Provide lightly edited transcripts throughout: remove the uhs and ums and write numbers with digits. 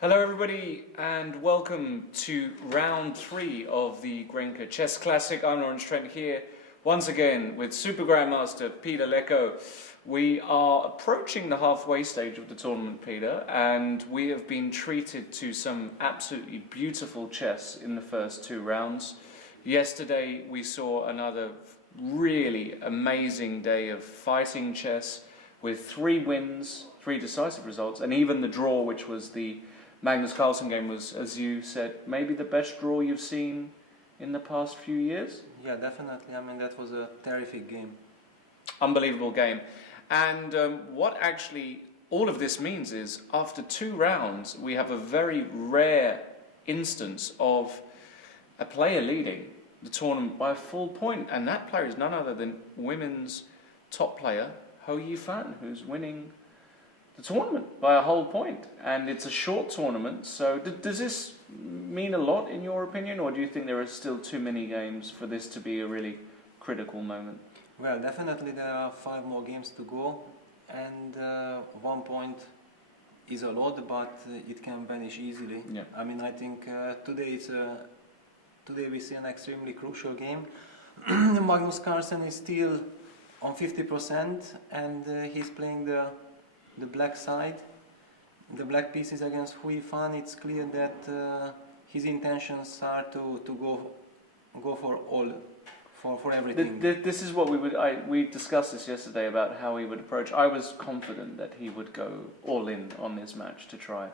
Hello everybody and welcome to round 3 of the GRENKE Chess Classic. I'm Trent here once again with Super Grandmaster Peter Leko. We are approaching the halfway stage of the tournament, Peter, and we have been treated to some absolutely beautiful chess in the first 2 rounds. Yesterday we saw another really amazing day of fighting chess with 3 wins, 3 decisive results, and even the draw, which was the Magnus Carlsen game, was, as you said, maybe the best draw you've seen in the past few years? Yeah, definitely. I mean, that was a terrific game. Unbelievable game. And what actually all of this means is, after 2 rounds, we have a very rare instance of a player leading the tournament by a full point. And that player is none other than women's top player, Hou Yifan, who's winning the tournament by a whole point, and it's a short tournament. So does this mean a lot in your opinion, or do you think there are still too many games for this to be a really critical moment? Well, definitely there are 5 more games to go, and 1 point is a lot, but it can vanish easily. Yeah. I mean, I think today we see an extremely crucial game. Magnus Carlsen is still on 50%, and he's playing the black side, the black pieces against Hou Yifan. It's clear that his intentions are to go for everything. This is what we discussed this yesterday about how he would approach. I was confident that he would go all in on this match to try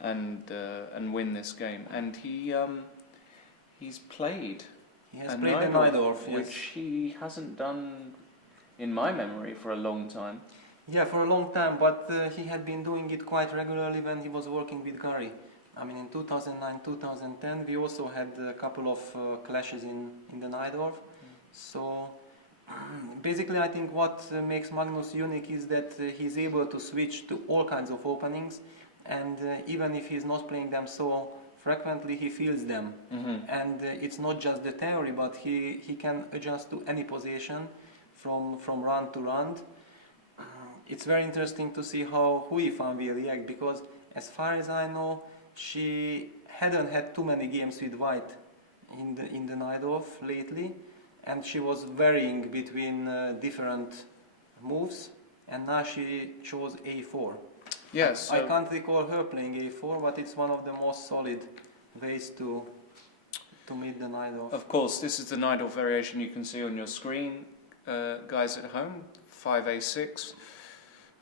and win this game, and he's played. He has played the Najdorf, yes, which he hasn't done in my memory for a long time. Yeah, for a long time, but he had been doing it quite regularly when he was working with Gary. I mean, in 2009, 2010, we also had a couple of clashes in the Najdorf. So, basically, I think what makes Magnus unique is that he's able to switch to all kinds of openings, and even if he's not playing them so frequently, he feels them. And it's not just the theory, but he can adjust to any position from round to round. It's very interesting to see how Hou Yifan will react, because as far as I know, she hadn't had too many games with white in the Najdorf lately, and she was varying between different moves, and now she chose a4. Yes. I can't recall her playing a4, but it's one of the most solid ways to meet the Najdorf. Of course, this is the Najdorf variation you can see on your screen, guys at home. 5a6.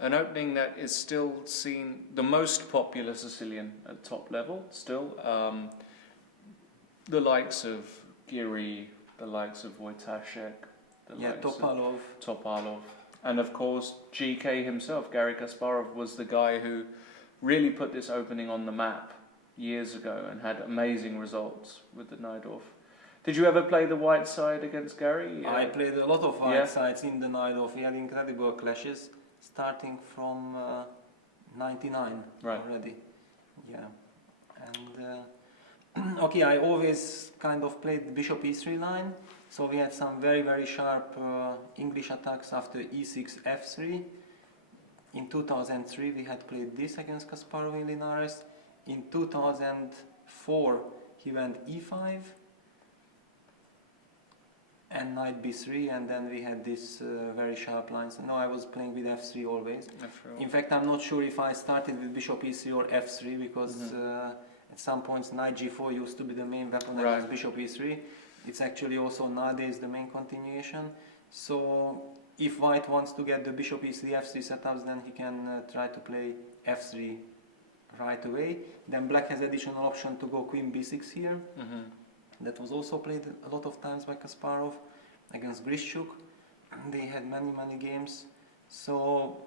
An opening that is still seen the most popular Sicilian at top level, still. The likes of Giri, the likes of Wojtaszek, the likes Topalov. of Topalov. And of course, GK himself, Garry Kasparov, was the guy who really put this opening on the map years ago and had amazing results with the Najdorf. Did you ever play the white side against Gary? I played a lot of white sides in the Najdorf. We had incredible clashes, starting from 99 already. Yeah, and okay, I always kind of played bishop e3 line, so we had some very sharp English attacks after e6 f3. In 2003 we had played this against Kasparov in Linares. In 2004 he went e5 and knight b3, and then we had this very sharp lines. No, I was playing with f3 always. In fact, I'm not sure if I started with bishop e3 or f3, because at some points knight g4 used to be the main weapon against bishop e3. It's actually also nowadays the main continuation. So if white wants to get the bishop e3 f3 setups, then he can try to play f3 right away. Then black has additional option to go queen b6 here. That was also played a lot of times by Kasparov against Grishchuk. They had many games. So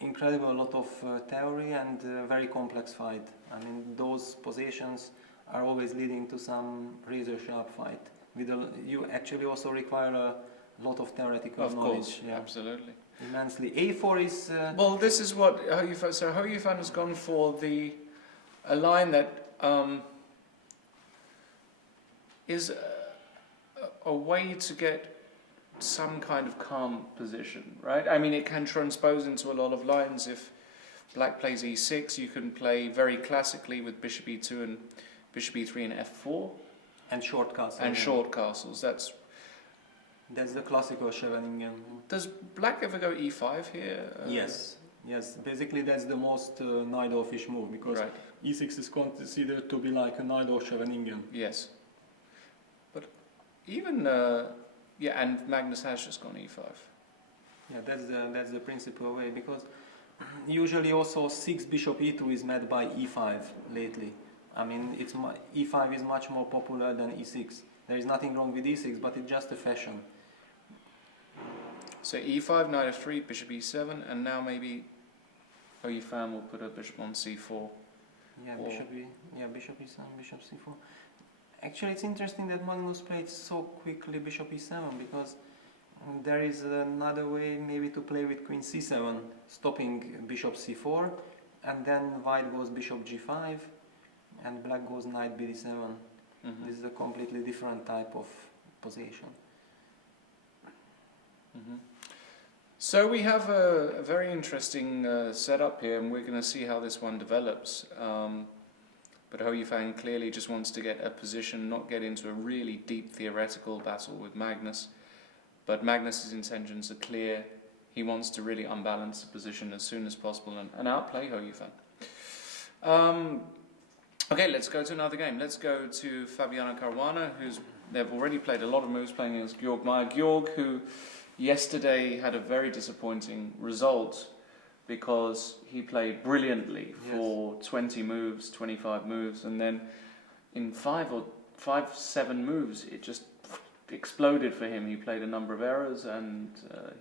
incredible, a lot of theory and very complex fight. I mean, those positions are always leading to some razor sharp fight. You actually also require a lot of theoretical knowledge. Of course, absolutely. Immensely. A4 is... well, this is what Hou Yifan... So Hou Yifan has gone for a line that is a way to get some kind of calm position, right? I mean, it can transpose into a lot of lines if black plays e6, you can play very classically with bishop e2 and bishop e3 and f4. And short castles. And short castles. That's the classical Scheveningen. Does black ever go e5 here? Yes. Yes, basically that's the most Najdorfish move, because right. e6 is considered to be like a Najdorf Scheveningen. Yes. But even, yeah, and Magnus has just gone e5. Yeah, that's the principal way, because usually also 6 bishop e2 is met by e5 lately. I mean, e5 is much more popular than e6. There is nothing wrong with e6, but it's just a fashion. So e5, knight f3, bishop e7, and now maybe Oyufan will put a bishop on c4. Yeah, bishop e7, bishop c4. Actually, it's interesting that Magnus played so quickly bishop e7, because there is another way maybe to play with queen c7, stopping bishop c4, and then white goes bishop g5, and black goes knight bd7. Mm-hmm. This is a completely different type of position. Mm-hmm. So we have a very interesting setup here, and we're going to see how this one develops. But Oyufan clearly just wants to get a position, not get into a really deep theoretical battle with Magnus. But Magnus's intentions are clear. He wants to really unbalance the position as soon as possible and outplay Oyufan. Okay, let's go to another game. Let's go to Fabiano Caruana, they've already played a lot of moves playing against Georg Meyer. Georg, who yesterday had a very disappointing result because he played brilliantly for 20 moves, 25 moves, and then in 7 moves, it just exploded for him. He played a number of errors and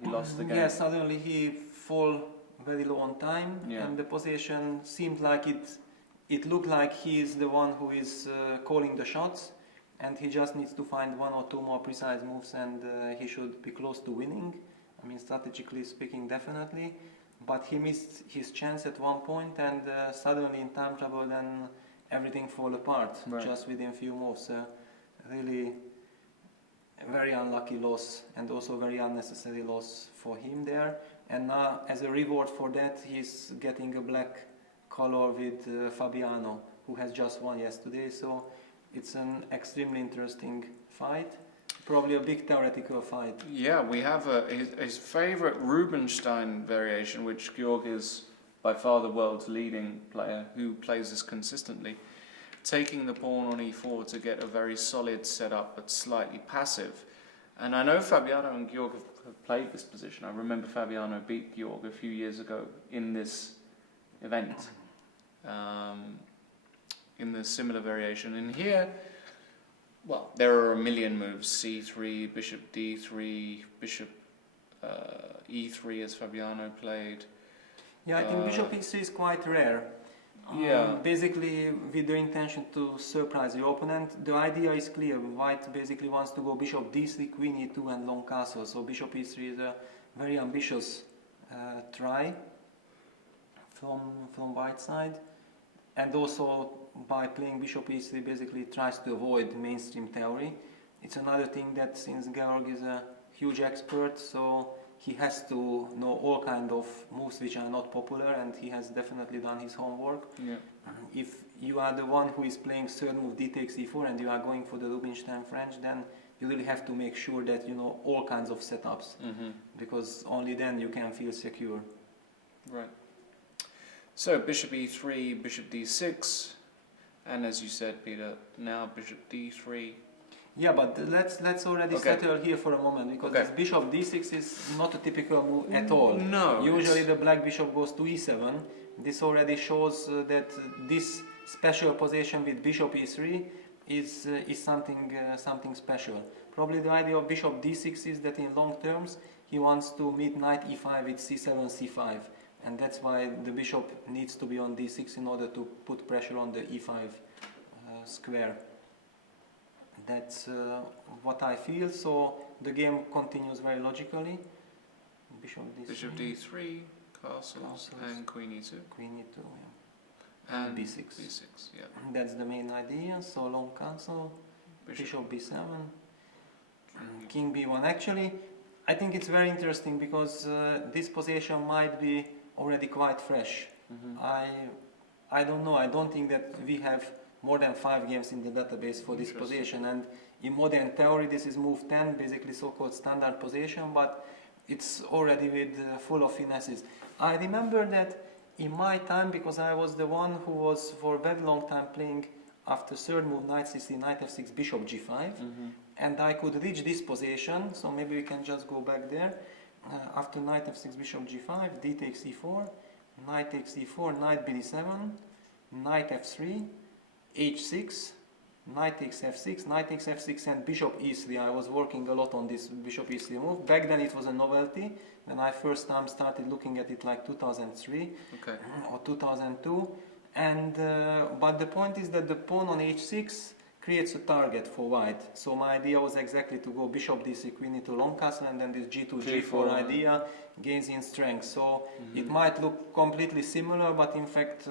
he lost the game. Yeah, suddenly he fall very low on time, and the position seemed like it looked like he is the one who is calling the shots, and he just needs to find 1 or 2 more precise moves, and he should be close to winning. I mean, strategically speaking, definitely. But he missed his chance at one point, and suddenly in time trouble, then everything fall apart just within few moves. Really a very unlucky loss, and also very unnecessary loss for him there. And now, as a reward for that, he's getting a black color with Fabiano, who has just won yesterday. So it's an extremely interesting fight. Probably a big theoretical fight. Yeah, we have his favourite Rubinstein variation, which Georg is by far the world's leading player who plays this consistently. Taking the pawn on e4 to get a very solid setup but slightly passive. And I know Fabiano and Georg have played this position. I remember Fabiano beat Georg a few years ago in this event, in the similar variation. And here, well, there are a million moves. c3, bishop d3, bishop e3 as Fabiano played. Yeah, I think bishop e3 is quite rare. Basically, with the intention to surprise your opponent, the idea is clear. White basically wants to go bishop d3, queen e2 and long castle. So bishop e3 is a very ambitious try from white side. And also by playing bishop e3 basically tries to avoid mainstream theory. It's another thing that since Georg is a huge expert, so he has to know all kind of moves which are not popular, and he has definitely done his homework. Yeah. If you are the one who is playing third move d takes e4 and you are going for the Rubinstein French, then you really have to make sure that you know all kinds of setups, because only then you can feel secure. Right. So bishop e3, bishop d6, and as you said, Peter, now bishop d3. Yeah, but let's already settle here for a moment, because this bishop d6 is not a typical move at all. No. Usually the black bishop goes to e7. This already shows that this special position with bishop e3 is something special. Probably the idea of bishop d6 is that in long terms he wants to meet knight e5 with c7, c5. And that's why the bishop needs to be on d6 in order to put pressure on the e5 square. That's what I feel. So the game continues very logically. Bishop d3, bishop d3, castles, and queen e2. Queen e2, yeah. And b6. b6, yeah. That's the main idea. So long castle, bishop b7, king b1. Actually, I think it's very interesting because this position might be already quite fresh. I don't know. I don't think that we have more than 5 games in the database for this position. And in modern theory, this is move 10, basically so-called standard position, but it's already with full of finesses. I remember that in my time, because I was the one who was for a very long time playing after third move, knight c3, knight f6, bishop g5, and I could reach this position, so maybe we can just go back there. After knight f6, bishop g5, d takes e4, knight takes e4, knight bd7, knight f3, h6, knight takes f6, knight takes f6 and bishop e3. I was working a lot on this bishop e3 move. Back then it was a novelty. When I first time started looking at it like 2003 or 2002. And but the point is that the pawn on h6 creates a target for white. So my idea was exactly to go bishop d3, queen into long castle, and then this g2, g4 idea gains in strength. So it might look completely similar, but in fact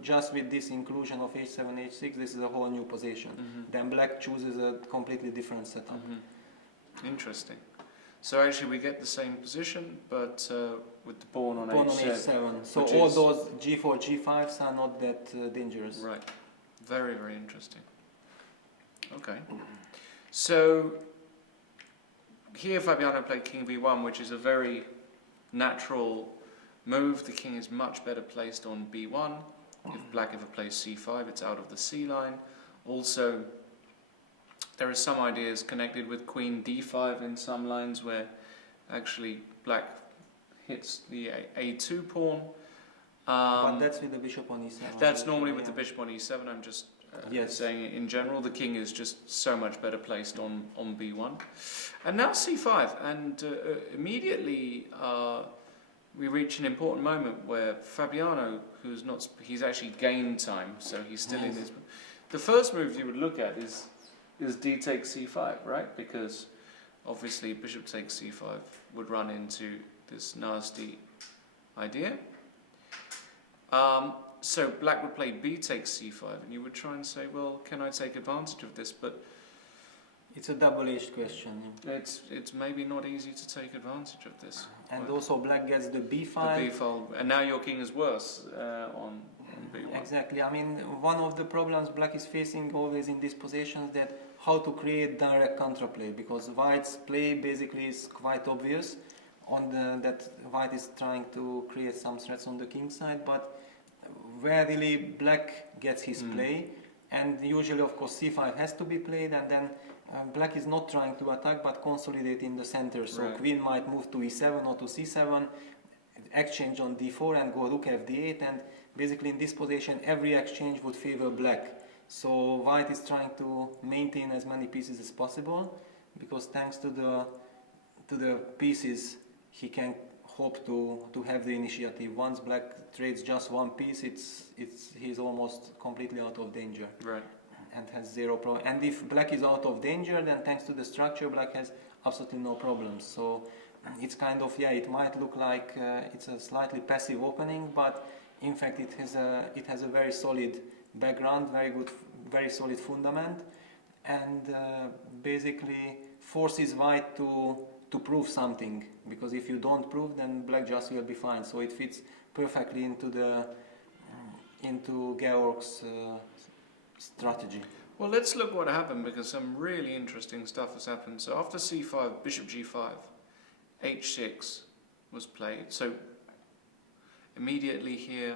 just with this inclusion of h7, h6, this is a whole new position. Then black chooses a completely different setup. Interesting. So actually we get the same position, but with the pawn on h7. So all those g4, g5s are not that dangerous. Right. Very, very interesting. Okay. So here Fabiano played king b1, which is a very natural move. The king is much better placed on b1. If black ever plays c5, it's out of the c line. Also, there are some ideas connected with queen d5 in some lines where actually black hits the a2 pawn. But that's with the bishop on e7. That's normally with the bishop on e7. I'm just saying in general, the king is just so much better placed on b1. And now c5, and immediately we reach an important moment where Fabiano, he's actually gained time, so he's still in this. The first move you would look at is d takes c5, right? Because obviously bishop takes c5 would run into this nasty idea. So black would play b takes c5, and you would try and say, well, can I take advantage of this? But it's a double-edged question. It's maybe not easy to take advantage of this. And also black gets the b file. The b file, and now your king is worse on b1. Exactly. I mean, one of the problems black is facing always in these positions that how to create direct counterplay, because white's play basically is quite obvious that white is trying to create some threats on the king side, but where really black gets his play, and usually of course c5 has to be played, and then black is not trying to attack but consolidate in the center, so queen might move to e7 or to c7, exchange on d4 and go rook fd8, and basically in this position every exchange would favor black. So white is trying to maintain as many pieces as possible, because thanks to the pieces he can hope to have the initiative. Once black trades just one piece, he's almost completely out of danger. Right. And has zero problem. And if black is out of danger, then thanks to the structure, black has absolutely no problems. So it's kind of, it might look like it's a slightly passive opening, but in fact it has a very solid background, very solid fundament, and basically forces white to prove something, because if you don't prove, then black just will be fine. So it fits perfectly into Georg's strategy. Well, let's look what happened, because some really interesting stuff has happened. So after c5, bishop g5, h6 was played. So immediately here,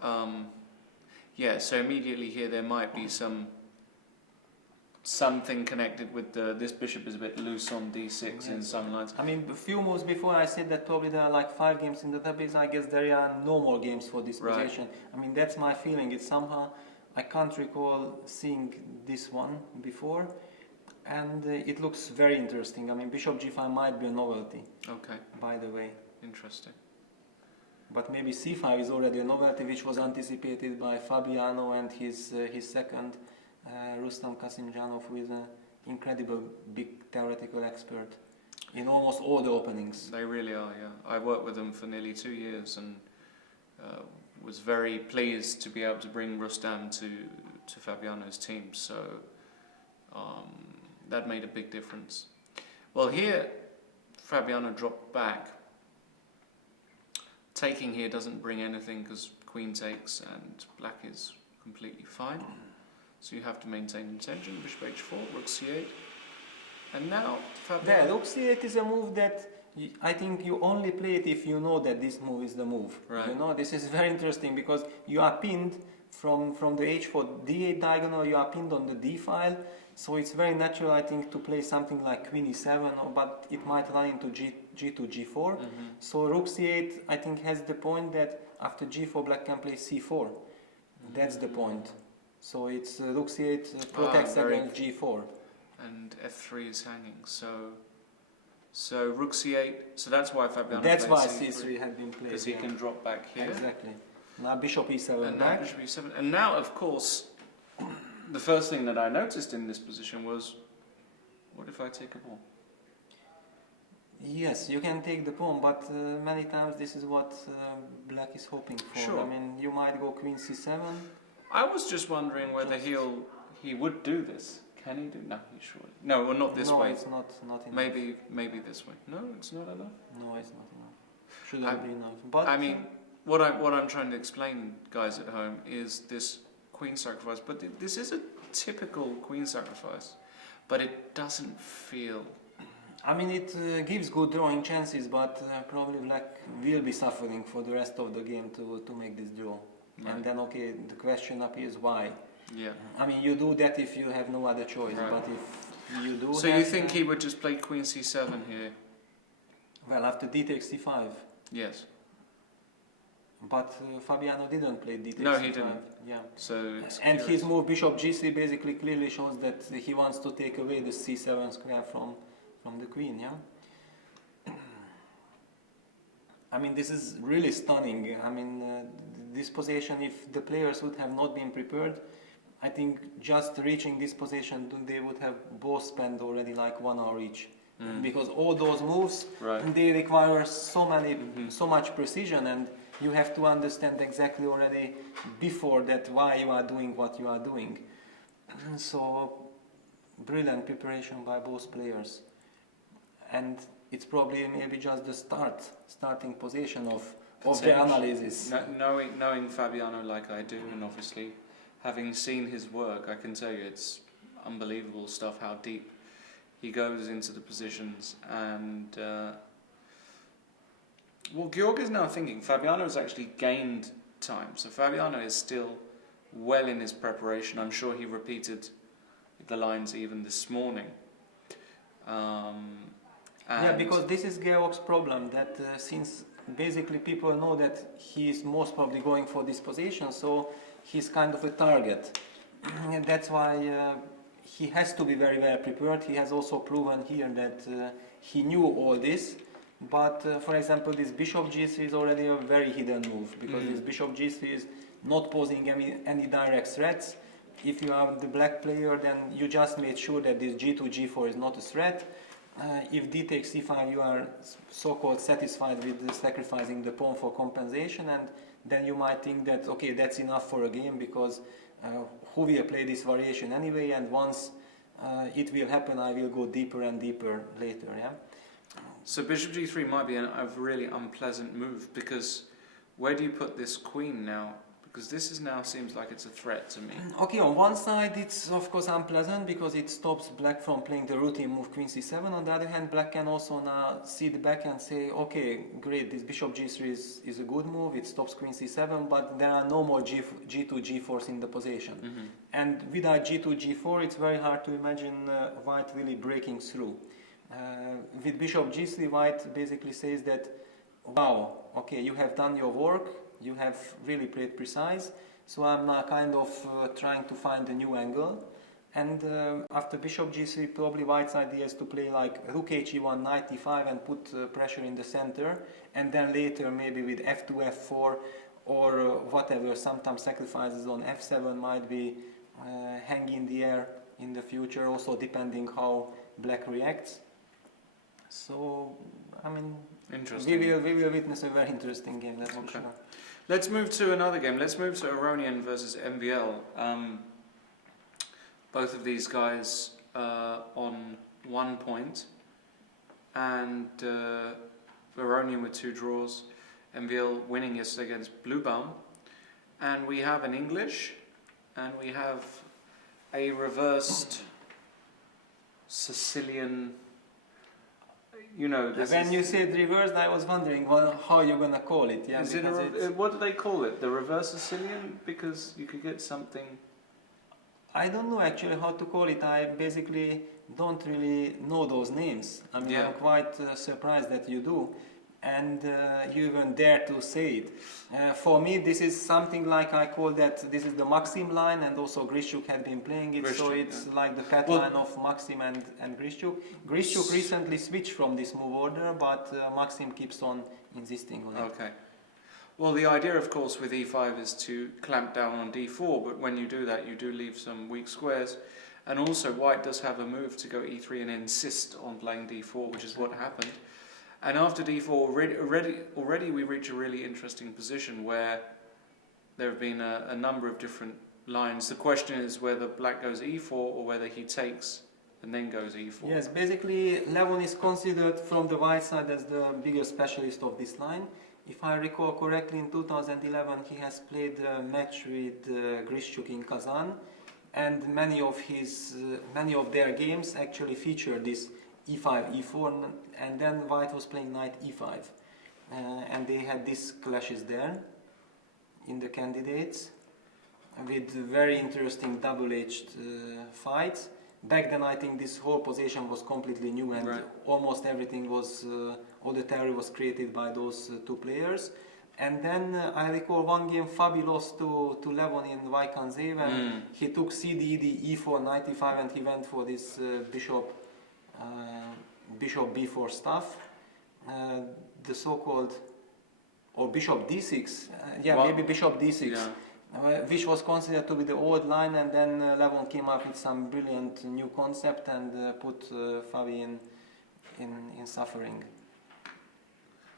so immediately here there might be something connected with this bishop is a bit loose on d6 in some lines. I mean, a few moves before I said that probably there are like 5 games in the database. I guess there are no more games for this position. I mean, that's my feeling. It's somehow, I can't recall seeing this one before, and it looks very interesting. I mean, bishop g5 might be a novelty. Okay. By the way. Interesting. But maybe c5 is already a novelty, which was anticipated by Fabiano and his second, Rustam Kasimjanov, who is an incredible big theoretical expert in almost all the openings. They really are, yeah. I worked with them for nearly 2 years and was very pleased to be able to bring Rustam to Fabiano's team. So that made a big difference. Well, here Fabiano dropped back taking here doesn't bring anything because queen takes and black is completely fine. So you have to maintain intention. Bishop h4, rook c8. And now Fabiano. Yeah, rook c8 is a move that I think you only play it if you know that this move is the move. Right. You know, this is very interesting because you are pinned from the h4 d8 diagonal, you are pinned on the d file. So it's very natural, I think, to play something like queen e7, but it might run into g2, g4. So rook c8, I think, has the point that after g4, black can play c4. That's the point. So it's rook c8 protects against g4. And f3 is hanging. So rook c8. So that's why Fabiano. That's why c3 had been played. Because he can drop back here. Exactly. Now bishop e7 and back. Now bishop e7. And now, of course, the first thing that I noticed in this position was, what if I take a pawn? Yes, you can take the pawn, but many times this is what black is hoping for. Sure. I mean, you might go queen c7. I was just wondering whether he would do this. Can he do? No, he surely. No, well, not this way. No, it's not enough. Maybe this way. No, it's not enough. No, it's not enough. Shouldn't be enough. But I mean, what I'm trying to explain, guys at home, is this queen sacrifice. But this is a typical queen sacrifice, but it doesn't feel. I mean, it gives good drawing chances, but probably black will be suffering for the rest of the game to make this draw. Right. And then, okay, the question appears why. Yeah. I mean, you do that if you have no other choice, right. But if you do. So you think he would just play queen c7 here? Well, after d takes c5. Yes. But Fabiano didn't play d takes c5. No, he didn't. Yeah. So and his move bishop g3 basically clearly shows that he wants to take away the c7 square from the queen. Yeah. I mean, this is really stunning. I mean, this position, if the players would have not been prepared, I think just reaching this position, they would have both spent already like 1 hour each. Because all those moves, right. They require so much precision, and you have to understand exactly already before that why you are doing what you are doing. So, brilliant preparation by both players. And it's probably maybe just the starting position of the analysis. Knowing Fabiano like I do, and obviously having seen his work, I can tell you it's unbelievable stuff, how deep he goes into the positions. And well, Georg is now thinking Fabiano has actually gained time, so Fabiano is still well in his preparation. I'm sure he repeated the lines even this morning. Yeah, because this is Georg's problem, that since basically people know that he is most probably going for this position, so he's kind of a target. And that's why he has to be very well prepared. He has also proven here that he knew all this. But for example, this bishop g3 is already a very hidden move, because this bishop g3 is not posing any direct threats. If you are the black player, then you just made sure that this g2, g4 is not a threat. If d takes c5, you are so-called satisfied with sacrificing the pawn for compensation, and then you might think that, okay, that's enough for a game, because who will play this variation anyway, and once it will happen, I will go deeper and deeper later. Yeah. So bishop g3 might be a really unpleasant move, because where do you put this queen now? Because this is now seems like it's a threat to me. Okay, on one side it's of course unpleasant because it stops black from playing the routine move queen c7. On the other hand, black can also now sit back and say, okay, great, this bishop g3 is a good move, it stops queen c7, but there are no more g2, g4s in the position. And without g2, g4, it's very hard to imagine white really breaking through. With bishop g3, white basically says that, wow, okay, you have done your work, you have really played precise, so I'm now kind of trying to find a new angle. And after bishop g3, probably white's idea is to play like rook he1, knight e5 and put pressure in the center, and then later maybe with f2, f4 or whatever, sometimes sacrifices on f7 might be hang in the air in the future, also depending how black reacts. So, I mean, we will witness a very interesting game, that's for sure. Let's move to another game. Let's move to Aronian versus MVL. Both of these guys on 1 point, and Aronian with 2 draws, Enville winning yesterday against Bluebaum. And we have an English, and we have a reversed Sicilian. You know, when you said reversed, I was wondering how you're gonna call it. Yeah, is it what do they call it? The reverse Sicilian? Because you could get something. I don't know actually how to call it. I basically don't really know those names. I mean, I'm quite surprised that you do, and you even dare to say it. For me, this is something like I call that. This is the Maxim line, and also Grishuk had been playing it, so it's like the cat line of Maxim and Grishuk. Grishuk recently switched from this move order, but Maxim keeps on insisting on it. Okay. Well, the idea, of course, with e5 is to clamp down on d4, but when you do that, you do leave some weak squares. And also, white does have a move to go e3 and insist on playing d4, which is what happened. And after d4, already we reach a really interesting position where there have been a number of different lines. The question is whether black goes e4 or whether he takes and then goes e4. Yes, basically, Levon is considered from the white side as the bigger specialist of this line. If I recall correctly, in 2011 he has played a match with Grishuk in Kazan, and many of their games actually feature this e5, e4, and then white was playing knight e5, and they had these clashes there in the candidates with very interesting double-edged fights. Back then, I think this whole position was completely new, and almost everything was, all the theory was created by those two players. And then I recall one game Fabi lost to Levon in Vaikanzev, and he took CD, E4, knight e5, and he went for this bishop b4 stuff, the so-called, or bishop d6, maybe bishop d6. Which was considered to be the old line, and then Levon came up with some brilliant new concept and put Fabi in suffering,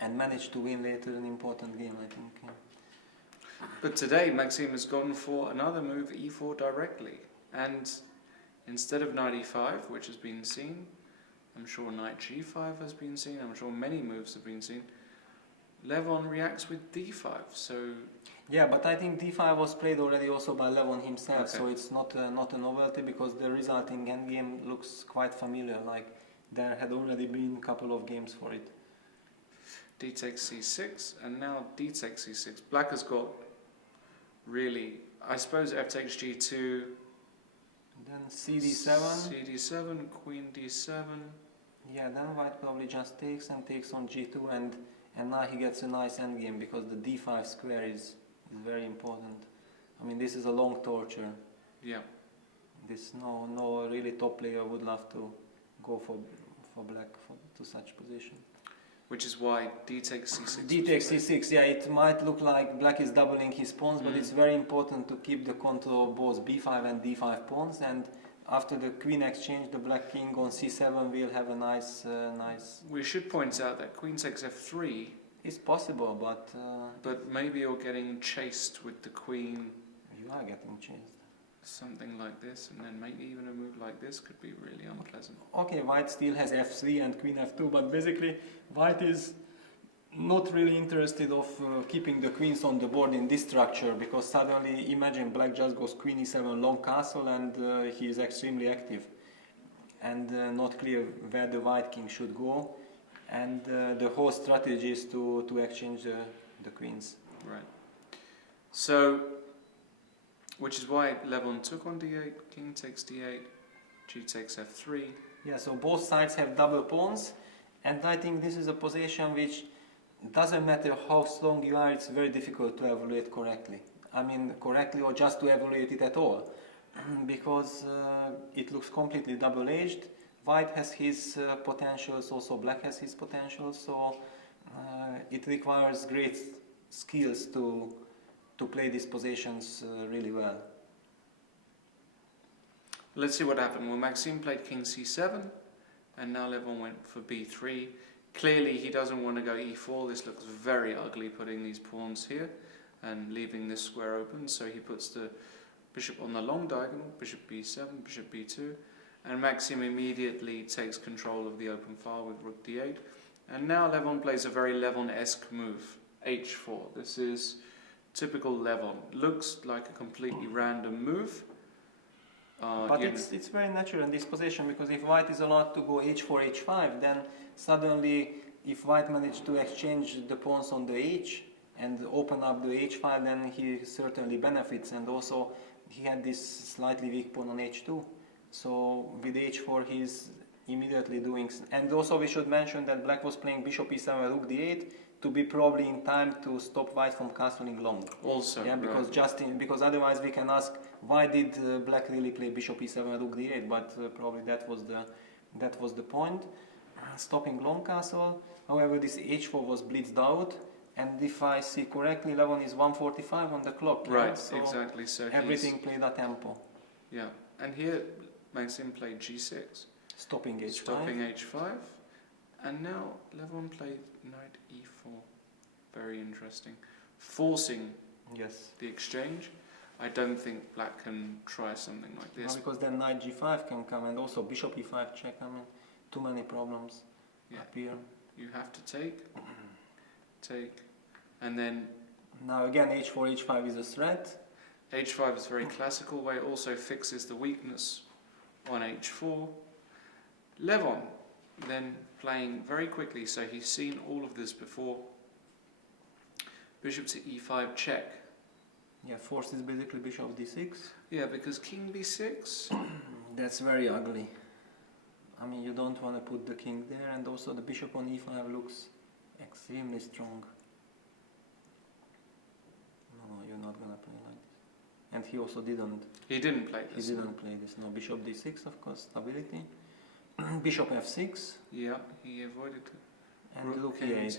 and managed to win later an important game, I think. Yeah. But today Maxime has gone for another move, e4 directly, and instead of knight e5, which has been seen, I'm sure knight g5 has been seen, I'm sure many moves have been seen, Levon reacts with d5, so... Yeah, but I think d5 was played already also by Levon himself, so it's not a novelty, because the resulting endgame looks quite familiar, like there had already been a couple of games for it. D takes c6, and now d takes c6. Black has got really, I suppose f takes g2, then cd7, cd7, queen d7. Yeah, then white probably just takes and takes on g2, and now he gets a nice endgame, because the d5 square is very important. I mean, this is a long torture. Yeah. This no really top player would love to go for black to such position. Which is why d takes c6. D takes c6. Yeah, it might look like black is doubling his pawns, but it's very important to keep the control of both b5 and d5 pawns. And after the queen exchange, the black king on c7 will have a nice. We should point out that queen takes f3. It's possible, but... but maybe you're getting chased with the queen. You are getting chased. Something like this, and then maybe even a move like this could be really unpleasant. Okay, white still has f3 and queen f2, but basically white is not really interested of keeping the queens on the board in this structure, because suddenly imagine black just goes queen e7 long castle, and he is extremely active, and not clear where the white king should go. And the whole strategy is to exchange the queens. Right. So, which is why Levon took on d8, king takes d8, g takes f3. Yeah, so both sides have double pawns, and I think this is a position which doesn't matter how strong you are, it's very difficult to evaluate correctly. I mean, correctly or just to evaluate it at all, because it looks completely double-edged. White has his potentials, also black has his potentials, so it requires great skills to play these positions really well. Let's see what happened. Well, Maxime played king c7, and now Levon went for b3. Clearly he doesn't want to go e4, this looks very ugly putting these pawns here and leaving this square open, so he puts the bishop on the long diagonal, bishop b7, bishop b2. And Maxime immediately takes control of the open file with rook d8. And now Levon plays a very Levon-esque move. h4. This is typical Levon. Looks like a completely random move. But it's very natural in this position, because if white is allowed to go h4, h5, then suddenly if white managed to exchange the pawns on the h and open up the h5, then he certainly benefits. And also he had this slightly weak pawn on h2. So with h4 he's immediately doing... And also we should mention that black was playing bishop e7, rook d8 to be probably in time to stop white from castling long. Also, yeah, because right. because otherwise we can ask, why did black really play bishop e7, rook d8? But probably that was the point. Stopping long castle. However, this h4 was blitzed out, and if I see correctly, Levon is 1:45 on the clock. Right, yeah? So exactly. So everything played a tempo. Yeah, and here Maxime played g6. Stopping h5. Stopping h5. And now Levon played knight e4. Very interesting. Forcing the exchange. I don't think black can try something like this. No, because then knight g5 can come, and also bishop e5 check. I mean, too many problems appear. You have to take, and then... Now again, h4, h5 is a threat. h5 is a very classical way, also fixes the weakness on h4. Levon then playing very quickly, so he's seen all of this before. Bishop to e5 check. Yeah, forces basically bishop d6. Yeah, because king b6. That's very ugly. I mean, you don't want to put the king there, and also the bishop on e5 looks extremely strong. No, you're not gonna play like this. And he also didn't. He didn't play this. He didn't play this. No, bishop d6, of course, stability. Bishop f6. Yeah, he avoided it. And rook e8.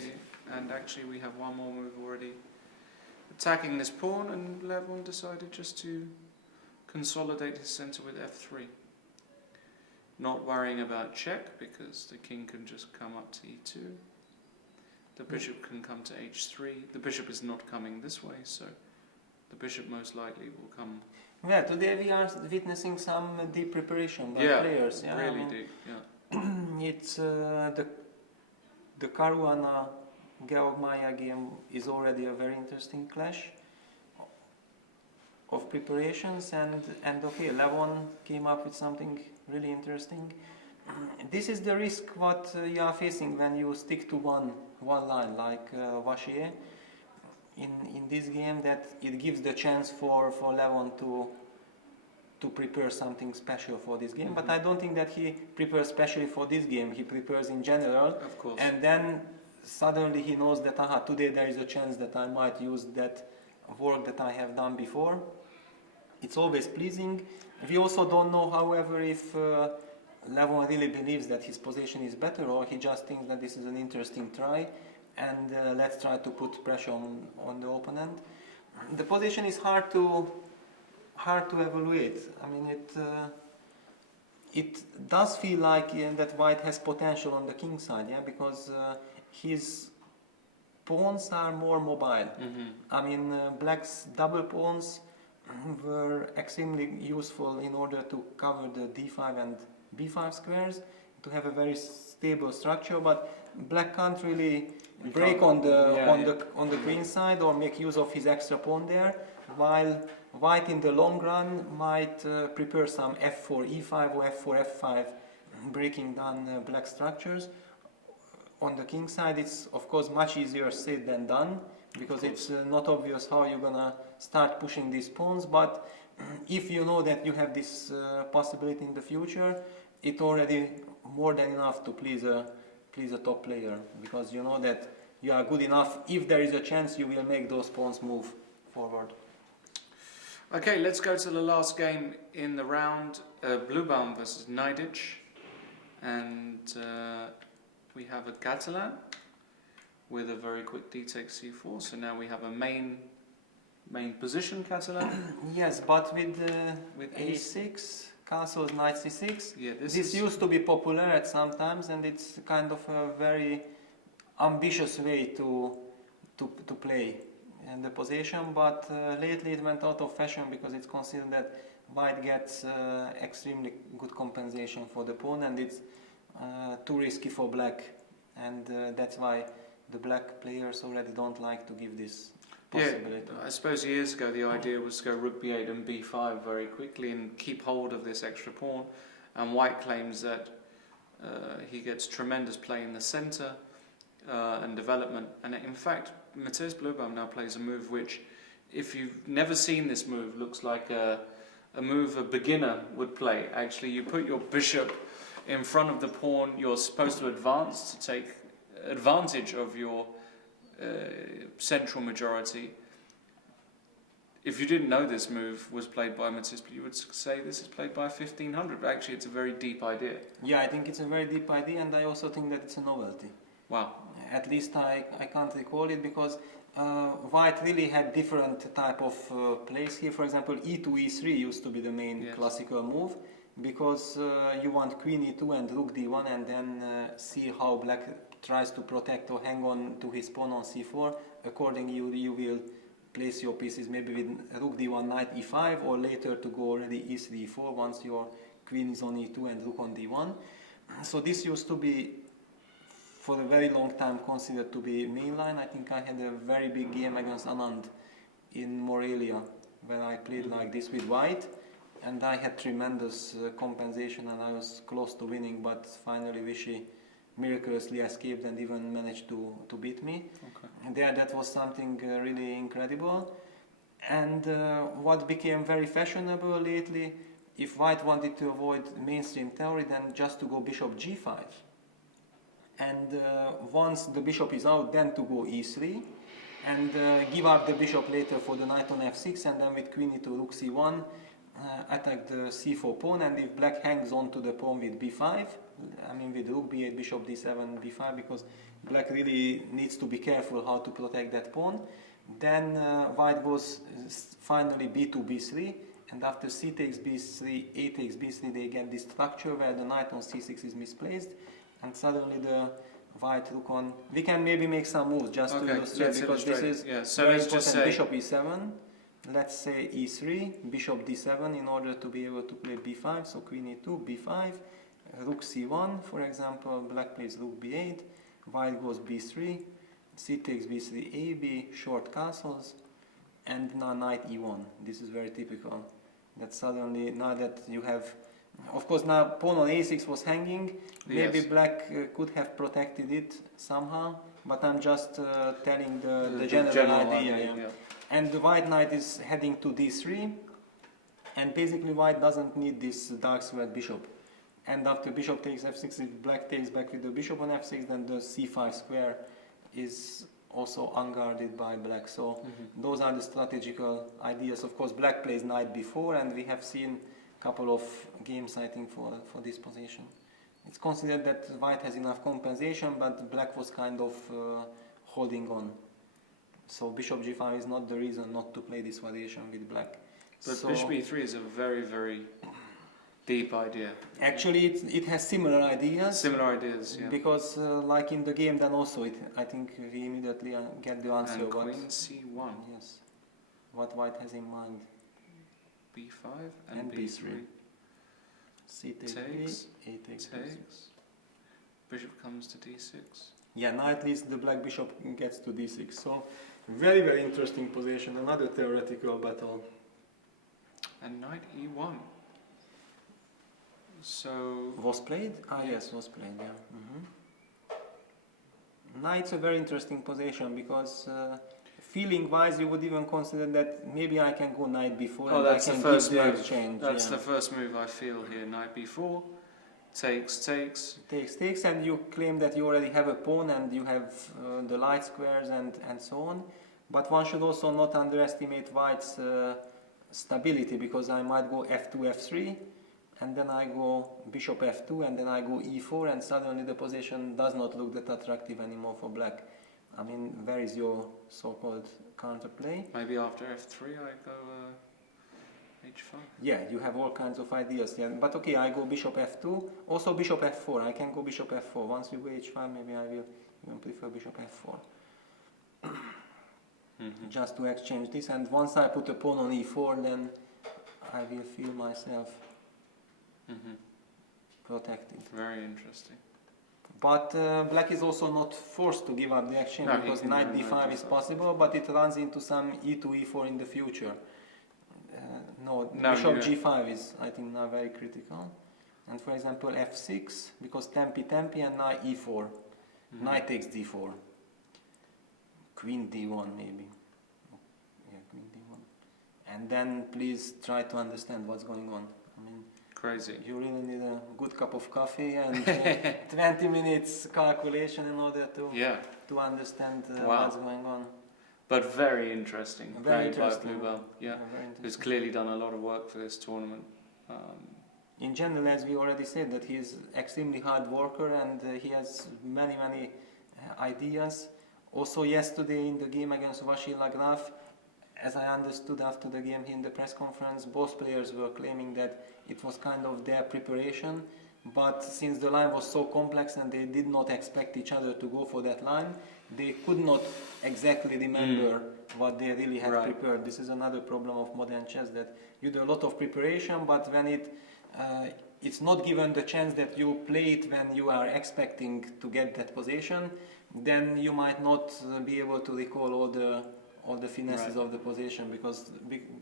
And actually we have one more move already. Attacking this pawn, and Levon decided just to consolidate his center with f3. Not worrying about check, because the king can just come up to e2. The bishop can come to h3. The bishop is not coming this way, so the bishop most likely will come... Yeah, today we are witnessing some deep preparation by players. Yeah, really deep, yeah. It's the Caruana-Georg Maia game is already a very interesting clash of preparations, and okay, Levon came up with something really interesting. This is the risk what you are facing when you stick to one line, like Vachier in this game, that it gives the chance for Levon to prepare something special for this game. But I don't think that he prepares specially for this game. He prepares in general, of course. And then suddenly he knows that today there is a chance that I might use that work that I have done before. It's always pleasing. We also don't know, however, if Levon really believes that his position is better, or he just thinks that this is an interesting try, and let's try to put pressure on the opponent. The position is hard to evaluate. I mean, it does feel like that white has potential on the king side, yeah, because his pawns are more mobile. I mean, black's double pawns were extremely useful in order to cover the d5 and b5 squares, to have a very stable structure, but black can't really break on the queen side or make use of his extra pawn there, while white in the long run might prepare some f4 e5 or f4 f5, breaking down black structures. On the king side, it's of course much easier said than done, because it's not obvious how you're gonna start pushing these pawns, but if you know that you have this possibility in the future, it's already more than enough to please a top player, because you know that you are good enough. If there is a chance, you will make those pawns move forward. Okay, let's go to the last game in the round, Bluebaum versus Naidic, and we have a Catalan with a very quick d takes c4, so now we have a main position Catalan. Yes, but with a6, castles, knight c6, yeah, this used to be popular at some times, and it's kind of a very ambitious way to play in the position, but lately it went out of fashion, because it's considered that white gets extremely good compensation for the pawn, and it's too risky for black, and that's why the black players already don't like to give this possibility. Yeah, I suppose years ago the idea was to go rook b8 and b5 very quickly and keep hold of this extra pawn, and white claims that he gets tremendous play in the centre and development, and in fact Matthias Blöbaum now plays a move which, if you've never seen this move, looks like a move a beginner would play. Actually, you put your bishop in front of the pawn you're supposed to advance to take advantage of your central majority. If you didn't know this move was played by Matthias, you would say this is played by 1500, but actually it's a very deep idea. Yeah, I think it's a very deep idea, and I also think that it's a novelty. Wow. At least I can't recall it, because white really had different type of plays here. For example, e2, e3 used to be the main classical move, because you want queen e2 and rook d1, and then see how black tries to protect or hang on to his pawn on c4. Accordingly, you will place your pieces maybe with rook d1, knight e5, or later to go already e3, e4 once your queen is on e2 and rook on d1. So this used to be, for a very long time, considered to be mainline. I think I had a very big game against Anand in Morelia, where I played like this with white, and I had tremendous compensation, and I was close to winning, but finally Vichy miraculously escaped and even managed to beat me. Okay. And there, that was something really incredible. And what became very fashionable lately, if white wanted to avoid mainstream theory, then just to go bishop g5. And once the bishop is out, then to go e3, and give up the bishop later for the knight on f6, and then with queen e2, rook c1, attack the c4 pawn. And if black hangs on to the pawn with b5, I mean with rook b8, bishop d7, b5, because black really needs to be careful how to protect that pawn, then white goes finally b2, b3, and after c takes b3, a takes b3, they get this structure where the knight on c6 is misplaced, and suddenly the white rook on... We can maybe make some moves just to illustrate, because this is so let's just say bishop e7, let's say e3, bishop d7 in order to be able to play b5, so queen e2, b5, rook c1, for example, black plays rook b8, white goes b3, c takes b3, a, b, short castles, and now knight e1. This is very typical, that suddenly, now that you have, of course now pawn on a6 was hanging, maybe black could have protected it somehow, but I'm just telling the general idea. And the white knight is heading to d3, and basically white doesn't need this dark squared bishop. And after bishop takes f6, if black takes back with the bishop on f6, then the c5 square is also unguarded by black. So those are the strategical ideas. Of course, black plays knight b4, and we have seen a couple of games, I think, for this position. It's considered that white has enough compensation, but black was kind of holding on. So bishop g5 is not the reason not to play this variation with black. But so bishop e3 is a very, very deep idea. Actually, it has similar ideas. Similar ideas, yeah. Because like in the game, then also I think we immediately get the answer. And queen c1. Yes. What white has in mind. b5 and b3. C takes, a takes. Bishop comes to d6. Yeah, now at least the black bishop gets to d6. So very, very interesting position. Another theoretical battle. And knight e1. So was played? Yes, was played. Yeah. Knight's a very interesting position, because feeling-wise, you would even consider that maybe I can go knight b4. Oh, that's I can the first move. Exchange. That's the first move I feel here. Knight b4, takes, and you claim that you already have a pawn and you have the light squares and so on. But one should also not underestimate white's stability, because I might go f2, f3. And then I go bishop f2, and then I go e4, and suddenly the position does not look that attractive anymore for black. I mean, where is your so-called counterplay? Maybe after f3 I go h5. Yeah, you have all kinds of ideas. Yeah, but okay, I go bishop f2, also bishop f4. I can go bishop f4. Once you go h5, maybe I will even prefer bishop f4. Just to exchange this, and once I put a pawn on e4, then I will feel myself protected. Very interesting. But black is also not forced to give up the exchange, No, because knight d5 is possible, but it runs into some e2, e4 in the future. No, bishop g5 is, I think, now very critical. And for example, f6, because tempi, and now e4. Knight takes d4. Queen d1 maybe. Yeah, queen d1. And then please try to understand what's going on. I mean, crazy. You really need a good cup of coffee and 20 minutes calculation in order to understand what's going on. But very interesting. Very interesting. By Bluebell. Yeah, who's clearly done a lot of work for this tournament. In general, as we already said, that he is extremely hard worker, and he has many ideas. Also yesterday in the game against Vachier, as I understood after the game in the press conference, both players were claiming that it was kind of their preparation, but since the line was so complex and they did not expect each other to go for that line, they could not exactly remember what they really had prepared. This is another problem of modern chess, that you do a lot of preparation, but when it's not given the chance that you play it when you are expecting to get that position, then you might not be able to recall all the finesses of the position, because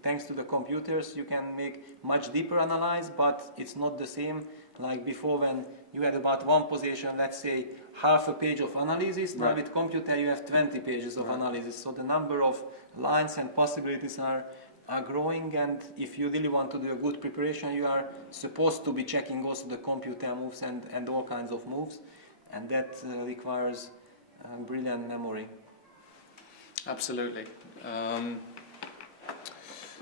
thanks to the computers you can make much deeper analysis, but it's not the same like before, when you had about one position, let's say half a page of analysis. Now with computer you have 20 pages of analysis, so the number of lines and possibilities are growing, and if you really want to do a good preparation, you are supposed to be checking also the computer moves and all kinds of moves, and that requires brilliant memory. Absolutely.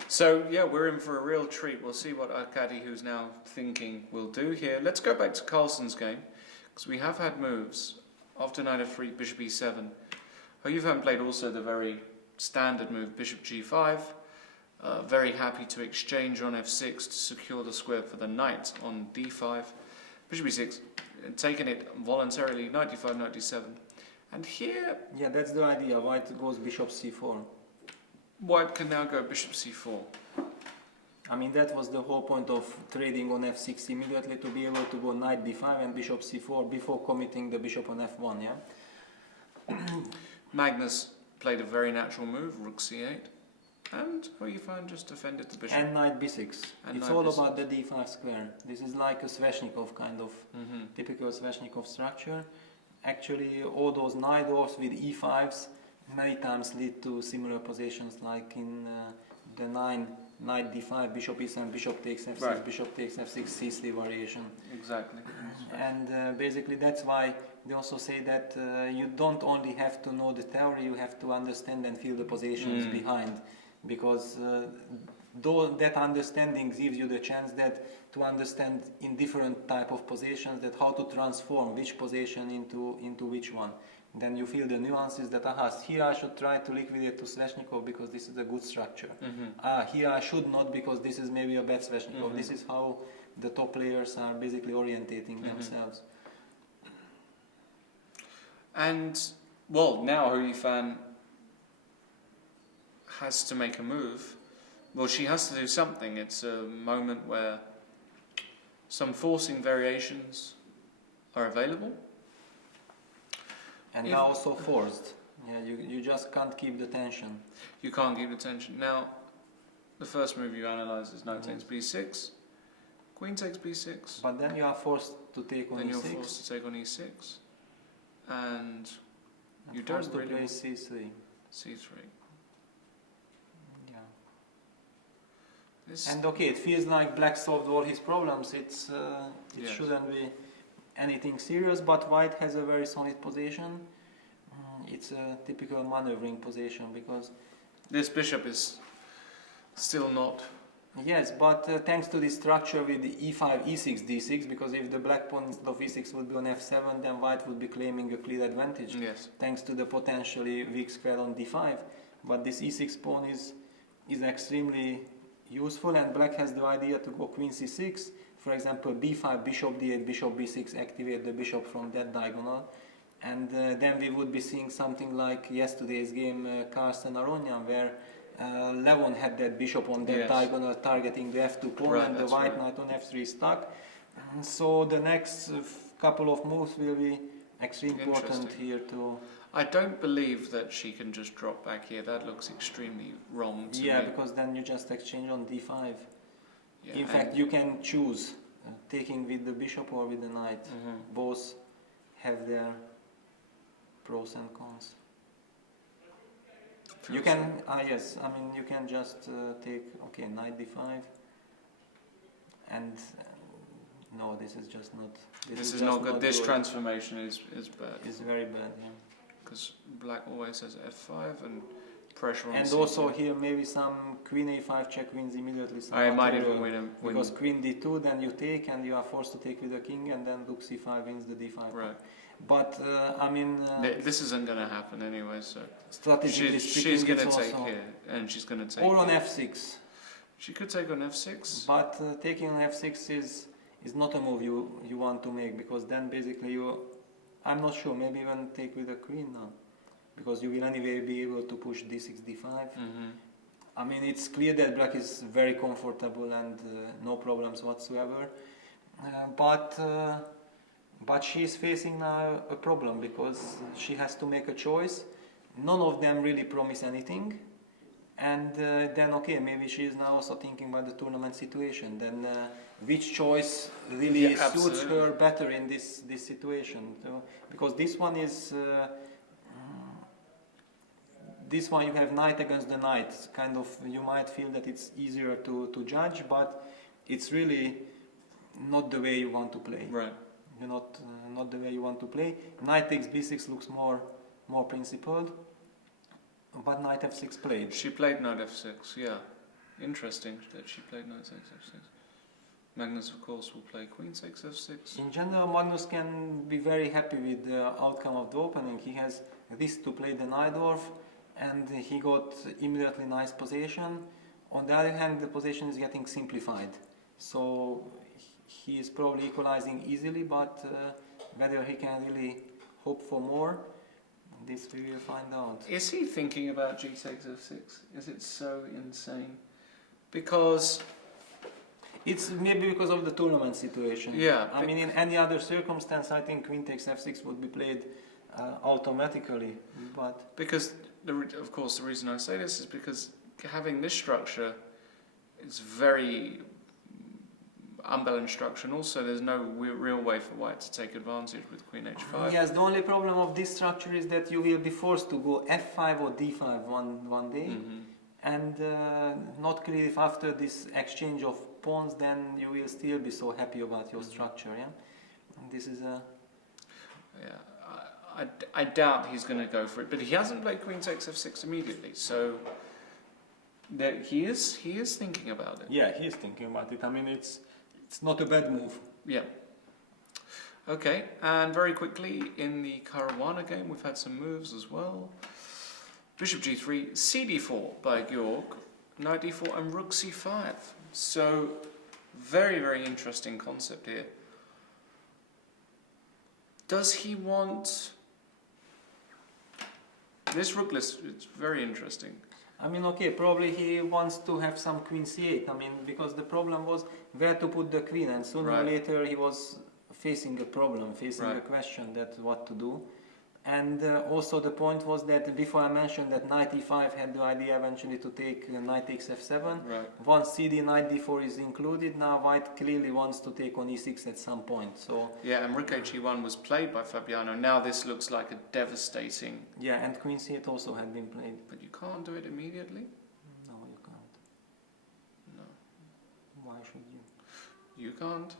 So yeah, we're in for a real treat. We'll see what Arkady, who's now thinking, will do here. Let's go back to Carlsen's game, because we have had moves. After knight f3, bishop e7. You've played also the very standard move, bishop g5. Very happy to exchange on f6 to secure the square for the knight on d5. Bishop e6, taking it voluntarily, knight d5, knight d7. And here... Yeah, that's the idea. White goes bishop c4. White can now go bishop c4. I mean, that was the whole point of trading on f6 immediately, to be able to go knight d5 and bishop c4 before committing the bishop on f1, yeah? Magnus played a very natural move, rook c8. And just defended the bishop. And knight b6. It's all about the d5 square. This is like a Sveshnikov kind of typical Sveshnikov structure. Actually, all those knight dwarfs with e5s many times lead to similar positions, like in the knight d5, bishop e7, bishop takes f6, bishop takes f6, c3 variation. Exactly. And basically that's why they also say that you don't only have to know the theory, you have to understand and feel the positions behind, because that understanding gives you the chance to understand in different type of positions that how to transform which position into which one. Then you feel the nuances that here I should try to liquidate to Sveshnikov because this is a good structure. Here I should not, because this is maybe a bad Sveshnikov. This is how the top players are basically orientating themselves. And well, now Hu Yifan has to make a move. Well, she has to do something. It's a moment where some forcing variations are available. And now also forced. Yeah, you just can't keep the tension. You can't keep the tension. Now, the first move you analyse is knight takes b6, queen takes b6. But then you are forced to take on e6. Then you're forced to take on e6. And you don't really play c3. c3. Yeah. And okay, it feels like black solved all his problems. It shouldn't be anything serious, but white has a very solid position. It's a typical maneuvering position, because this bishop is still not... Yes, but thanks to this structure with the e5, e6, d6, because if the black pawn instead of e6 would be on f7, then white would be claiming a clear advantage. Yes. Thanks to the potentially weak square on d5. But this e6 pawn is extremely useful, and black has the idea to go queen c6, for example b5, bishop d8, bishop b6, activate the bishop from that diagonal, and then we would be seeing something like yesterday's game Karlsruhe, where Levon had that bishop on that diagonal targeting the f2 pawn, and the white knight on f3 stuck. So the next couple of moves will be Actually important here to... I don't believe that she can just drop back here. That looks extremely wrong to me. Yeah, because then you just exchange on d5. Yeah, in fact, you can choose taking with the bishop or with the knight. Both have their pros and cons. You can, yes, I mean, you can just take, okay, knight d5, and no, this is just not. This is not good. This transformation is bad. It's very bad, yeah. Because black always has f5 and pressure on. And c2. also here maybe some queen a5 check wins immediately. I might even win. Because queen d2, then you take, and you are forced to take with the king, and then rook c5 wins the d5. Right. But I mean, this isn't going to happen anyway. So strategically she's going to take here, and she's going to take. Or on f6. She could take on f6. But taking on f6 is not a move you want to make, because then basically I'm not sure, maybe even take with the queen now, because you will anyway be able to push d6 d5. I mean, it's clear that black is very comfortable and no problems whatsoever, but she is facing now a problem, because she has to make a choice. None of them really promise anything, and then okay, maybe she is now also thinking about the tournament situation, then which choice really suits her better in this situation. So, because this one is this one you have knight against the knight, kind of, you might feel that it's easier to judge, but it's really not the way you want to play. Right. You're not the way you want to play. Knight takes b6 looks more principled, but knight f6 played. She played knight f6, yeah. Interesting that she played knight f6. Magnus, of course, will play queen 6 f6. In general, Magnus can be very happy with the outcome of the opening. He has this to play the Najdorf, and he got immediately nice position. On the other hand, the position is getting simplified, so he is probably equalizing easily, but whether he can really hope for more, this we will find out. Is he thinking about g takes f6? Is it so insane? Because it's maybe because of the tournament situation. Yeah. I mean, in any other circumstance, I think queen takes f6 would be played automatically. But because of course the reason I say this is because having this structure is very unbalanced structure, and also there's no real way for white to take advantage with queen h5. Yes, the only problem of this structure is that you will be forced to go f5 or d5 one day, and not clear if after this exchange of pawns then you will still be so happy about your structure. Yeah, and this is a... Yeah, I doubt he's going to go for it, but he hasn't played queen takes f6 immediately, so he is thinking about it. Yeah, he is thinking about it. I mean, it's not a bad move. Yeah. Okay, and very quickly in the Caruana game we've had some moves as well. Bishop g3, cd4 by Georg, knight d4 and rook c5. So very, very interesting concept here. Does he want this rook list? It's very interesting. I mean, okay, probably he wants to have some queen c8. I mean, because the problem was where to put the queen, and sooner or later he was facing a problem, facing a question that what to do. And also the point was that before I mentioned that knight e5 had the idea eventually to take knight takes f7. Once cd knight d4 is included, now white clearly wants to take on e6 at some point. So yeah, and rook h1 was played by Fabiano. Now this looks like a devastating... Yeah, and queen c8 also had been played. But you can't do it immediately? No, you can't. No. Why should you? You can't.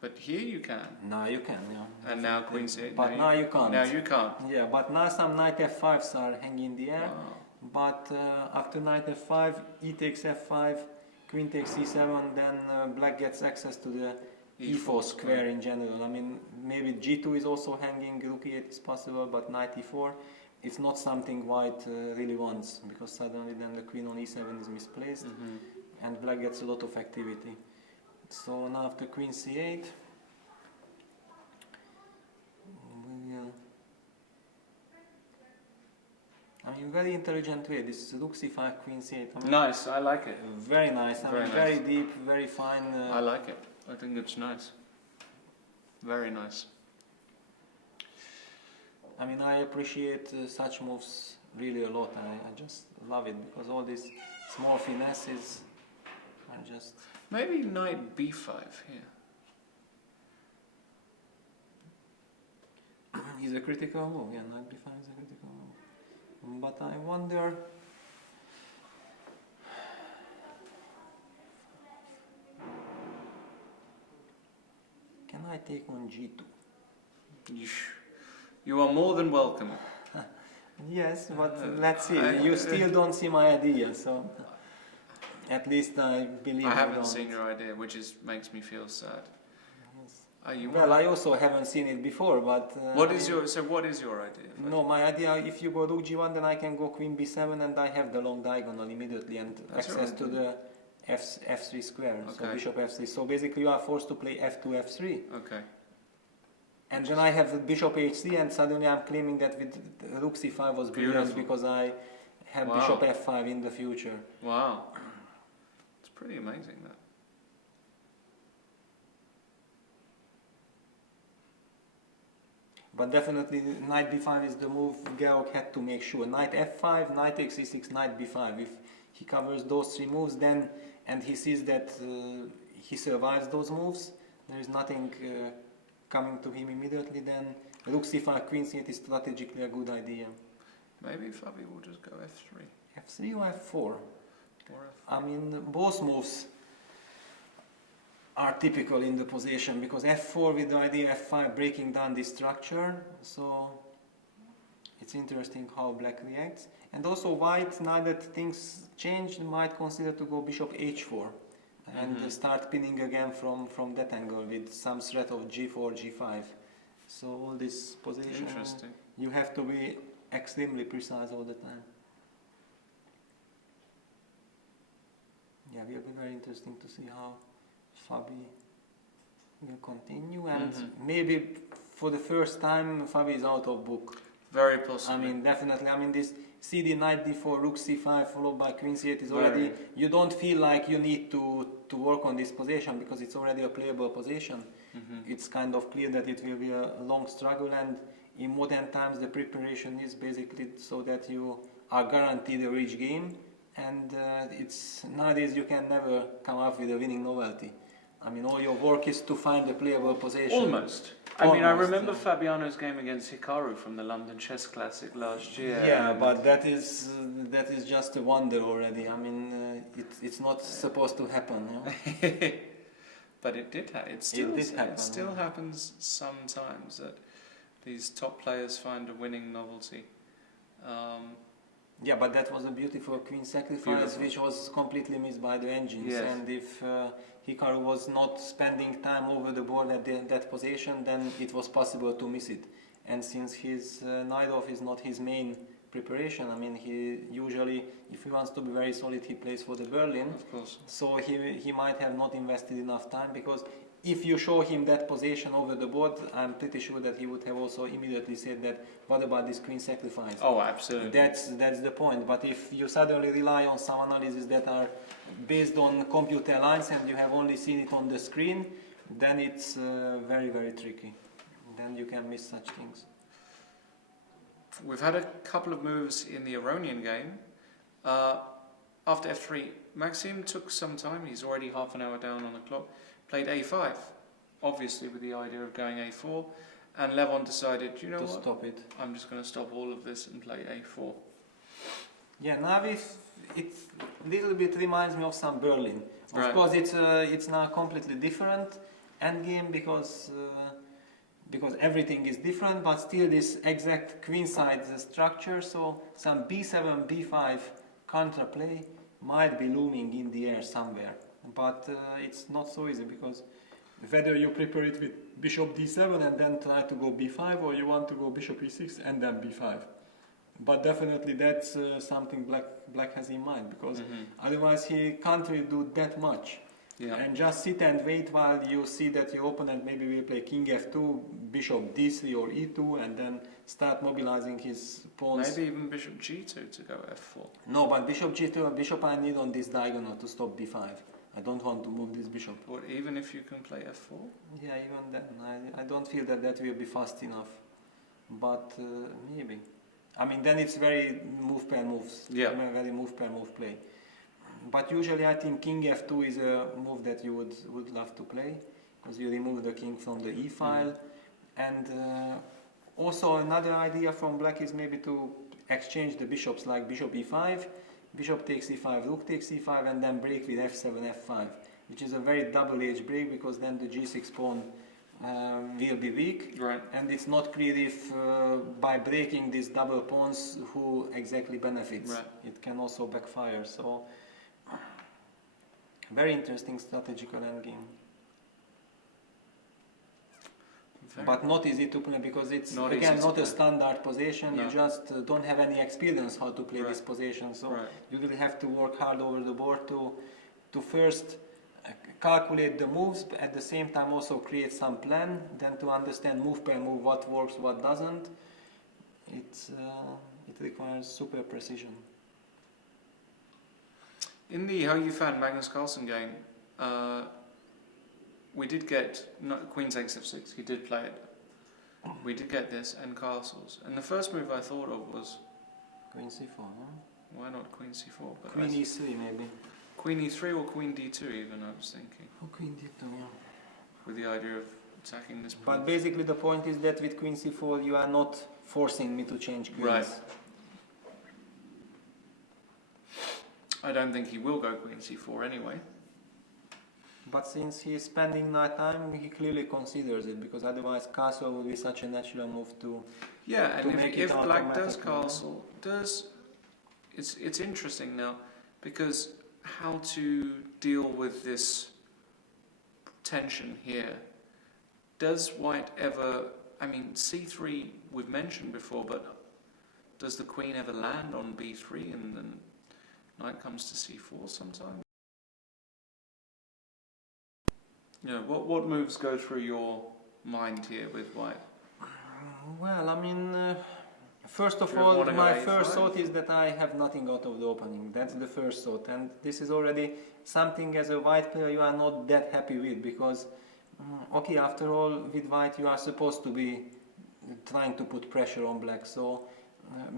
But here you can. Now you can, yeah. And now queen c8. But now you can't. Now you can't. Yeah, but now some knight f5s are hanging in the air. Wow. But after knight f5, e takes f5, queen takes e7, then black gets access to the e4 square in general. I mean, maybe g2 is also hanging, rook e8 is possible, but knight e4, it's not something white really wants, because suddenly then the queen on e7 is misplaced, and black gets a lot of activity. So now after queen c8, we will... I mean, very intelligent way. This is rook c5, queen c8. I mean, nice, I like it. Very nice. I mean, very deep, very fine. I like it. I think it's nice. Very nice. I mean, I appreciate such moves really a lot. I just love it because all these small finesses are just... Maybe knight b5 here. Is a critical move, yeah, knight b5 is a critical move. But I wonder... Can I take on g2? You are more than welcome. Yes, but let's see. You still don't see my idea, so at least I believe. I haven't seen your idea, which makes me feel sad. Yes. Well, I also haven't seen it before, but what is your idea? No, my idea. If you go rook g1, then I can go queen b7, and I have the long diagonal immediately and access to the f3 square. Okay. So bishop f3. So basically, you are forced to play f2 f3. Okay. And then I have bishop h3, and suddenly I'm claiming that with rook c5 was brilliant because I have bishop f5 in the future. Wow. It's pretty amazing, that. But definitely knight b5 is the move Georg had to make sure. Knight f5, knight takes e6, knight b5. If he covers those three moves, then, and he sees that he survives those moves, there is nothing coming to him immediately, then rook c5, queen c8 is strategically a good idea. Maybe Fabi will just go f3. f3 or f4? Or I mean, both moves are typical in the position, because f4 with the idea f5 breaking down this structure, so it's interesting how black reacts. And also white, now that things changed, might consider to go bishop h4 and start pinning again from that angle with some threat of g4, g5. So all this position, you have to be extremely precise all the time. Yeah, it will be very interesting to see how Fabi will continue, and maybe for the first time Fabi is out of book. Very possible. I mean, definitely. I mean, this cd knight d4, rook c5 followed by queen c8 is already, you don't feel like you need to work on this position because it's already a playable position. It's kind of clear that it will be a long struggle, and in modern times the preparation is basically so that you are guaranteed a rich game, and it's nowadays you can never come up with a winning novelty. I mean, all your work is to find a playable position. Almost. I mean, I remember Fabiano's game against Hikaru from the London Chess Classic last year. Yeah, but that is just a wonder already. I mean, it's not supposed to happen. You know? But it did happen. It still happens sometimes that these top players find a winning novelty. Yeah, but that was a beautiful queen sacrifice, which was completely missed by the engines. Yes. And if Hikaru was not spending time over the board at that position, then it was possible to miss it. And since his knight off is not his main preparation, I mean, he usually, if he wants to be very solid, he plays for the Berlin. Of course. So he might have not invested enough time, because if you show him that position over the board, I'm pretty sure that he would have also immediately said that, what about this queen sacrifice? Oh, absolutely. That's the point. But if you suddenly rely on some analyses that are based on computer lines and you have only seen it on the screen, then it's very, very tricky. Then you can miss such things. We've had a couple of moves in the Iranian game. After f3, Maxime took some time. He's already half an hour down on the clock. Played a5, obviously with the idea of going a4, and Levon decided, you know what? Stop it. I'm just going to stop all of this and play a4. Yeah, now it a little bit reminds me of some Berlin. Of course, it's now completely different endgame because everything is different, but still this exact queenside structure. So some b7, b5 counterplay might be looming in the air somewhere. But it's not so easy, because whether you prepare it with bishop d7 and then try to go b5, or you want to go bishop e6 and then b5. But definitely that's something black has in mind, because otherwise he can't really do that much. Yeah. And just sit and wait while you see that your opponent maybe will play king f2, bishop d3 or e2, and then start mobilizing his pawns. Maybe even bishop g2 to go f4. No, but bishop g2, bishop I need on this diagonal to stop b5. I don't want to move this bishop. Or even if you can play f4? Yeah, even then. I don't feel that will be fast enough. but maybe. I mean, then it's very move pair moves. Yeah. Very move pair move play. But usually I think king f2 is a move that you would love to play, because you remove the king from the e file. And also another idea from black is maybe to exchange the bishops, like bishop e5, bishop takes e5, rook takes e5, and then break with f7, f5, which is a very double-edged break, because then the g6 pawn will be weak, right. and it's not clear if by breaking these double pawns who exactly benefits. Right. It can also backfire. So very interesting strategical endgame. But not easy to play, because it's not again not a standard position. No. You just don't have any experience how to play this position, so you really have to work hard over the board to first calculate the moves, but at the same time also create some plan, then to understand move per move what works, what doesn't. It requires super precision. In the How You Found Magnus Carlsen game, we did get Queen takes f6. He did play it. We did get this and castles. And the first move I thought of was Queen c4. Huh? Why not Queen c4? But Queen e3 maybe. Queen e3 or Queen d2 even, I was thinking. Oh, Queen d2, yeah. With the idea of attacking this. But basically the point is that with Queen c4 you are not forcing me to change queens. Right. I don't think he will go Queen c4 anyway. But since he is spending night time, he clearly considers it, because otherwise castle would be such a natural move to. Yeah, and if black does castle, it's interesting now, because how to deal with this tension here. Does white ever, I mean c3 we've mentioned before, but does the queen ever land on b3 and then knight comes to c4 sometime? Yeah, what moves go through your mind here with white? Well, I mean, first of all, my first thought is that I have nothing out of the opening. That's the first thought, and this is already something as a white player you are not that happy with, because, okay, after all, with white you are supposed to be trying to put pressure on black, so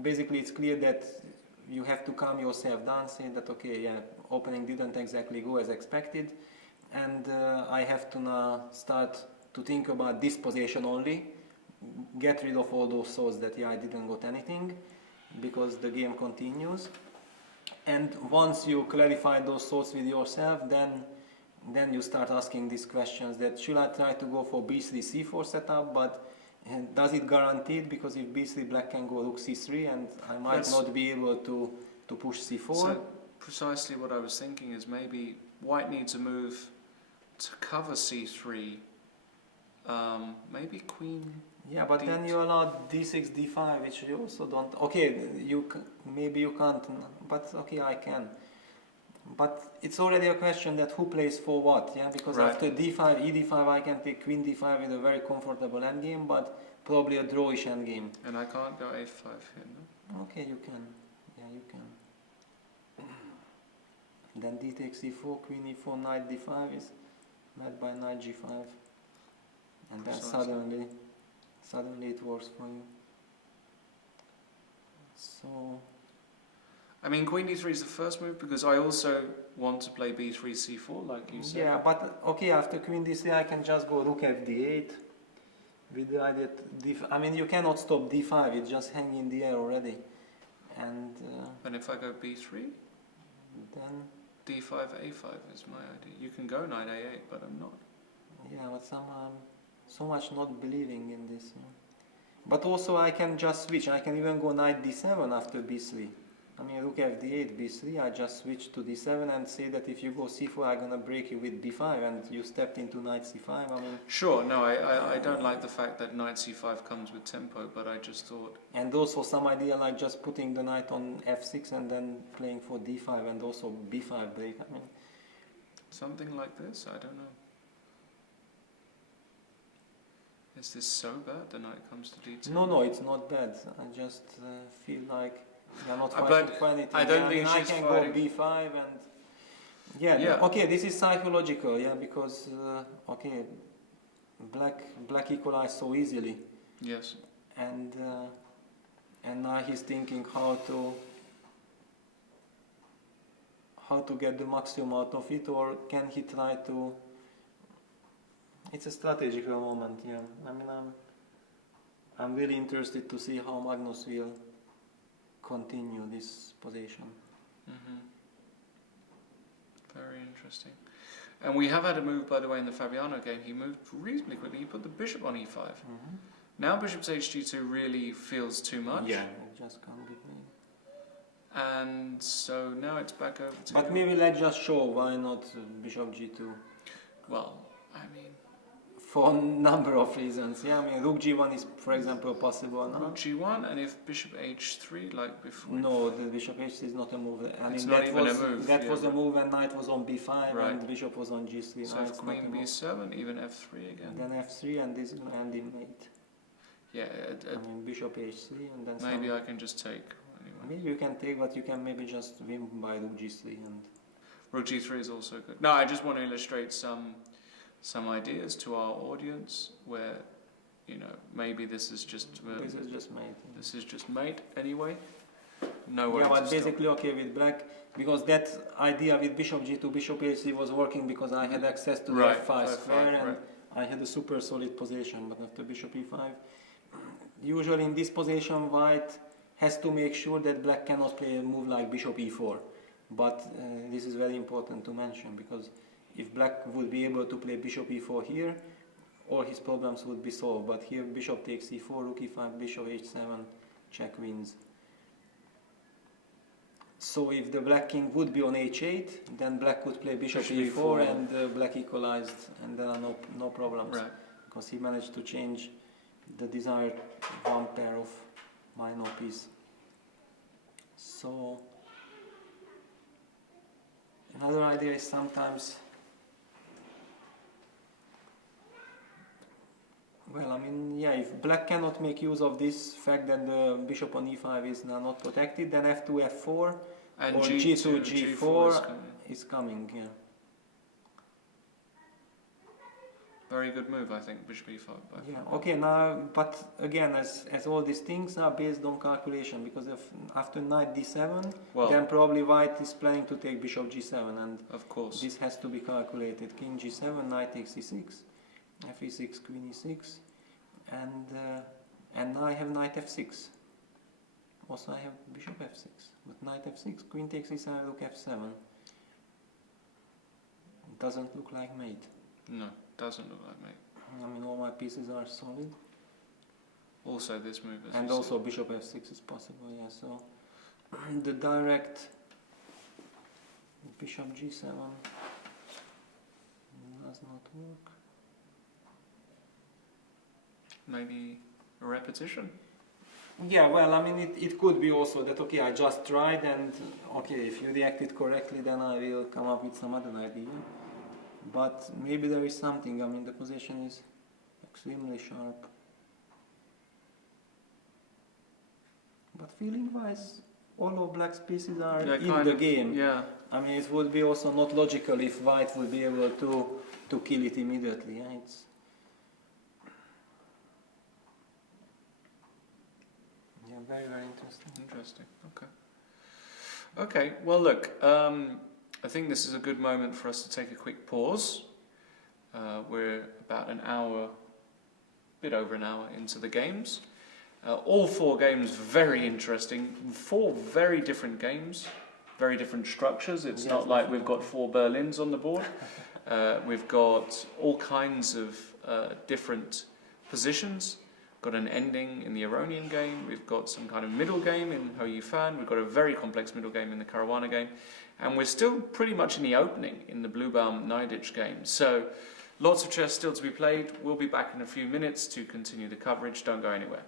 basically it's clear that you have to calm yourself down, say that, okay, yeah, opening didn't exactly go as expected, and I have to now start to think about this position only, get rid of all those thoughts that, yeah, I didn't got anything, because the game continues. And once you clarify those thoughts with yourself, then you start asking these questions that, should I try to go for b3 c4 setup, but does it guarantee it? Because if b3, black can go rook c3 and I might not be able to push c4. So precisely what I was thinking is maybe white needs a move to cover c3, maybe queen. Yeah, but then you allow d6, d5, which you also don't. Okay, maybe you can't, but okay, I can. But it's already a question that who plays for what, yeah? Because after d5, e d5, I can take queen d5 with a very comfortable endgame, but probably a drawish endgame. And I can't go a5 here, no? Okay, you can. Yeah, you can. Then d takes e4, queen e4, knight d5 is met by knight g5. And then suddenly it works for you. So I mean, queen d3 is the first move, because I also want to play b3 c4, like you said. Yeah, but okay, after queen d3 I can just go rook fd8 with the idea I mean, you cannot stop d5, it's just hanging in the air already. And if I go b3, then d5 a5 is my idea. You can go knight a8, but I'm not. Yeah, but somehow I'm so much not believing in this. Yeah. But also I can just switch. I can even go knight d7 after b3. I mean, rook fd8, b3, I just switch to d7 and say that if you go c4, I'm gonna break you with b5, and you stepped into knight c5. I mean, sure, no, I don't like the fact that knight c5 comes with tempo, but I just thought. And also some idea like just putting the knight on f6 and then playing for d5 and also b5 break. I mean, something like this, I don't know. Is this so bad? The knight comes to d2. No, it's not bad. I just feel like you're not fighting for anything. I don't think she's fighting. I can go b5 and yeah. Okay, this is psychological, yeah, because okay, black equalized so easily. Yes. and now he's thinking how to get the maximum out of it, or can he try to... It's a strategical moment, yeah. I mean, I'm really interested to see how Magnus will continue this position. Very interesting. And we have had a move, by the way, in the Fabiano game. He moved reasonably quickly. He put the bishop on e5. Now bishop to hg2 really feels too much. Yeah, it just can't be played. And so now it's back over to... But maybe let's just show why not bishop g2. Well, I mean... For a number of reasons, yeah. I mean, rook g1 is, for example, possible. No? Rook g1, and if bishop h3, like before... No, the bishop h3 is not a move. I mean, it's not even a move. That was a move, and knight was on b5, and the bishop was on g3. So if queen b7, even f3 again. Then f3, and this will end in mate. Yeah. I mean, bishop h3, and then maybe I can just take. Anyway. Maybe you can take, but you can maybe just win by rook g3 and... Rook g3 is also good. No, I just want to illustrate some ideas to our audience where, you know, maybe this is just... this is just mate. This is just mate anyway. No yeah, but basically okay with black, because that idea with bishop g2, bishop h3 was working because I had access to the f5 square, and I had a super solid position. But after bishop e5, usually in this position white has to make sure that black cannot play a move like bishop e4. But this is very important to mention, because if black would be able to play bishop e4 here, all his problems would be solved. But here bishop takes e4, rook e5, bishop h7, check wins. So if the black king would be on h8, then black could play bishop e4 and black equalized, and there are no problems. Right. Because he managed to change the desired one pair of minor piece. So another idea is sometimes... Well, I mean, yeah, if black cannot make use of this fact that the bishop on e5 is now not protected, then f2, f4, and or g2, g4 is coming, yeah. Very good move, I think, bishop e5. Yeah, okay, now, but again, as all these things are based on calculation, because if after knight d7, then probably white is planning to take bishop g7, and of course this has to be calculated. King g7, knight takes e6, f e6, queen e6, and now I have knight f6. Also I have bishop f6, but knight f6, queen takes e7, rook f7. It doesn't look like mate. No, doesn't look like mate. I mean, all my pieces are solid. Also this move is... And also bishop f6 is possible, yeah, so the direct bishop g7 does not work. Maybe a repetition? Yeah, well, I mean, it could be also that, okay, I just tried, and okay, if you reacted correctly, then I will come up with some other idea. But maybe there is something. I mean, the position is extremely sharp. But feeling-wise, all of black's pieces are in the game. Yeah. I mean, it would be also not logical if white would be able to kill it immediately. Yeah? It's very, very interesting. Interesting. Okay. Okay. Well, look. I think this is a good moment for us to take a quick pause. We're about an hour, bit over an hour into the games. All four games very interesting. Four very different games, very different structures. It's not like we've got four Berlins on the board. We've got all kinds of different positions. Got an ending in the Iranian game. We've got some kind of middle game in Hou Yifan. We've got a very complex middle game in the Caruana game. And we're still pretty much in the opening in the Bluebaum-Neidich game. So lots of chess still to be played. We'll be back in a few minutes to continue the coverage. Don't go anywhere.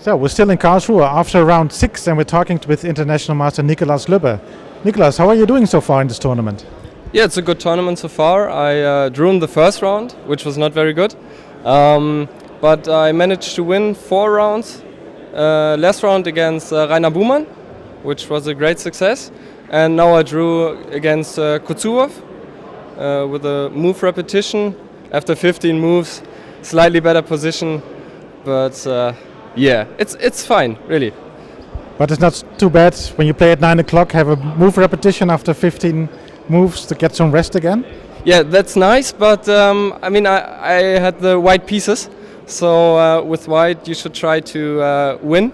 So we're still in Karlsruhe after round 6 and we're talking with international master Nicolas Lubbe. Nicolas, how are you doing so far in this tournament? Yeah, it's a good tournament so far. I drew in the first round, which was not very good. But I managed to win 4 rounds. Last round against Rainer Buhmann, which was a great success. And now I drew against Kutsuov with a move repetition. After 15 moves, slightly better position. But yeah, it's fine, really. But it's not too bad when you play at 9 o'clock, have a move repetition after 15 moves to get some rest again? Yeah, that's nice, but I mean, I had the white pieces, so with white you should try to win,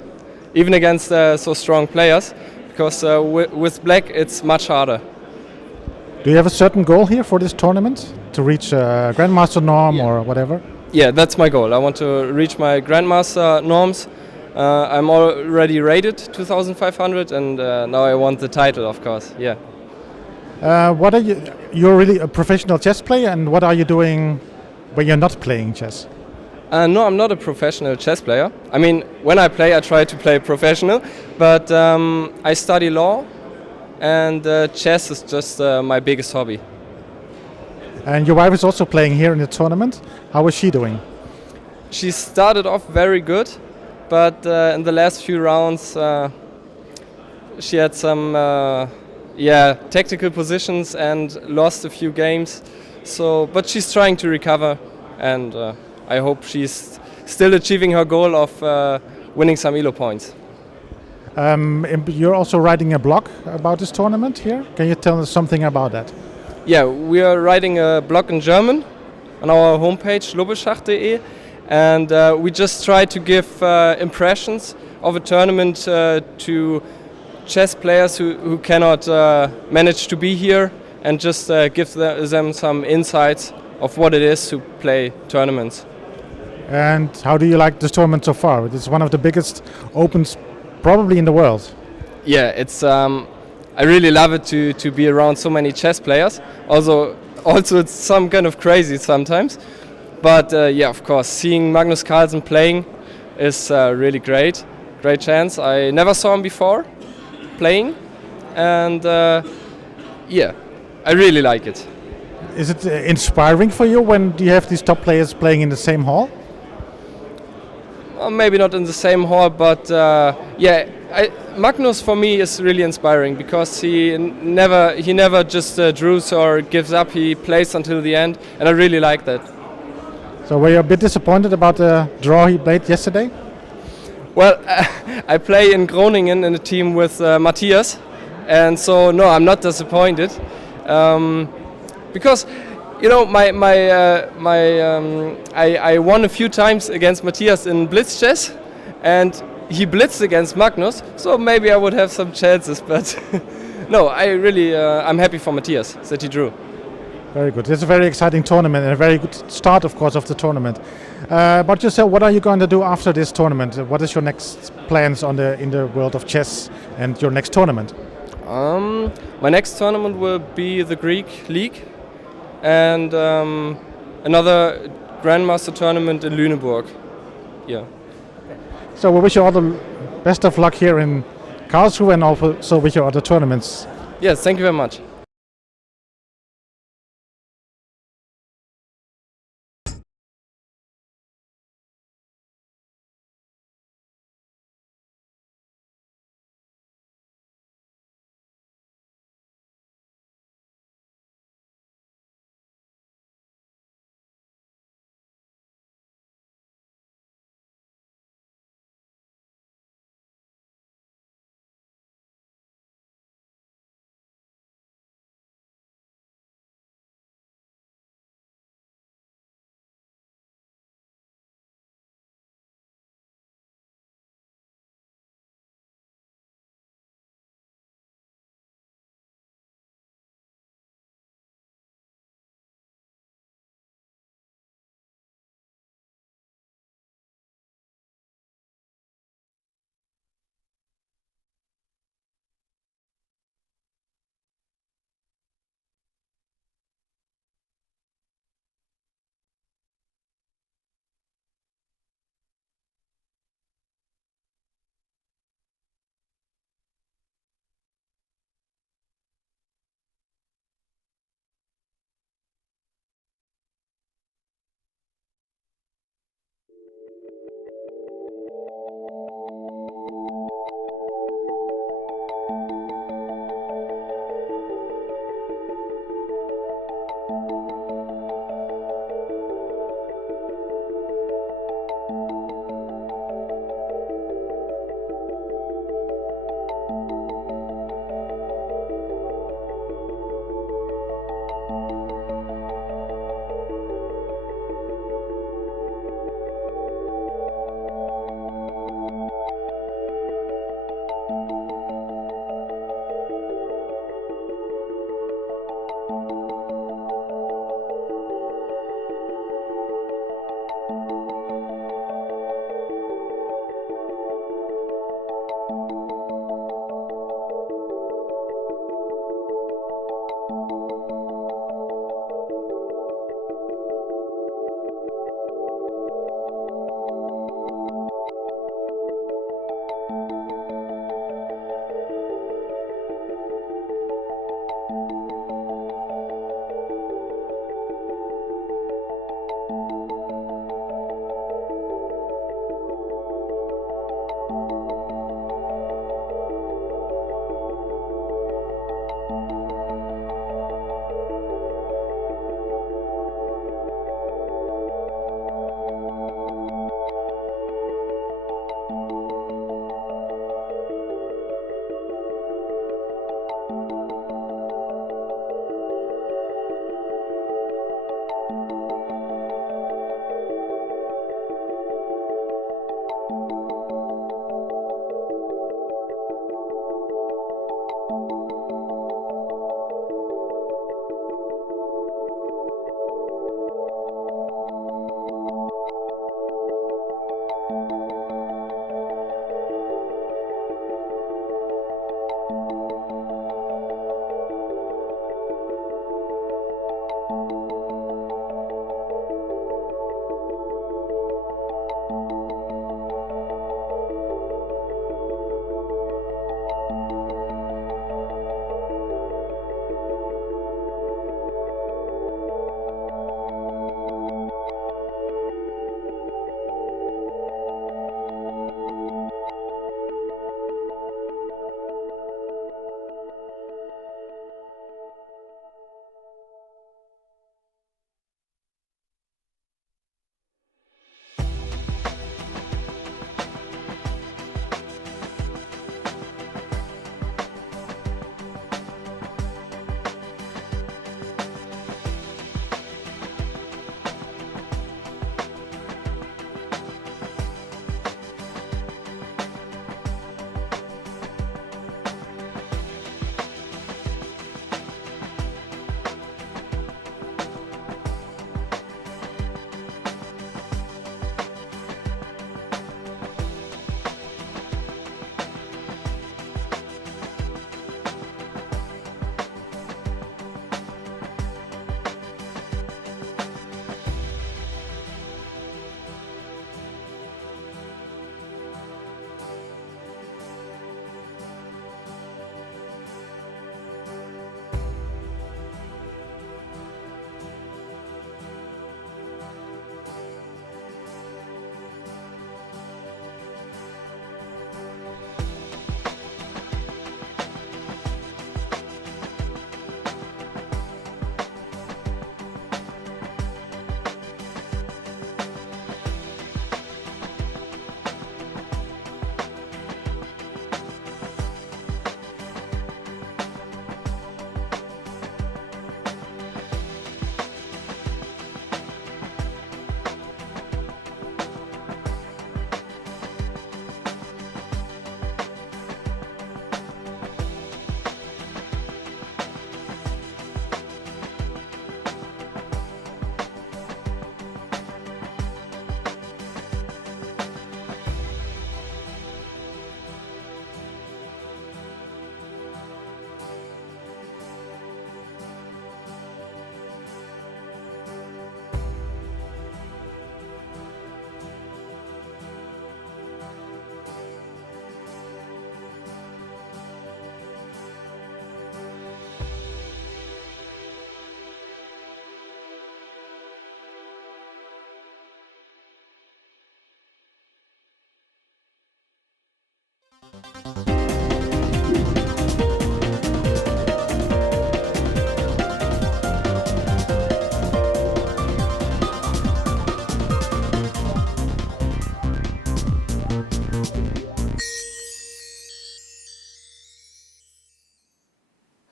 even against so strong players, because with black it's much harder. Do you have a certain goal here for this tournament? To reach Grandmaster norm or whatever? Yeah, that's my goal. I want to reach my Grandmaster norms. I'm already rated 2,500 and now I want the title, of course, yeah. What are you? You're really a professional chess player, and what are you doing when you're not playing chess? No, I'm not a professional chess player. I mean, when I play, I try to play professional, but I study law, and chess is just my biggest hobby. And your wife is also playing here in the tournament. How is she doing? She started off very good, but in the last few rounds, she had some tactical positions and lost a few games. So, but she's trying to recover, and I hope she's still achieving her goal of winning some ELO points. You're also writing a blog about this tournament here. Can you tell us something about that? Yeah, we are writing a blog in German on our homepage lobeschach.de, and we just try to give impressions of a tournament to chess players who cannot manage to be here, and just give them some insights of what it is to play tournaments. And how do you like this tournament so far? It's one of the biggest opens probably in the world. Yeah, it's I really love it to be around so many chess players. Also it's some kind of crazy sometimes. But yeah, of course, seeing Magnus Carlsen playing is really great. Great chance. I never saw him before playing, and yeah, I really like it. Is it inspiring for you when you have these top players playing in the same hall? Well, maybe not in the same hall, but yeah, Magnus for me is really inspiring because he never just draws or gives up. He plays until the end, and I really like that. So were you a bit disappointed about the draw he played yesterday? Well, I play in Groningen in a team with Matthias, and so no, I'm not disappointed, because you know I won a few times against Matthias in blitz chess, and he blitzed against Magnus, so maybe I would have some chances, but no, I'm happy for Matthias that he drew. Very good. It's a very exciting tournament and a very good start, of course, of the tournament. But yourself, what are you going to do after this tournament? What is your next plans in the world of chess and your next tournament? My next tournament will be the Greek League and another Grandmaster tournament in Lüneburg. Yeah. So we wish you all the best of luck here in Karlsruhe and also with your other tournaments. Yes, thank you very much.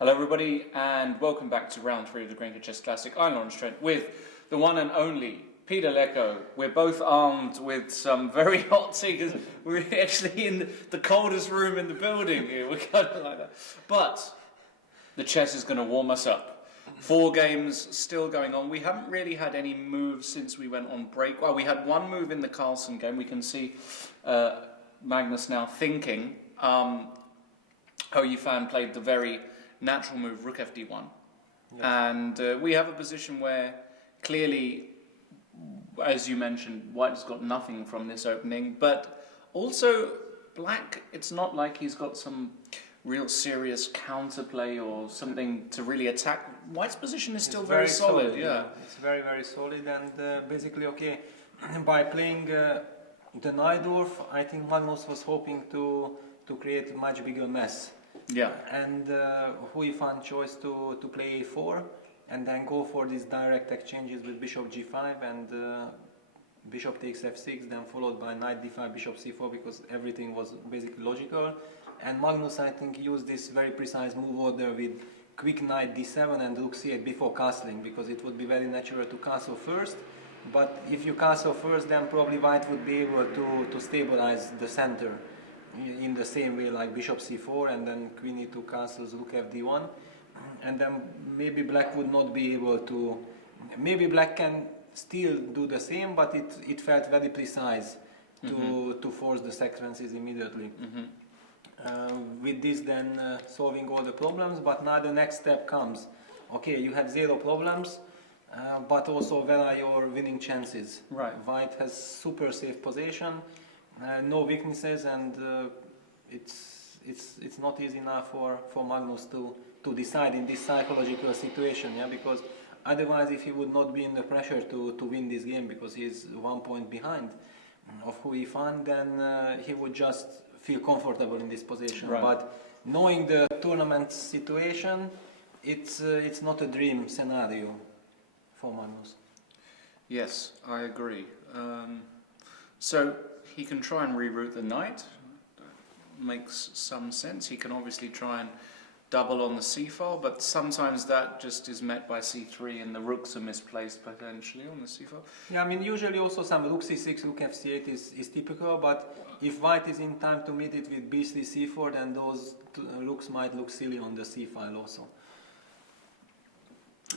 Hello everybody and welcome back to round 3 of the GRENKE Chess Classic. I'm Lawrence Trent with the one and only Peter Leko. We're both armed with some very hot tea because we're actually in the coldest room in the building here. We're kind of like that. But the chess is going to warm us up. 4 games still going on. We haven't really had any moves since we went on break. Well, we had one move in the Karlsruhe game. We can see Magnus now thinking. Ho Yifan played the very natural move, rook fd1. Yes. And we have a position where clearly, as you mentioned, white's got nothing from this opening, but also black, it's not like he's got some real serious counterplay or something to really attack. White's position is still very solid, yeah. It's very, very solid, and basically, okay, by playing the knight dwarf, I think Magnus was hoping to create a much bigger mess. Yeah. And Ho Yifan chose to play a4 and then go for these direct exchanges with bishop g5 and bishop takes f6, then followed by knight d5, bishop c4, because everything was basically logical. And Magnus, I think, used this very precise move order with quick knight d7 and rook c8 before castling, because it would be very natural to castle first. But if you castle first, then probably white would be able to stabilize the center in the same way like bishop c4 and then queen e2 castles rook fd1, and then maybe black would not be able to, maybe black can still do the same, but it felt very precise to force the sequences immediately. With this then solving all the problems, but now the next step comes. Okay, you have 0 problems, but also where are your winning chances? Right. White has super safe position, no weaknesses, and it's not easy now for Magnus to decide in this psychological situation, yeah, because otherwise if he would not be in the pressure to win this game because he's 1 point behind of Ho Yifan, then he would just feel comfortable in this position. Right. But knowing the tournament situation, it's not a dream scenario for Magnus. Yes, I agree. So he can try and reroute the knight. Makes some sense. He can obviously try and double on the c file, but sometimes that just is met by c3 and the rooks are misplaced potentially on the c file. Yeah, I mean usually also some rook c6, rook f8 is typical, but if white is in time to meet it with b3, c4, then those rooks might look silly on the c file also.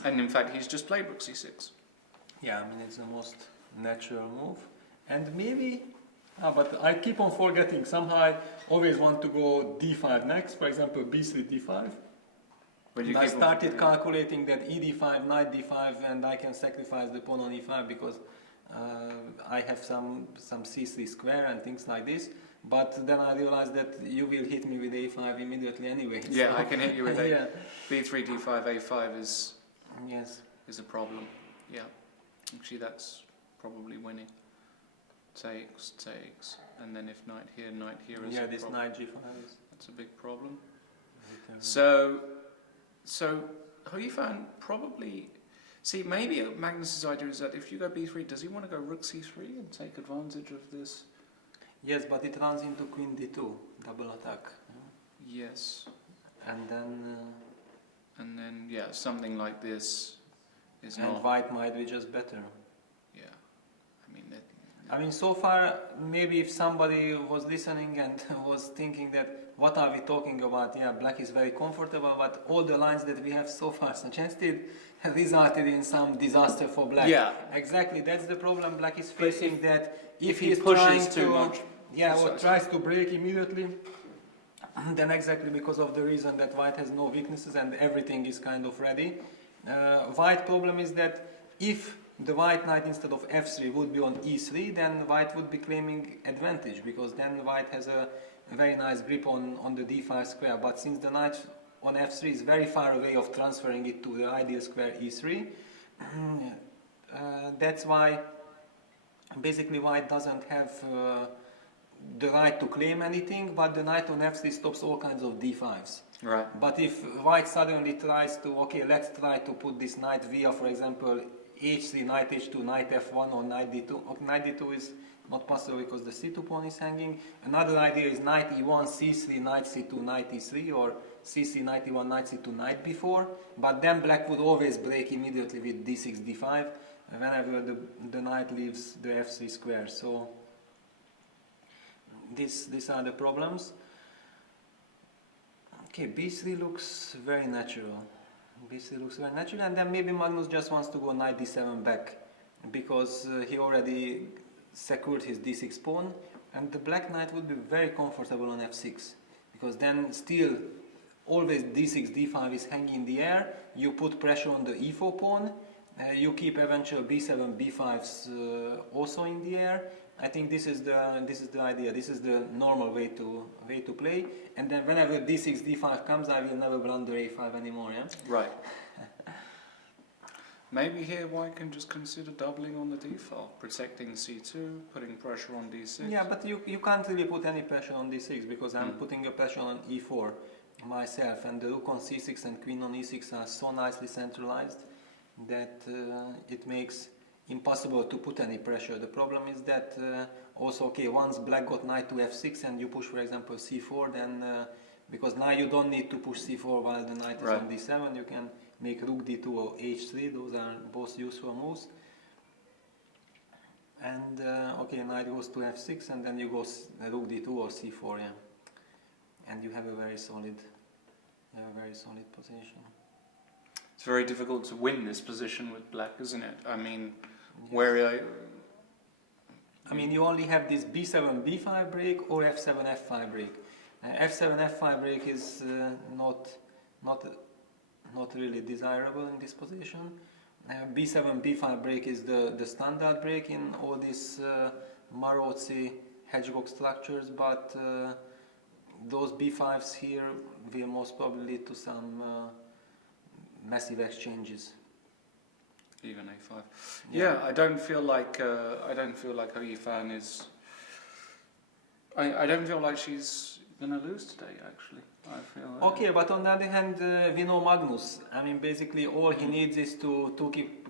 And in fact he's just played rook c6. Yeah, I mean it's the most natural move. And maybe, but I keep on forgetting, somehow I always want to go d5 next, for example b3, d5. And I started calculating that e d5, knight d5, and I can sacrifice the pawn on e5 because I have some c3 square and things like this. But then I realized that you will hit me with a5 immediately anyway. Yeah, so I can hit you with yeah. b3, d5, a5 is a problem. Yeah, actually that's probably winning. Takes, and then if knight here is yeah, a this problem. knight g5 is... That's a big problem. So Ho Yifan probably... See, maybe Magnus's idea is that if you go b3, does he want to go rook c3 and take advantage of this? Yes, but it runs into queen d2, double attack. Yes. And then yeah, something like this is and not... white might be just better. Yeah, I mean, so far, maybe if somebody was listening and was thinking that, what are we talking about? Yeah, black is very comfortable, but all the lines that we have so far suggested have resulted in some disaster for black. Yeah. Exactly, that's the problem black is facing, that if he he's pushes trying too much, yeah, or tries to break immediately, then exactly because of the reason that white has no weaknesses and everything is kind of ready. White problem is that if the white knight instead of f3 would be on e3, then white would be claiming advantage, because then white has a very nice grip on the d5 square. But since the knight on f3 is very far away of transferring it to the ideal square e3, that's why basically white doesn't have the right to claim anything, but the knight on f3 stops all kinds of d5s. Right. But if white suddenly tries to, okay, let's try to put this knight via, for example, h3, knight h2, knight f1 or knight d2. Okay, knight d2 is not possible because the c2 pawn is hanging. Another idea is knight e1, c3, knight c2, knight e3, or cc91, knight c2, knight b4, but then black would always break immediately with d6, d5 whenever the knight leaves the f3 square. So these are the problems. Okay, b3 looks very natural. b3 looks very natural, and then maybe Magnus just wants to go knight d7 back because he already secured his d6 pawn, and the black knight would be very comfortable on f6 because then still always d6, d5 is hanging in the air. You put pressure on the e4 pawn. You keep eventual b7, b5s also in the air. I think this is the idea. This is the normal way to play. And then whenever d6, d5 comes, I will never blunder a5 anymore. Yeah. Right. Maybe here White can just consider doubling on the d file, protecting c2, putting pressure on d6. Yeah, but you can't really put any pressure on d6 because I'm putting a pressure on e4 myself, and the rook on c6 and queen on e6 are so nicely centralized that it makes impossible to put any pressure. The problem is that also, okay, once black got knight to f6 and you push, for example, c4, then because now you don't need to push c4 while the knight is on d7, you can make rook d2 or h3. Those are both useful moves. And okay, knight goes to f6, and then you go rook d2 or c4, yeah, and you have a very solid position. It's very difficult to win this position with black, isn't it? I mean, yes. I mean, you only have this b7, b5 break or f7, f5 break. F7, f5 break is not really desirable in this position. B7, b5 break is the standard break in all these Marozzi hedgehog structures, but those b5s here will most probably lead to some massive exchanges. Even a5. Yeah, I don't feel like Oyifan is. I don't feel like she's gonna lose today. Actually, I feel. Okay, but on the other hand, we know Magnus. I mean, basically, all he needs is to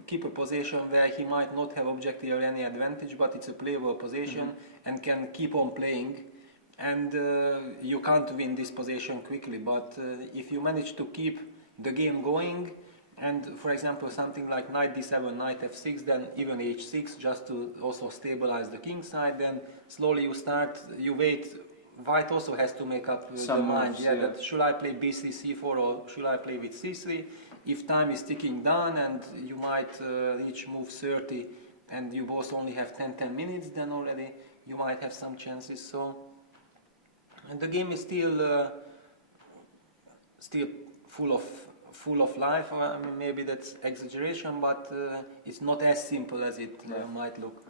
keep a position where he might not have objective or any advantage, but it's a playable position and can keep on playing. And you can't win this position quickly, but if you manage to keep the game going, and for example something like knight d7, knight f6, then even h6 just to also stabilize the king side, then slowly you wait. White also has to make up the mind, that should I play b3, c4 or should I play with c3? If time is ticking down and you might reach move 30 and you both only have 10 minutes, then already you might have some chances. So, and the game is still full of life. I mean, maybe that's exaggeration, but it's not as simple as it might look.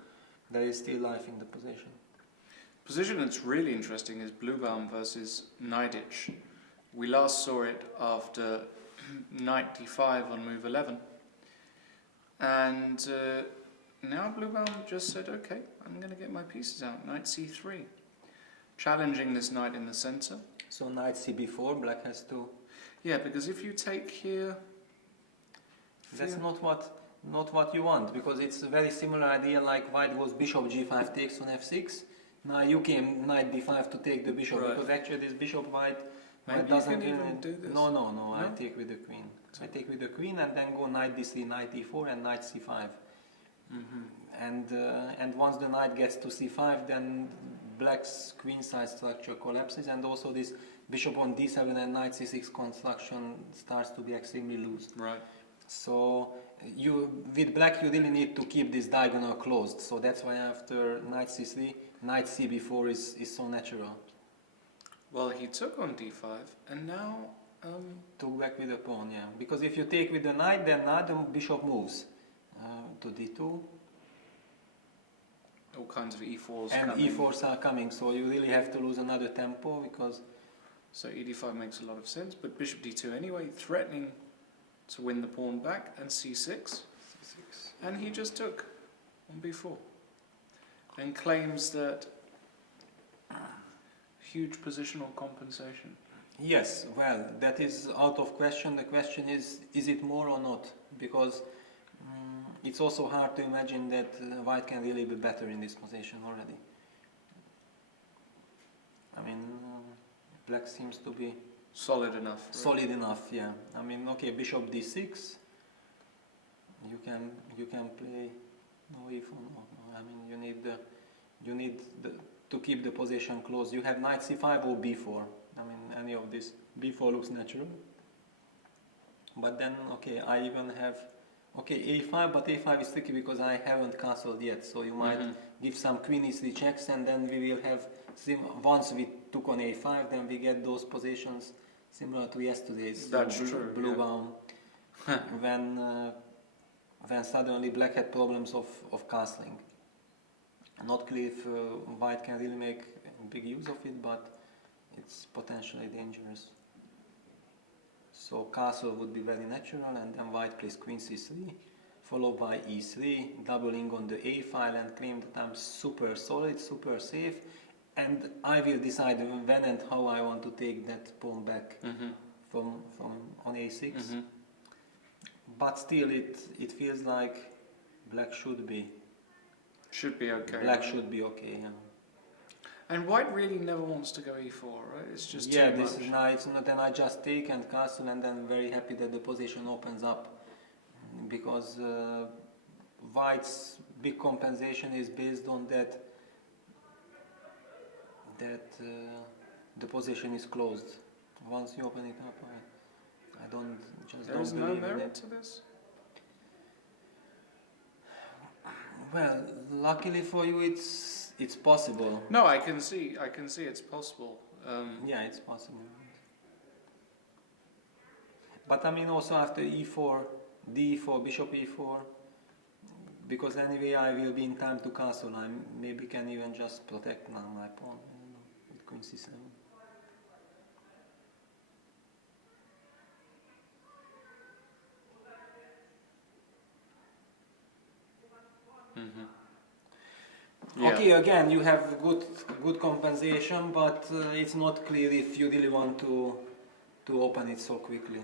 There is still life in the position. Position that's really interesting is Bluebaum versus Naidic. We last saw it after knight d5 on move 11, and now Bluebaum just said, okay, I'm going to get my pieces out, knight c3, challenging this knight in the center. So knight cb4, black has to... Yeah, because if you take here... That's not what you want, because it's a very similar idea like white goes bishop g5 takes on f6. Now you came knight d5 to take the bishop, because actually this bishop white doesn't even do this. No, I take with the queen. So I take with the queen and then go knight d3, knight e4 and knight c5. And once the knight gets to c5, then black's queenside structure collapses, and also this bishop on d7 and knight c6 construction starts to be extremely loose. Right. So with black you really need to keep this diagonal closed. So that's why after knight c3, knight cb4 is so natural. Well, he took on d5 and now took back with the pawn, yeah. Because if you take with the knight, then now the bishop moves to d2. All kinds of e4s and coming. e4s are coming, so you really have to lose another tempo because... So ed5 makes a lot of sense, but bishop d2 anyway, threatening to win the pawn back, and c6. And he just took on b4. And claims that huge positional compensation. Yes, well, that is out of question. The question is it more or not? Because it's also hard to imagine that white can really be better in this position already. I mean, black seems to be... solid enough. Really. Solid enough, yeah. I mean, okay, bishop d6. You can play no e4. No. I mean, you need to keep the position close. You have knight c5 or b4. I mean, any of this. b4 looks natural. But then, okay, I even have, okay, a5, but a5 is tricky because I haven't castled yet. So you might give some queen e3 checks, and then we will have, once we took on a5, then we get those positions similar to yesterday's blue bound, when suddenly black had problems of castling. Not clear if white can really make big use of it, but it's potentially dangerous. So castle would be very natural, and then white plays queen c3, followed by e3, doubling on the a file and claim that I'm super solid, super safe, and I will decide when and how I want to take that pawn back from on a6. But still, it feels like black should be okay. Black should be okay. Yeah. And white really never wants to go e4, right? It's just yeah. Too This much. is nice. Then I just take and castle, and then very happy that the position opens up, because white's big compensation is based on that the position is closed. Once you open it up, I don't There's don't no believe in merit it. to this? Well, luckily for you, it's possible. No, I can see it's possible. Yeah, it's possible. But I mean, also after e4, d4, bishop e4, because anyway I will be in time to castle. I maybe can even just protect now my pawn, with queen c7. Yeah. Okay, again, you have good compensation, but it's not clear if you really want to open it so quickly.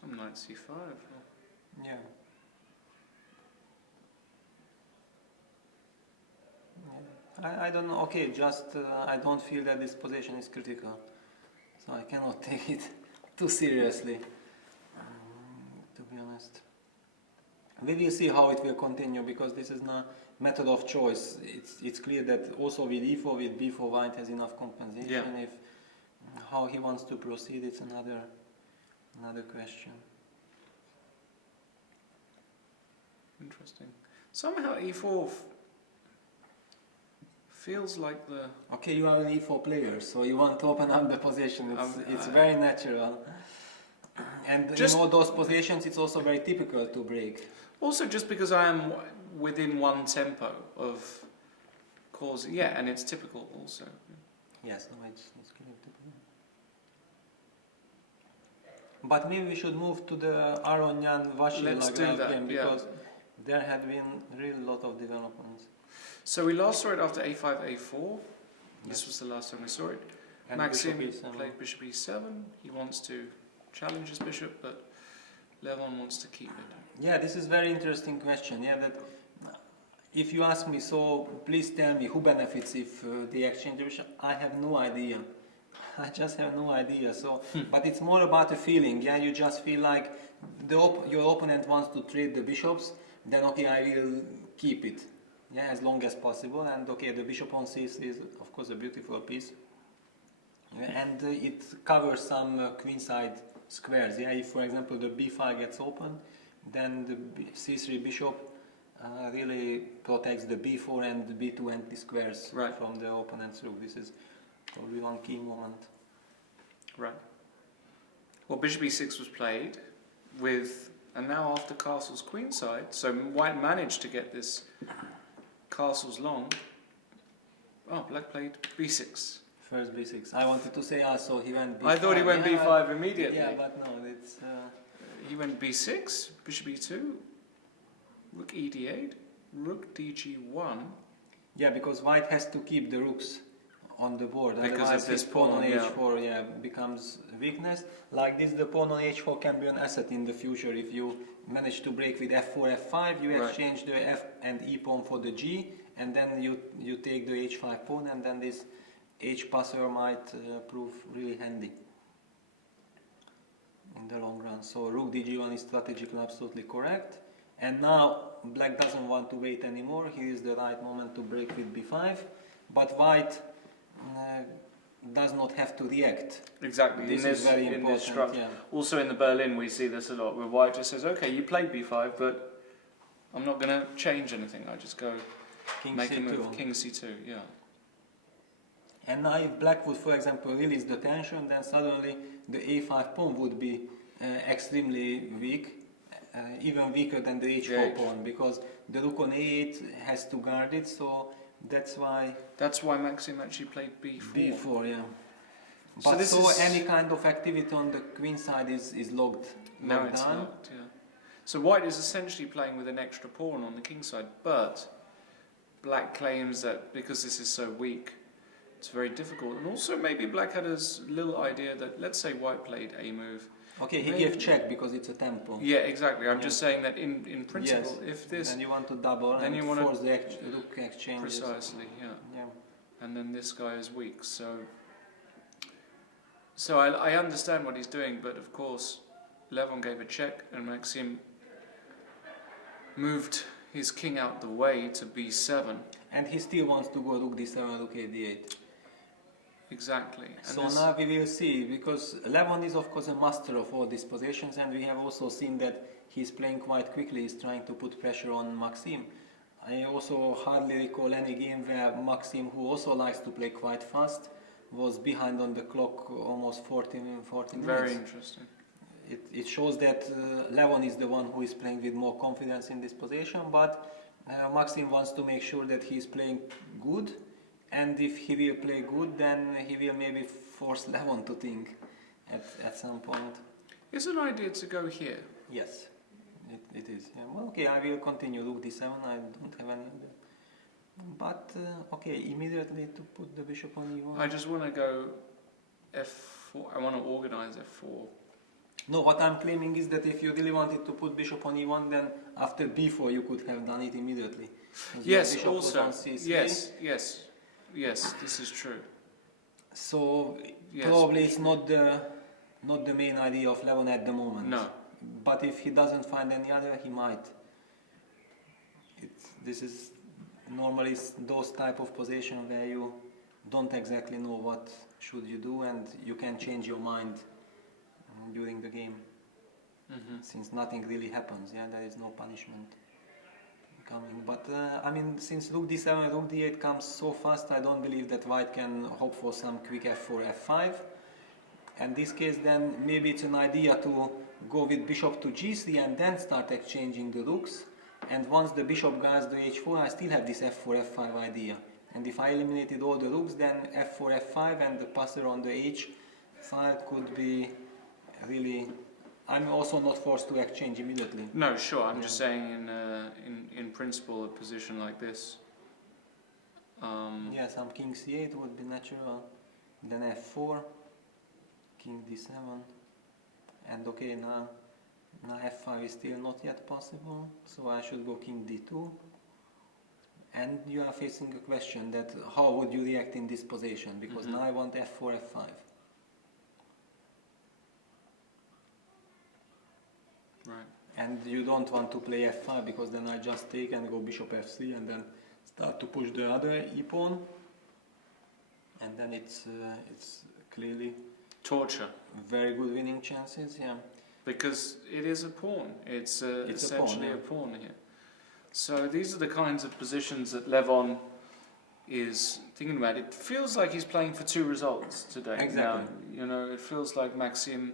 Some knight c5. Yeah. I don't know. Okay, just I don't feel that this position is critical, so I cannot take it too seriously. To be honest, we will see how it will continue, because this is not method of choice. It's clear that also with e4, with b4, white has enough compensation. Yeah. If how he wants to proceed, it's another question. Interesting. Somehow e4 feels like the... Okay, you are an e4 player, so you want to open up the position. It's very natural. And just in all those positions, it's also very typical to break. Also, just because I am within one tempo of causing... Yeah, and it's typical also. Yes, no, it's clear. But maybe we should move to the Aronian-Vachier game, because there had been really a lot of developments. So we last saw it after a5, a4. This was the last time we saw it. And Maxime bishop E7. played bishop e7. He wants to challenge his bishop, but Levon wants to keep it. Yeah, this is very interesting question. Yeah, that if you ask me, so please tell me who benefits if they exchange the bishop. I have no idea. I just have no idea. So, but it's more about a feeling. Yeah, you just feel like your opponent wants to trade the bishops. Then okay, I will keep it. Yeah, as long as possible. And okay, the bishop on c3 is of course a beautiful piece. And it covers some queenside squares. Yeah, if for example the b file gets open, then the c3 bishop really protects the b4 and the b2 empty squares from the opponent's rook. This is probably one key moment. Right. Well, bishop e6 was played with, and now after castle's queenside, so white managed to get this castle's long. Oh, black played b6. First b6. I wanted to say also he went b5. I thought he went b5 immediately. Yeah, but no, it's... He went b6, bishop e2, rook e d8, rook dg1. Yeah, because white has to keep the rooks on the board. Because otherwise of this his pawn on pawn, h4 becomes weakness. Like this, the pawn on h4 can be an asset in the future. If you manage to break with f4, f5, you exchange the f and e pawn for the g, and then you take the h5 pawn, and then this H passer might prove really handy in the long run. So rook dg1 is strategically absolutely correct. And now black doesn't want to wait anymore. Here is the right moment to break with b5. But white does not have to react. Exactly. This is very important. Yeah. Also in the Berlin we see this a lot, where white just says, okay, you played b5, but I'm not going to change anything. I just go King make a c2. move. King c2, yeah. And now if black would, for example, release the tension, then suddenly the a5 pawn would be extremely weak, even weaker than the h4 pawn, because the rook on a8 has to guard it, so that's why... That's why Maxime actually played b4. b4, yeah. So But this so is... any kind of activity on the queen side is logged No, it's down. not, yeah. So white is essentially playing with an extra pawn on the king side, but black claims that because this is so weak, it's very difficult. And also maybe black had a little idea that, let's say white played a move. Okay, he gave check because it's a tempo. Yeah, exactly. I'm just saying that in principle, Yes. if this... Then you want to double then and you want force the rook exchanges. Precisely, yeah. Yeah. And then this guy is weak, so I understand what he's doing, but of course Levon gave a check and Maxime moved his king out the way to b7. And he still wants to go rook d7, rook a d8. Exactly. And So now we will see, because Levon is of course a master of all these positions, and we have also seen that he's playing quite quickly, he's trying to put pressure on Maxime. I also hardly recall any game where Maxime, who also likes to play quite fast, was behind on the clock almost 14 minutes. Very interesting. It shows that Levon is the one who is playing with more confidence in this position, but Maxime wants to make sure that he is playing good, and if he will play good, then he will maybe force Levon to think at some point. Is an idea to go here? Yes, it is. Yeah. Well, okay, I will continue rook d7, I don't have any other. But, okay, immediately to put the bishop on e1. I just want to go f4, I want to organize f4. No, what I'm claiming is that if you really wanted to put bishop on e1, then after b4 you could have done it immediately. Yes, also. Yes, this is true. So Yes, probably it's not the main idea of Levon at the moment. No. But if he doesn't find any other, he might. This is normally those type of position where you don't exactly know what should you do, and you can change your mind during the game. Since nothing really happens, yeah, there is no punishment coming. But I mean, since rook d7, rook d8 comes so fast, I don't believe that white can hope for some quick f4, f5. In this case, then maybe it's an idea to go with bishop to g3 and then start exchanging the rooks. And once the bishop guards the h4, I still have this f4, f5 idea. And if I eliminated all the rooks, then f4, f5 and the passer on the h5 could be really... I'm also not forced to exchange immediately. No, sure. I'm just saying in principle, a position like this. Yeah, some king c8 would be natural. Then f4, king d7, and okay, now f5 is still not yet possible, so I should go king d2. And you are facing a question that how would you react in this position, because now I want f4, f5. Right. And you don't want to play f5 because then I just take and go bishop f3 and then start to push the other e-pawn, and then it's clearly Torture. very good winning chances, yeah. Because it is a pawn. It's essentially a pawn here. So these are the kinds of positions that Levon is thinking about. It feels like he's playing for two results today. Exactly. Now, you know, it feels like Maxime.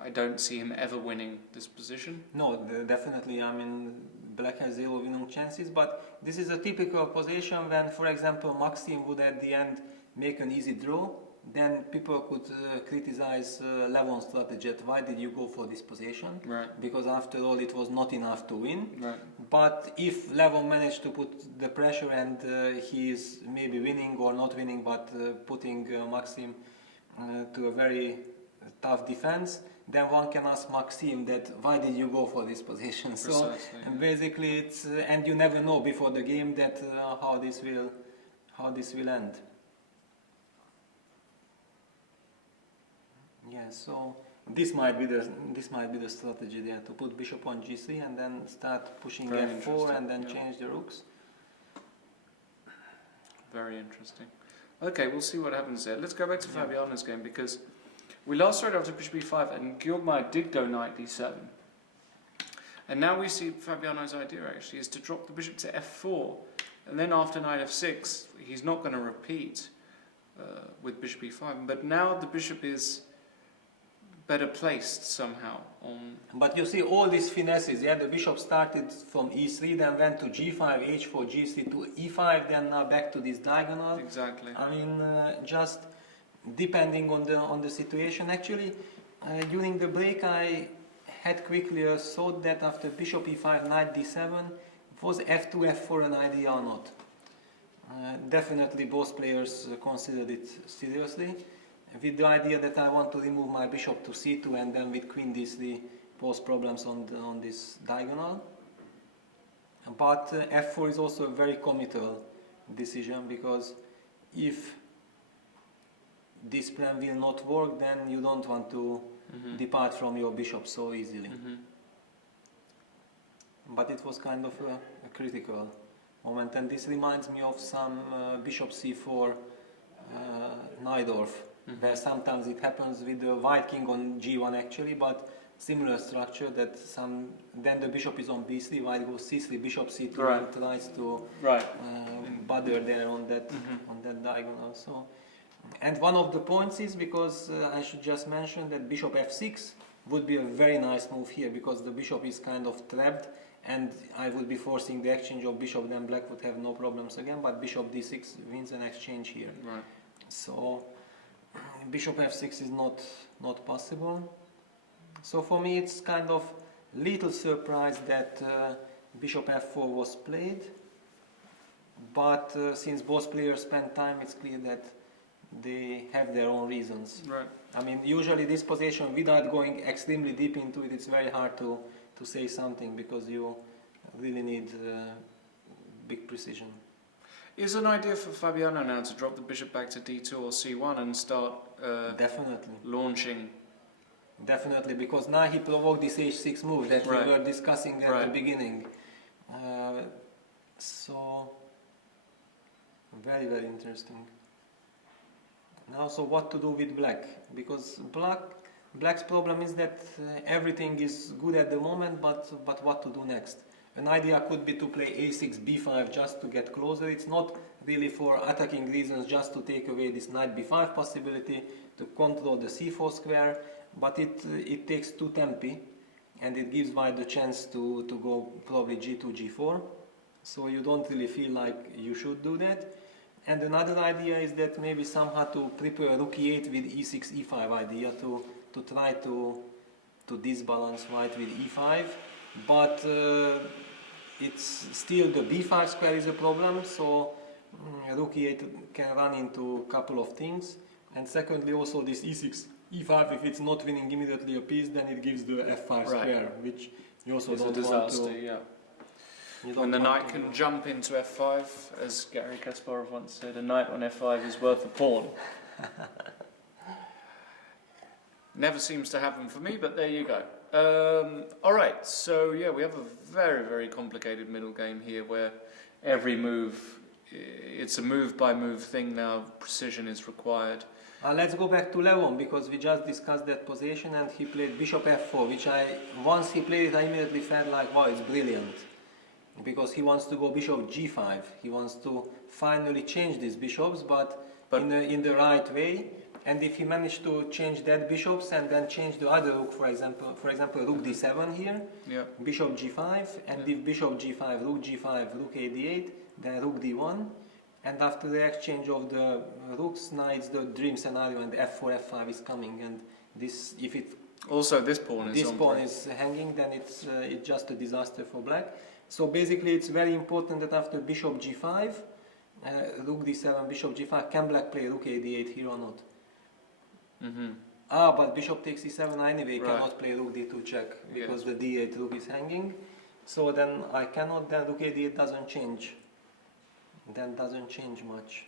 I don't see him ever winning this position. No, definitely. I mean, black has 0 winning chances, but this is a typical position when, for example, Maxime would at the end make an easy draw. Then people could criticize Levon's strategy. Why did you go for this position? Right. Because after all, it was not enough to win. Right. But if Levon managed to put the pressure and he is maybe winning or not winning, but putting Maxime to a very tough defense, then one can ask Maxime that why did you go for this position? Precisely, So and basically it's and you never know before the game that how how this will end. Yeah, so this might be the strategy there, to put bishop on g3 and then start pushing Very f4 and then yeah. change the rooks. Very interesting. Okay, we'll see what happens there. Let's go back to Fabiano's game, because we last started after bishop e5 and Georgmeier did go knight d7. And now we see Fabiano's idea actually is to drop the bishop to f4, and then after knight f6 he's not going to repeat with bishop e5, but now the bishop is better placed somehow on... But you see all these finesses, yeah, the bishop started from e3, then went to g5, h4, g3 to e5, then now back to this diagonal. Exactly. I mean, just depending on the situation. Actually, during the break I had quickly a thought that after bishop e5, knight d7, was f2, f4 an idea or not? Definitely both players considered it seriously, with the idea that I want to remove my bishop to c2 and then with queen d3 pose problems on this diagonal. But f4 is also a very committal decision, because if this plan will not work, then you don't want to depart from your bishop so easily. But it was kind of a critical moment, and this reminds me of some bishop c4 Najdorf, where sometimes it happens with the white king on g1 actually, but similar structure that then the bishop is on b3, white goes c3, bishop c2, right. and tries to bother there on that diagonal. So, and one of the points is, because I should just mention that bishop f6 would be a very nice move here, because the bishop is kind of trapped and I would be forcing the exchange of bishop, then black would have no problems again, but bishop d6 wins an exchange here. Right. So bishop f6 is not possible. So for me it's kind of little surprise that bishop f4 was played, but since both players spent time, it's clear that they have their own reasons. Right. I mean, usually this position, without going extremely deep into it, it's very hard to say something, because you really need big precision. Is an idea for Fabiano now to drop the bishop back to d2 or c1 and start Definitely. launching? Definitely, because now he provoked this h6 move that we were discussing at the beginning. So, very, very interesting. Now, so what to do with black? Because black's problem is that everything is good at the moment, but what to do next? An idea could be to play a6, b5 just to get closer. It's not really for attacking reasons, just to take away this knight b5 possibility, to control the c4 square, but it takes two tempi, and it gives white the chance to go probably g2, g4. So you don't really feel like you should do that. And another idea is that maybe somehow to prepare rook e8 with e6, e5 idea, to try to disbalance white with e5, but it's still the b5 square is a problem, so rook e8 can run into a couple of things. And secondly, also this e6, e5, if it's not winning immediately a piece, then it gives the f5 square, which you also don't want to... When the knight can jump into f5, as Gary Kasparov once said, a knight on f5 is worth a pawn. Never seems to happen for me, but there you go. Alright, so yeah, we have a very, very complicated middle game here, where every move, it's a move by move thing now, precision is required. Let's go back to Levon, because we just discussed that position and he played bishop f4, which once he played it, I immediately felt like, wow, it's brilliant. Because he wants to go bishop g5, he wants to finally change these bishops, but in the right way. And if he managed to change that bishops and then change the other rook, for example rook d7 here, bishop g5, and if bishop g5, rook a d8, then rook d1, and after the exchange of the rooks, now it's the dream scenario, and f4, f5 is coming, and this, if it also this pawn is hanging, then it's just a disaster for black. So basically it's very important that after bishop g5, rook d7, bishop g5, can black play rook a d8 here or not? But bishop takes e7 anyway, cannot play rook d2 check, because the d8 rook is hanging. So then I cannot, then rook a d8 doesn't change then doesn't change much.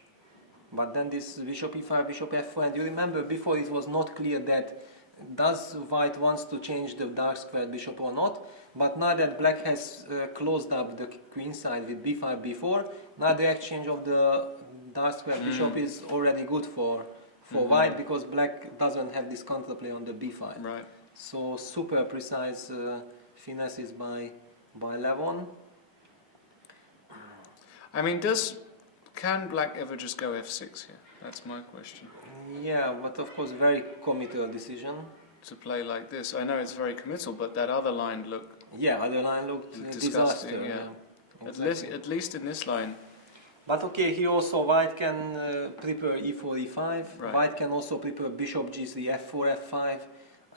But then this bishop e5, bishop f4, and you remember before it was not clear that does white wants to change the dark squared bishop or not, but now that black has closed up the queen side with b5, b4, now the exchange of the dark squared bishop is already good for white, because black doesn't have this counterplay on the b5. Right. So super precise finesses by Levon. I mean, can black ever just go f6 here? That's my question. Yeah, but of course very committal decision. To play like this. I know it's very committal, but that other line looked Yeah, other line looked disgusting. disaster. Yeah. Exactly. At least in this line. But okay, here also white can prepare e4, e5. Right. White can also prepare bishop g3, f4, f5.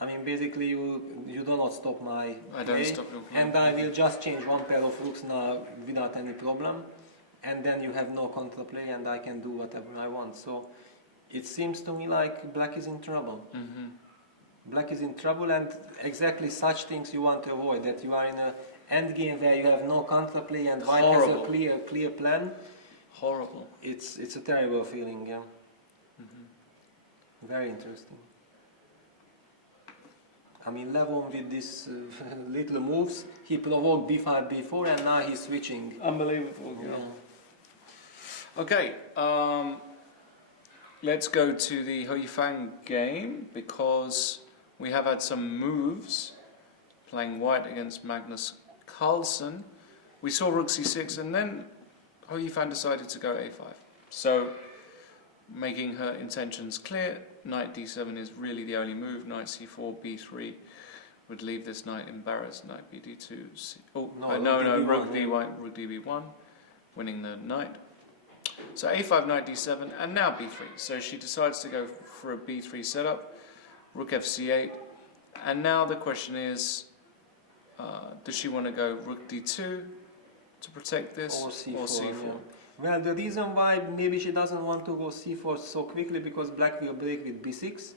I mean, basically you do not stop my I don't play, stop your play. and I will just change one pair of rooks now without any problem, and then you have no counterplay, and I can do whatever I want. So it seems to me like black is in trouble. Mm-hmm. Black is in trouble, and exactly such things you want to avoid. That you are in an end game where you have no counterplay and white Horrible. has a clear plan. Horrible. It's a terrible feeling. Yeah. Mm-hmm. Very interesting. I mean, Levon with these little moves, he provoked b5, b4, and now he's switching. Unbelievable. Yeah. Okay, let's go to the Huifang game, because we have had some moves playing white against Magnus Carlsen. We saw rook c6, and then Huifang decided to go a5. So, making her intentions clear, knight d7 is really the only move. Knight c4, b3 would leave this knight embarrassed. Knight bd2, no, rook d1, rook db1, winning the knight. So a5, knight d7, and now b3. So she decides to go for a b3 setup, rook fc8, and now the question is, does she want to go rook d2 to protect this, Or c4? c4? Yeah. Well, the reason why maybe she doesn't want to go c4 so quickly, because black will break with b6,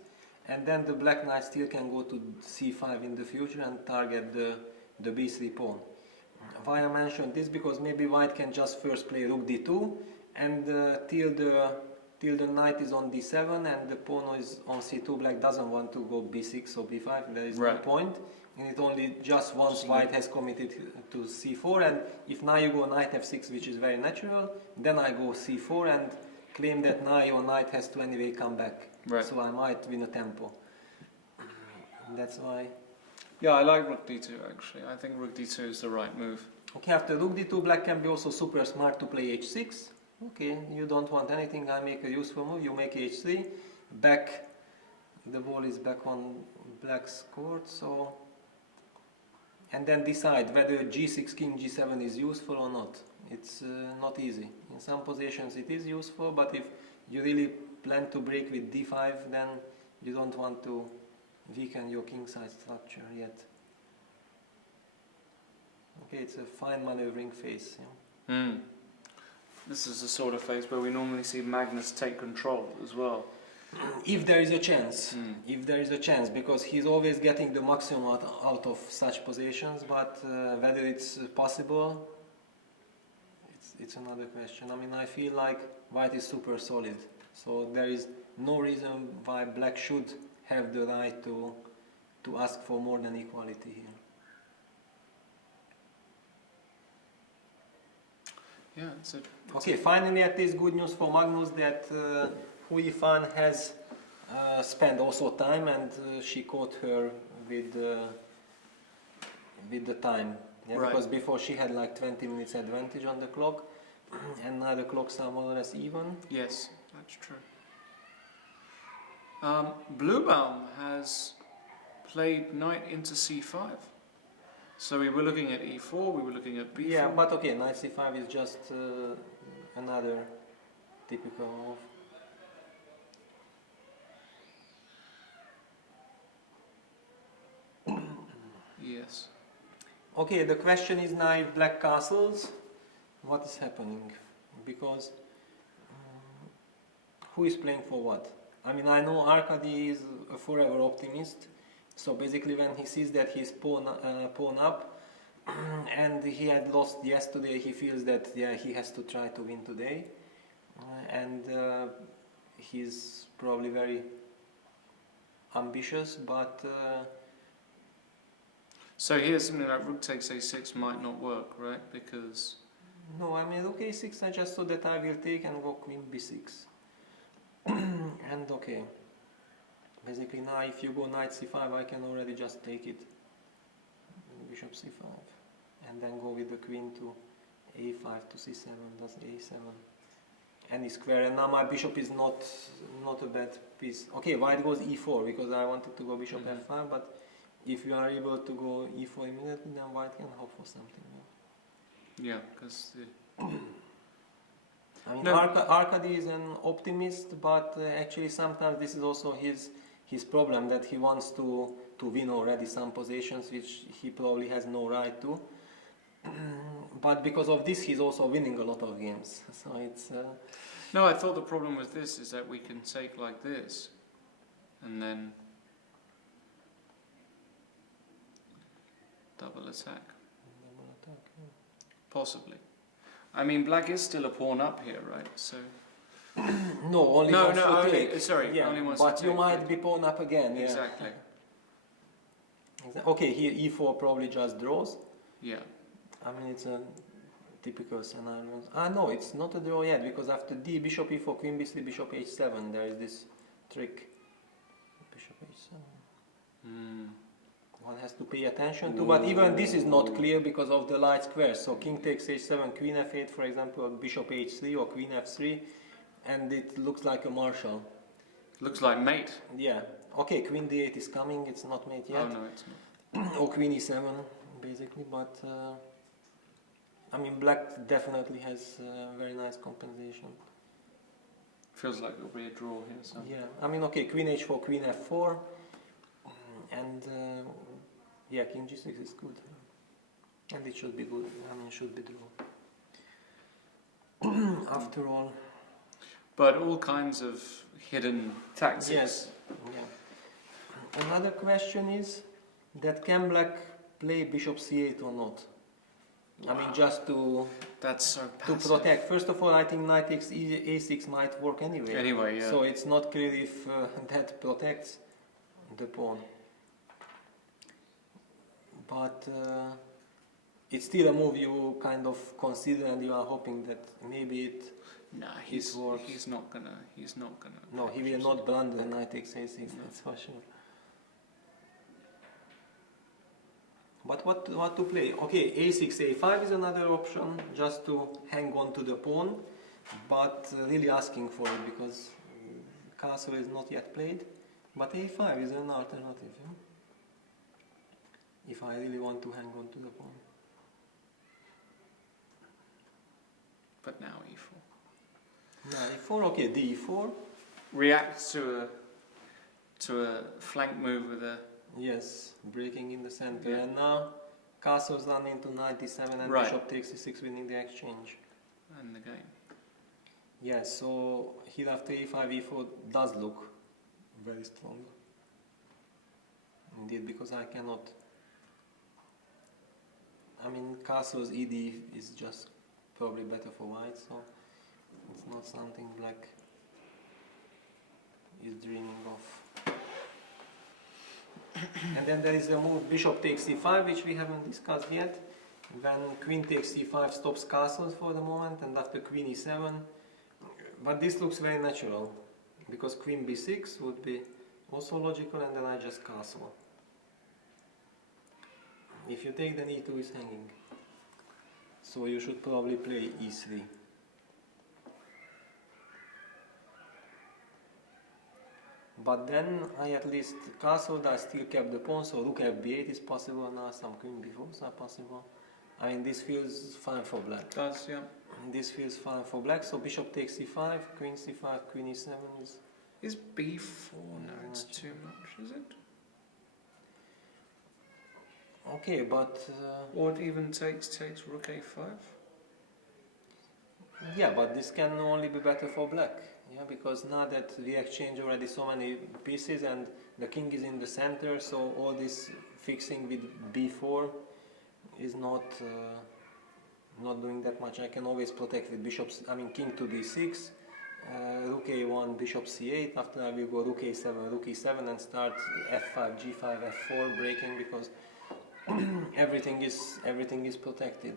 and then the black knight still can go to c5 in the future and target the b3 pawn. Why I mentioned this, because maybe white can just first play rook d2, and till the knight is on d7 and the pawn is on c2, black doesn't want to go b6 or b5. There is no point. And it only just once white has committed to c4, and if now you go knight f6, which is very natural, then I go c4 and claim that now your knight has to anyway come back. Right. So I might win a tempo. That's why. Yeah, I like rook d2 actually. I think rook d2 is the right move. Okay, after rook d2, black can be also super smart to play h6. Okay, you don't want anything, I make a useful move, you make h3. Back, the ball is back on black's court, so... And then decide whether g6, king g7 is useful or not. It's not easy. In some positions it is useful, but if you really plan to break with d5, then you don't want to weaken your kingside structure yet. Okay, it's a fine maneuvering phase. Yeah? This is the sort of phase where we normally see Magnus take control as well. If there is a chance, because he's always getting the maximum out of such positions, but whether it's possible, it's another question. I mean, I feel like white is super solid, so there is no reason why black should have the right to ask for more than equality here. Yeah, it's okay, finally at least good news for Magnus that Huifang has spent also time, and she caught her with the time. Yeah, right. Because before she had like 20 minutes advantage on the clock, and now the clocks are more or less even. Yes, that's true. Bluebaum has played knight into c5. So we were looking at e4, we were looking at b4. Yeah, but okay, knight c5 is just another typical move. Yes. Okay, the question is now if black castles, what is happening? Because who is playing for what? I mean, I know Arkady is a forever optimist, so basically when he sees that he's pawn up, and he had lost yesterday. He feels that he has to try to win today, and he's probably very ambitious, but so here's something like rook takes a6 might not work, right? Because no, I mean rook a6 I just thought that I will take and go queen b6 and okay, basically now if you go knight c5 I can already just take it, bishop c5, and then go with the queen to a5 to c7, does a7, any square, and now my bishop is not a bad piece. Okay, white goes e4 because I wanted to go bishop f5, but if you are able to go e4 immediately, then white can hope for something. Yeah, because I mean, Arkady is an optimist, but actually sometimes this is also his problem, that he wants to win already some positions which he probably has no right to. But because of this, he's also winning a lot of games. So it's. No, I thought the problem with this is that we can take like this, and then double attack. Possibly. I mean, black is still a pawn up here, right? So. No, only no, wants to take. only, sorry, yeah, only wants but to you take, might be pawn up again. Yeah. Exactly. Okay, here e4 probably just draws. Yeah. I mean, it's a typical scenario. No, it's not a draw yet, because after d, bishop e4, queen b3, bishop h7, there is this trick. Bishop h7. One has to pay attention to, but even this is not clear because of the light squares. So king takes h7, queen f8, for example, or bishop h3 or queen f3, and it looks like a marshal. Looks like mate. Yeah. Okay, queen d8 is coming. It's not mate yet. Oh no, it's not. Or queen e7, basically, but I mean, black definitely has very nice compensation. Feels like it'll be a draw here. So. Yeah, I mean, okay, queen h4, queen f4, and yeah, king g6 is good, and it should be good. I mean, it should be draw. After all. But all kinds of hidden tactics. Yes. Yeah. Another question is that can black play bishop c8 or not? Wow. I mean, just to that's so passive. To protect. First of all, I think knight takes a6 might work anyway. Anyway, yeah. So it's not clear if that protects the pawn. But it's still a move you kind of consider, and you are hoping that maybe it. Nah, he's not gonna. No, he will not blunder knight takes a6. No. That's for sure. But what to play? Okay, a6, a5 is another option, just to hang on to the pawn, but really asking for it because castle is not yet played. But a5 is an alternative, yeah? If I really want to hang on to the pawn. But now e4. Now e4, okay, d4. Reacts to a flank move with a. Yes, breaking in the center, yeah. And now castles run into knight d7 and bishop takes e6, winning the exchange. And the game. Yes, so here after e5, e4 does look very strong. Indeed, because I cannot. I mean, castles ed is just probably better for white, so it's not something black is dreaming of. And then there is a move bishop takes c5, which we haven't discussed yet. Then queen takes c5 stops castles for the moment, and after queen e7. But this looks very natural, because queen b6 would be also logical, and then I just castle. If you take, then e2 is hanging. So you should probably play e3. But then I at least castled, I still kept the pawn, so rook fb8 is possible now, some queen b4s are possible. I mean, this feels fine for black. Does, yeah. This feels fine for black, so bishop takes c5, queen c5, queen e7 is... Is b4? No, it's too much, is it? Okay, but... or it even takes rook a5? Yeah, but this can only be better for black. Yeah, because now that we exchange already so many pieces and the king is in the center, so all this fixing with b4 is not doing that much. I can always protect with bishops. I mean, king to d6, rook a1, bishop c8. After I will go rook e7, and start f5, g5, f4 breaking, because everything is protected.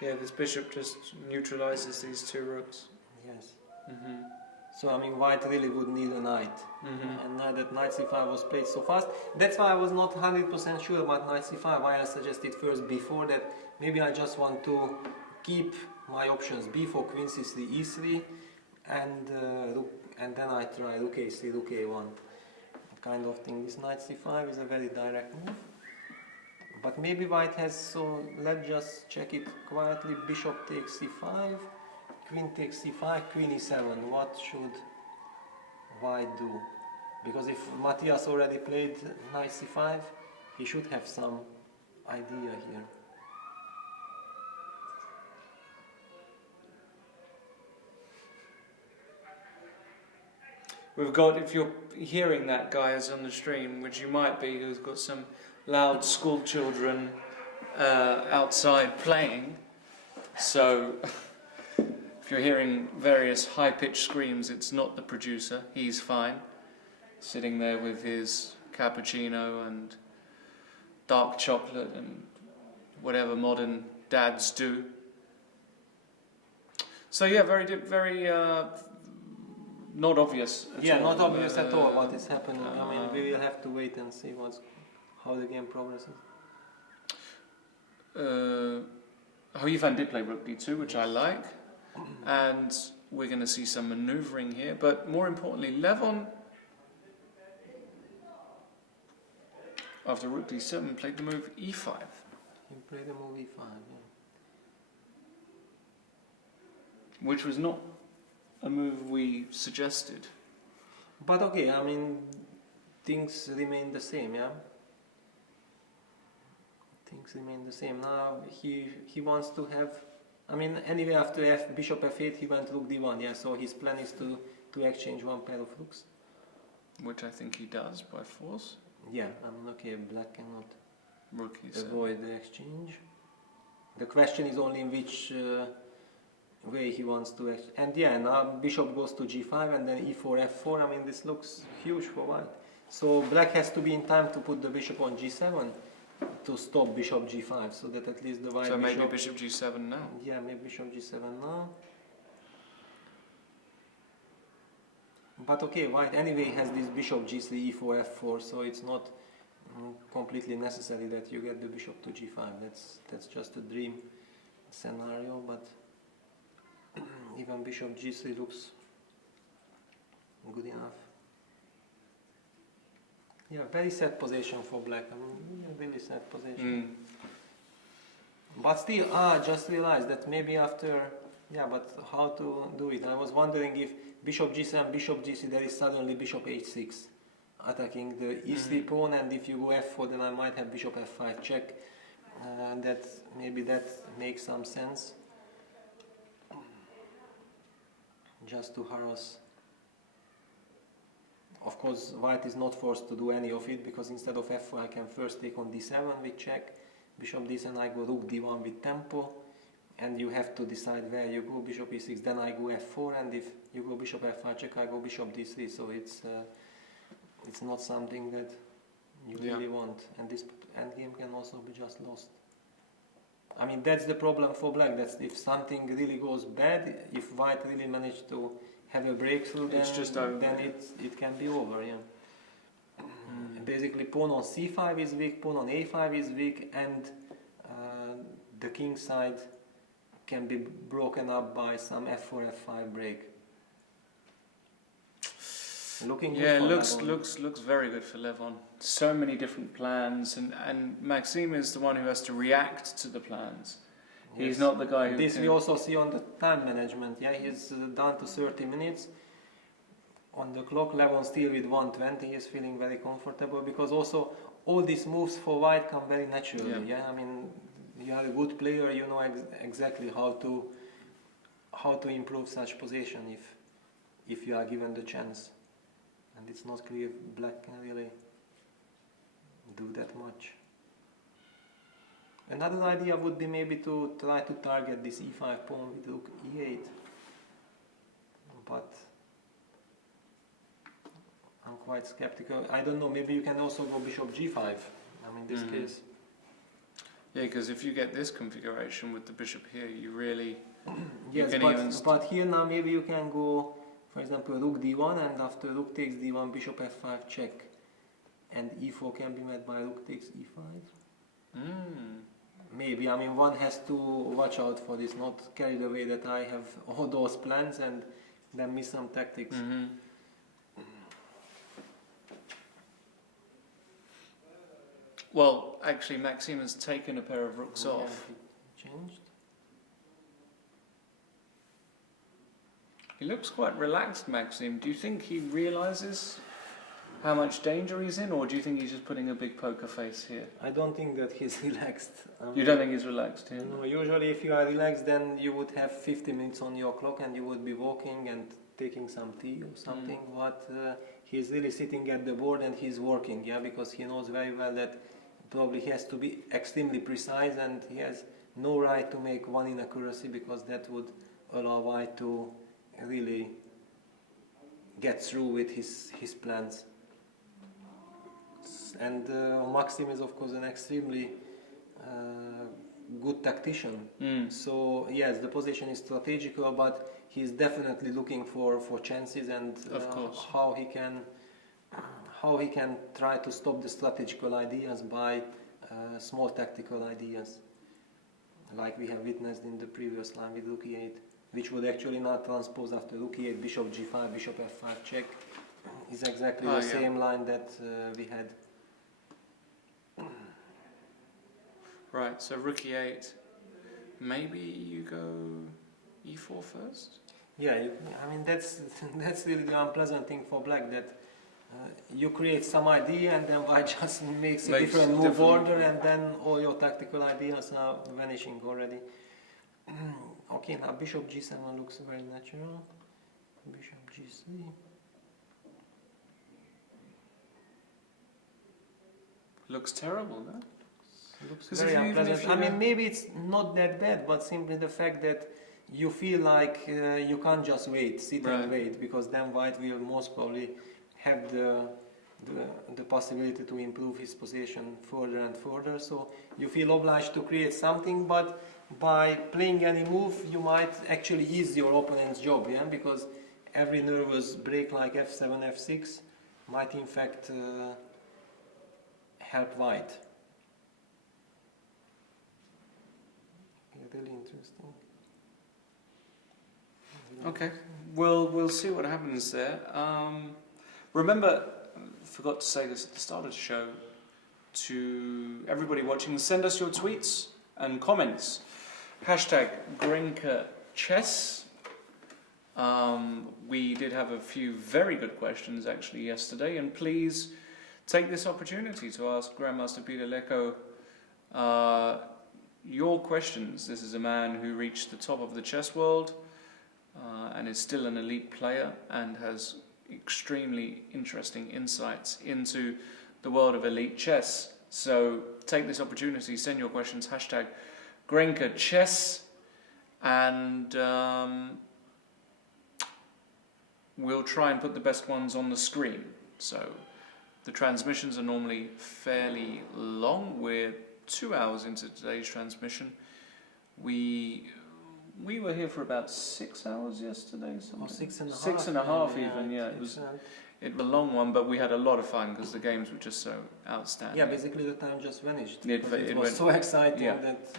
Yeah, this bishop just neutralizes these two rooks. Yes. Mm-hmm. So I mean, white really would need a knight. Mm-hmm. And now that knight c5 was played so fast, that's why I was not 100% sure about knight c5. Why I suggested first before that maybe I just want to keep my options b4, queen c3, e3, and then I try rook a3, rook a1 kind of thing. This knight c5 is a very direct move. But maybe white has, so let's just check it quietly. Bishop takes c5, queen takes c5, queen e7. What should white do? Because if Matthias already played knight c5, he should have some idea here. We've got, if you're hearing that, guys, on the stream, which you might be, who's got some loud school children outside playing, so if you're hearing various high-pitched screams, it's not the producer. He's fine, sitting there with his cappuccino and dark chocolate and whatever modern dads do. So yeah, very not obvious at all. Yeah, not obvious at all what is happening. I mean, we will have to wait and see how the game progresses. Hoivan did play rook d2, which I like, and we're going to see some manoeuvring here, but more importantly, Levon, after rook d7, played the move e5. He played the move e5, yeah. Which was not a move we suggested. But okay, I mean, things remain the same, yeah? Things remain the same. Now he wants to have, I mean, anyway, after bishop f8 he went rook d1, yeah, so his plan is to exchange one pair of rooks. Which I think he does by force. Yeah, I mean, okay, black cannot Rook e7. avoid the exchange. The question is only in which way he wants to exchange. And yeah, now bishop goes to g5 and then e4, f4. I mean, this looks huge for white. So black has to be in time to put the bishop on g7 to stop bishop g5, so that at least the white so bishop... maybe bishop g7 now. Yeah, maybe bishop g7 now. But okay, white anyway has this bishop g3, e4, f4, so it's not completely necessary that you get the bishop to g5. That's just a dream scenario, but even bishop g3 looks good enough. Yeah, very sad position for black. I mean, yeah, really sad position. But still, just realized that maybe after, yeah, but how to do it? I was wondering if bishop g7, bishop g3, there is suddenly bishop h6 attacking the e3 pawn, and if you go f4, then I might have bishop f5 check. Maybe that makes some sense. Just to harass. Of course, white is not forced to do any of it, because instead of f4 I can first take on d7 with check, bishop d7, I go rook d1 with tempo, and you have to decide where you go, bishop e6, then I go f4, and if you go bishop f5 check, I go bishop d3, so it's not something that you really want, and this endgame can also be just lost. I mean, that's the problem for black, that's if something really goes bad, if white really managed to have a breakthrough, then, it's just over. Then it can be over, yeah. Basically, pawn on c5 is weak, pawn on a5 is weak, and the king side can be broken up by some f4, f5 break. Looking good for looks very good for Levon. So many different plans, and Maxime is the one who has to react to the plans. Yes. He's not the guy who we also see on the time management. Yeah, he's down to 30 minutes on the clock. Levon still with 120. He's feeling very comfortable, because also all these moves for white come very naturally. Yeah, I mean, you are a good player. You know exactly how to improve such position if you are given the chance. And it's not clear if black can really do that much. Another idea would be maybe to try to target this e5 pawn with rook e8, but I'm quite skeptical. I don't know, maybe you can also go bishop g5. I mean, in this case. Yeah, because if you get this configuration with the bishop here, you really... Yes, but here now maybe you can go, for example, rook d1, and after rook takes d1, bishop f5 check, and e4 can be met by rook takes e5. Maybe, I mean, one has to watch out for this, not carried away that I have all those plans and then miss some tactics. Well, actually, Maxime has taken a pair of rooks off. He changed. He looks quite relaxed, Maxime. Do you think he realizes how much danger he's in, or do you think he's just putting a big poker face here? I don't think that he's relaxed. You don't think he's relaxed here? No, usually if you are relaxed, then you would have 50 minutes on your clock and you would be walking and taking some tea or something, but he's really sitting at the board and he's working, yeah, because he knows very well that probably he has to be extremely precise and he has no right to make one inaccuracy, because that would allow White to really get through with his plans. And Maxime is of course an extremely good tactician. So yes, the position is strategical, but he's definitely looking for chances and how he can try to stop the strategical ideas by small tactical ideas, like we have witnessed in the previous line with rook e8, which would actually not transpose after rook e8, bishop g5, bishop f5 check, is exactly the same line that we had. Right, so rook e8, maybe you go e4 first? Yeah, I mean that's really the unpleasant thing for black, that you create some idea and then White just makes a different move order, and then all your tactical ideas are vanishing already. Okay, now bishop g7 looks very natural. Bishop g3. Looks terrible, no? Looks very unpleasant. I mean, maybe it's not that bad, but simply the fact that you feel like you can't just sit and wait, because then White will most probably have the possibility to improve his position further and further. So you feel obliged to create something, but by playing any move, you might actually ease your opponent's job, yeah? Because every nervous break like f7, f6 might in fact help White. Really interesting. Okay, we'll see what happens there. Remember, forgot to say this at the start of the show, to everybody watching, send us your tweets and comments. Hashtag GRENKE chess. We did have a few very good questions actually yesterday, and please take this opportunity to ask Grandmaster Peter Leko your questions. This is a man who reached the top of the chess world and is still an elite player and has extremely interesting insights into the world of elite chess. So take this opportunity, send your questions, hashtag GRENKE chess, and we'll try and put the best ones on the screen. So the transmissions are normally fairly long. We're 2 hours into today's transmission. We were here for about 6 hours yesterday. Or 6.5. 6.5 even, yeah. It was a long one, very had a lot of fun because the games were just so outstanding. Yeah, basically the time just vanished. It was so exciting that...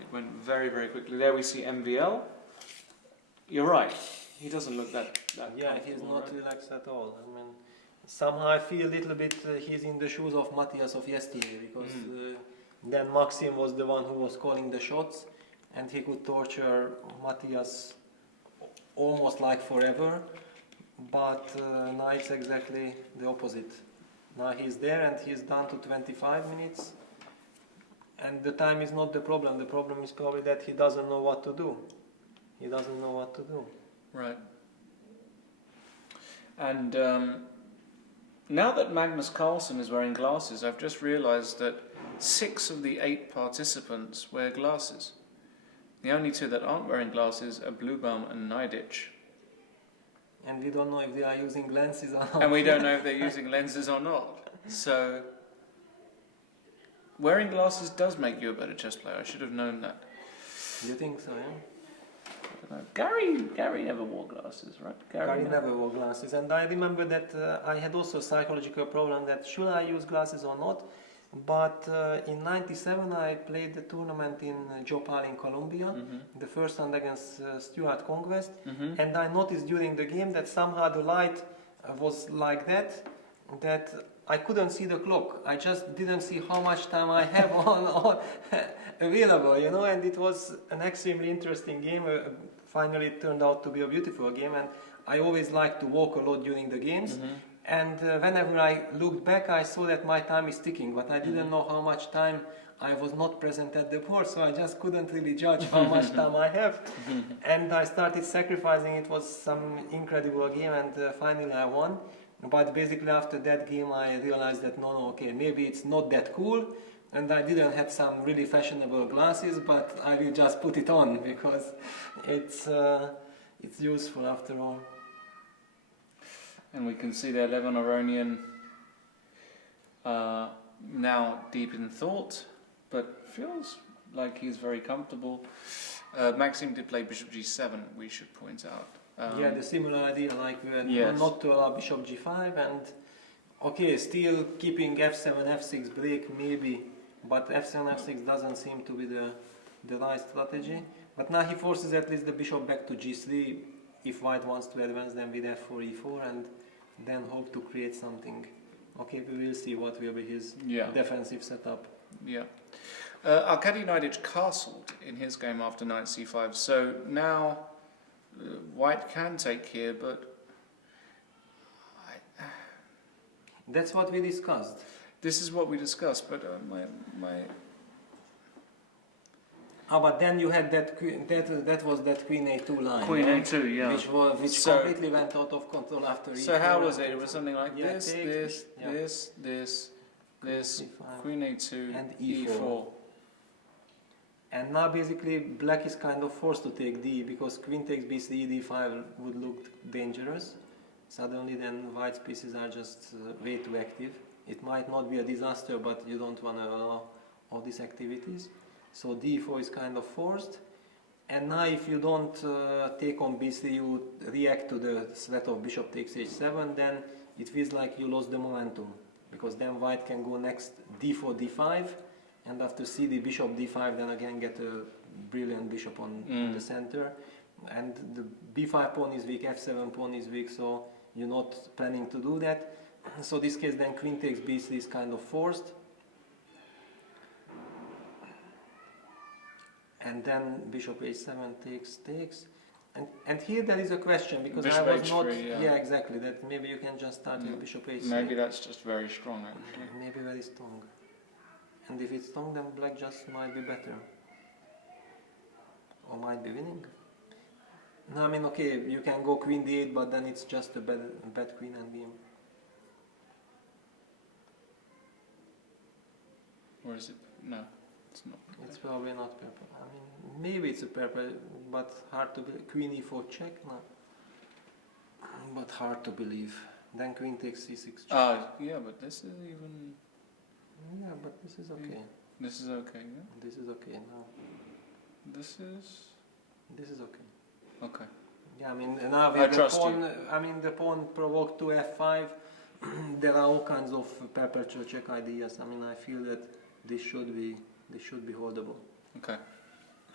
It went very, very quickly. There we see MVL. You're right. He doesn't look that yeah, he's not relaxed at all. I mean, somehow I feel a little bit he's in the shoes of Matthias of yesterday, because then Maxime was the one who was calling the shots, and he could torture Matthias almost like forever. But now it's exactly the opposite. Now he's there and he's down to 25 minutes, and the time is not the problem. The problem is probably that he doesn't know what to do. He doesn't know what to do. Right. And now that Magnus Carlsen is wearing glasses, I've just realized that 6 of the 8 participants wear glasses. The only 2 that aren't wearing glasses are Bluebaum and Najditch. And we don't know if they are using lenses or not. And we don't know if they're using lenses or not. So, wearing glasses does make you a better chess player. I should have known that. You think so, yeah? Gary never wore glasses, right? Gary never wore glasses, and I remember that I had also a psychological problem that should I use glasses or not. But in '97 I played the tournament in Jopal in Colombia, the first round against Stuart Conquest, and I noticed during the game that somehow the light was like that I couldn't see the clock. I just didn't see how much time I have on available, you know, and it was an extremely interesting game. Finally it turned out to be a beautiful game, and I always like to walk a lot during the games. And whenever I looked back, I saw that my time is ticking, but I didn't know how much time I was not present at the board, so I just couldn't really judge how much time I have. And I started sacrificing. It was some incredible game, and finally I won. But basically after that game I realized that okay, maybe it's not that cool, and I didn't have some really fashionable glasses, but I will just put it on because it's useful after all. And we can see there Levon Aronian now deep in thought, but feels like he's very comfortable. Maxime did play bishop g7, we should point out. Yeah, the similar idea, like yes. not to allow bishop g5, and okay, still keeping f7, f6 break maybe, but f7, f6 doesn't seem to be the right strategy. But now he forces at least the bishop back to g3 if white wants to advance, then with f4, e4, and then hope to create something. Okay, we will see what will be his defensive setup. Yeah. Arkady Najditch castled in his game after knight c5, so now white can take here, but that's what we discussed. This is what we discussed, but but then you had that was that queen a2 line. Queen a2, yeah. Which completely went out of control after e4. So how was it? It was something like yeah, this, this, queen a2, and e4. And now basically black is kind of forced to take d, because queen takes b3, d5 would look dangerous. Suddenly then white's pieces are just way too active. It might not be a disaster, but you don't want to allow all these activities. So d4 is kind of forced. And now if you don't take on b3, you react to the threat of bishop takes h7, then it feels like you lost the momentum. Because then white can go next d4, d5, and after cd bishop d5, then again get a brilliant bishop on the center. And the b5 pawn is weak, f7 pawn is weak, so you're not planning to do that. So this case then queen takes b3 is kind of forced. And then bishop h7 takes. And here there is a question, because bishop I was h3, not... yeah. Exactly, that maybe you can just start with bishop h3. Maybe that's just very strong, actually. Maybe very strong. And if it's strong, then black just might be better. Or might be winning. No, I mean, okay, you can go queen d8, but then it's just a bad queen and game. Or is it? No, it's not. It's probably not purple. I mean, maybe it's a purple, but hard to believe. Queen e4 check? No. But hard to believe. Then queen takes c6 check. Yeah, but this is even... Yeah, but this is okay. This is okay, yeah? This is okay now. This is okay. Okay. Yeah, I mean, now I with the trust pawn, you. I mean, the pawn provoked to f5. There are all kinds of perpetual check ideas. I mean, I feel that this should be holdable. Okay.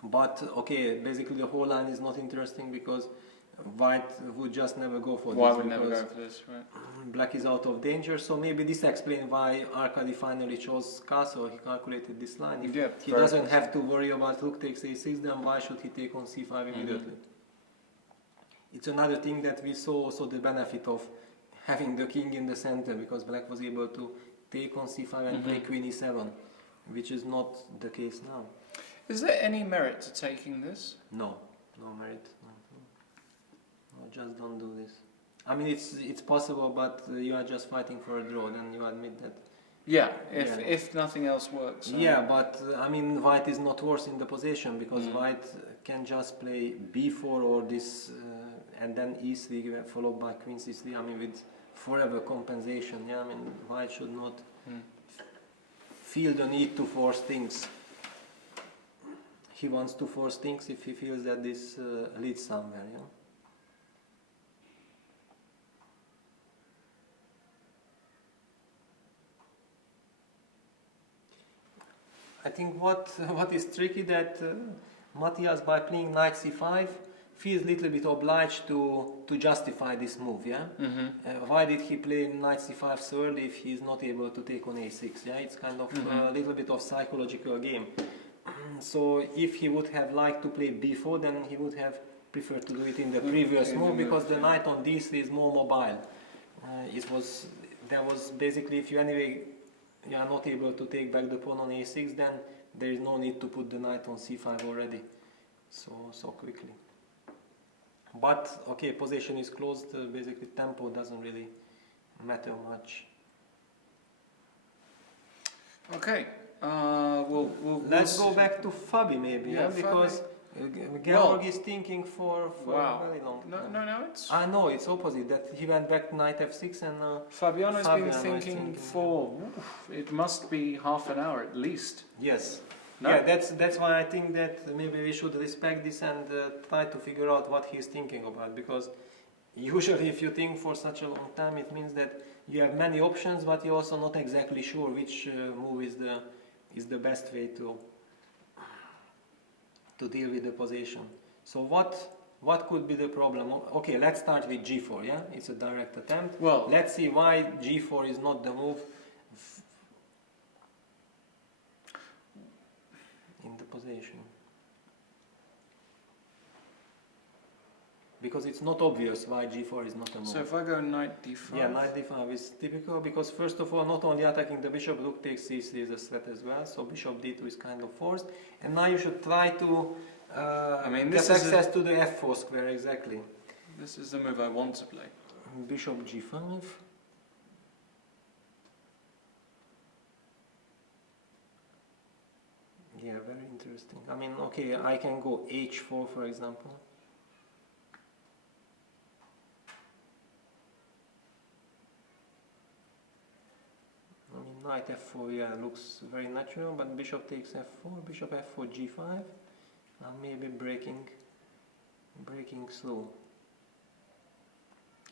But okay, basically the whole line is not interesting, because white would just never go for this. White would never go for this, right? Black is out of danger, so maybe this explains why Arkady finally chose castle. He calculated this line. If he doesn't have to worry about rook takes a6, then why should he take on c5 immediately? It's another thing that we saw also the benefit of having the king in the center, because black was able to take on c5 and play queen e7, which is not the case now. Is there any merit to taking this? No merit. No, just don't do this. I mean, it's possible, but you are just fighting for a draw. Then you admit that Yeah, Yeah. if nothing else works. Yeah, but I mean, white is not worse in the position because white can just play b4 or this, and then e3 followed by queen c3. I mean, with forever compensation. Yeah, I mean, white should not feel the need to force things. He wants to force things if he feels that this leads somewhere. Yeah. I think what is tricky that Matthias, by playing knight c5, feels a little bit obliged to justify this move. Yeah. Why did he play knight c5 so early if he is not able to take on a6? Yeah, it's kind of a little bit of psychological game. So if he would have liked to play b4, then he would have preferred to do it in the previous move because the knight on d3 is more mobile. There was basically, if you anyway you are not able to take back the pawn on a6, then there is no need to put the knight on c5 already so quickly. But okay, position is closed, basically tempo doesn't really matter much. Okay, let's go back to Fabi maybe, yeah, because Georg is thinking for wow. a very long time. No, it's... I know, it's opposite, that he went back knight f6 and... Fabiano's been thinking for... it must be half an hour at least. Yes. No? Yeah, that's why I think that maybe we should respect this and try to figure out what he's thinking about, because usually if you think for such a long time, it means that you have many options, but you're also not exactly sure which move is the best way to deal with the position. So what could be the problem? Okay, let's start with g4, yeah? It's a direct attempt. Well, let's see why g4 is not the move in the position. Because it's not obvious why g4 is not a move. So if I go knight d5... Yeah, knight d5 is typical because first of all, not only attacking the bishop, rook takes c3 is a threat as well, so bishop d2 is kind of forced. And now you should try to get access to the f4 square, exactly. This is the move I want to play. Bishop g5. Yeah, very interesting. I mean, okay, I can go h4 for example. Knight f4, yeah, looks very natural, but bishop takes f4, bishop f4, g5, and maybe breaking slow.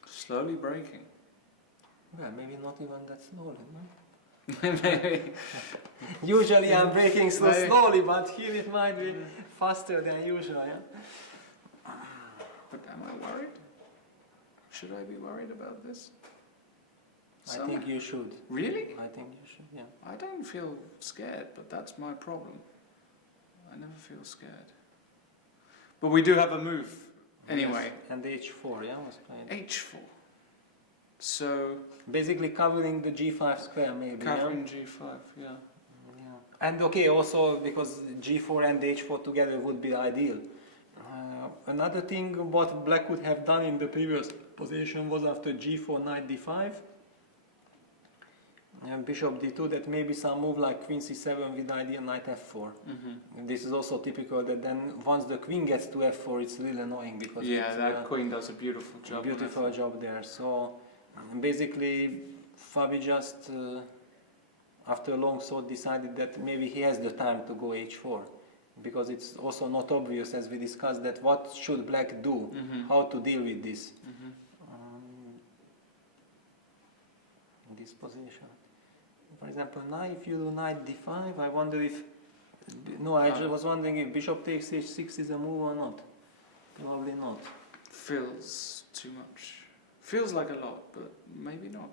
Slowly breaking? Well, maybe not even that slowly, no? Maybe. Usually I'm breaking slowly, but here it might be faster than usual, yeah? But am I worried? Should I be worried about this? I think you should. Really? I think you should, yeah. I don't feel scared, but that's my problem. I never feel scared. But we do have a move, anyway. Yes. And h4, yeah, was playing. h4. So... basically covering the g5 square, maybe, covering yeah? g5, yeah. And okay, also because g4 and h4 together would be ideal. Another thing what black could have done in the previous position was after g4, knight d5, and bishop d2, that maybe some move like queen c7 with idea knight f4. This is also typical that then once the queen gets to f4, it's really annoying because that queen does a beautiful job. Beautiful job there. So basically, Fabi just after a long thought decided that maybe he has the time to go h4, because it's also not obvious, as we discussed, that what should black do, how to deal with this in this position. For example, now if you do knight d5, I wonder if I just was wondering if bishop takes h6 is a move or not. Probably not. Feels too much. Feels like a lot, but maybe not.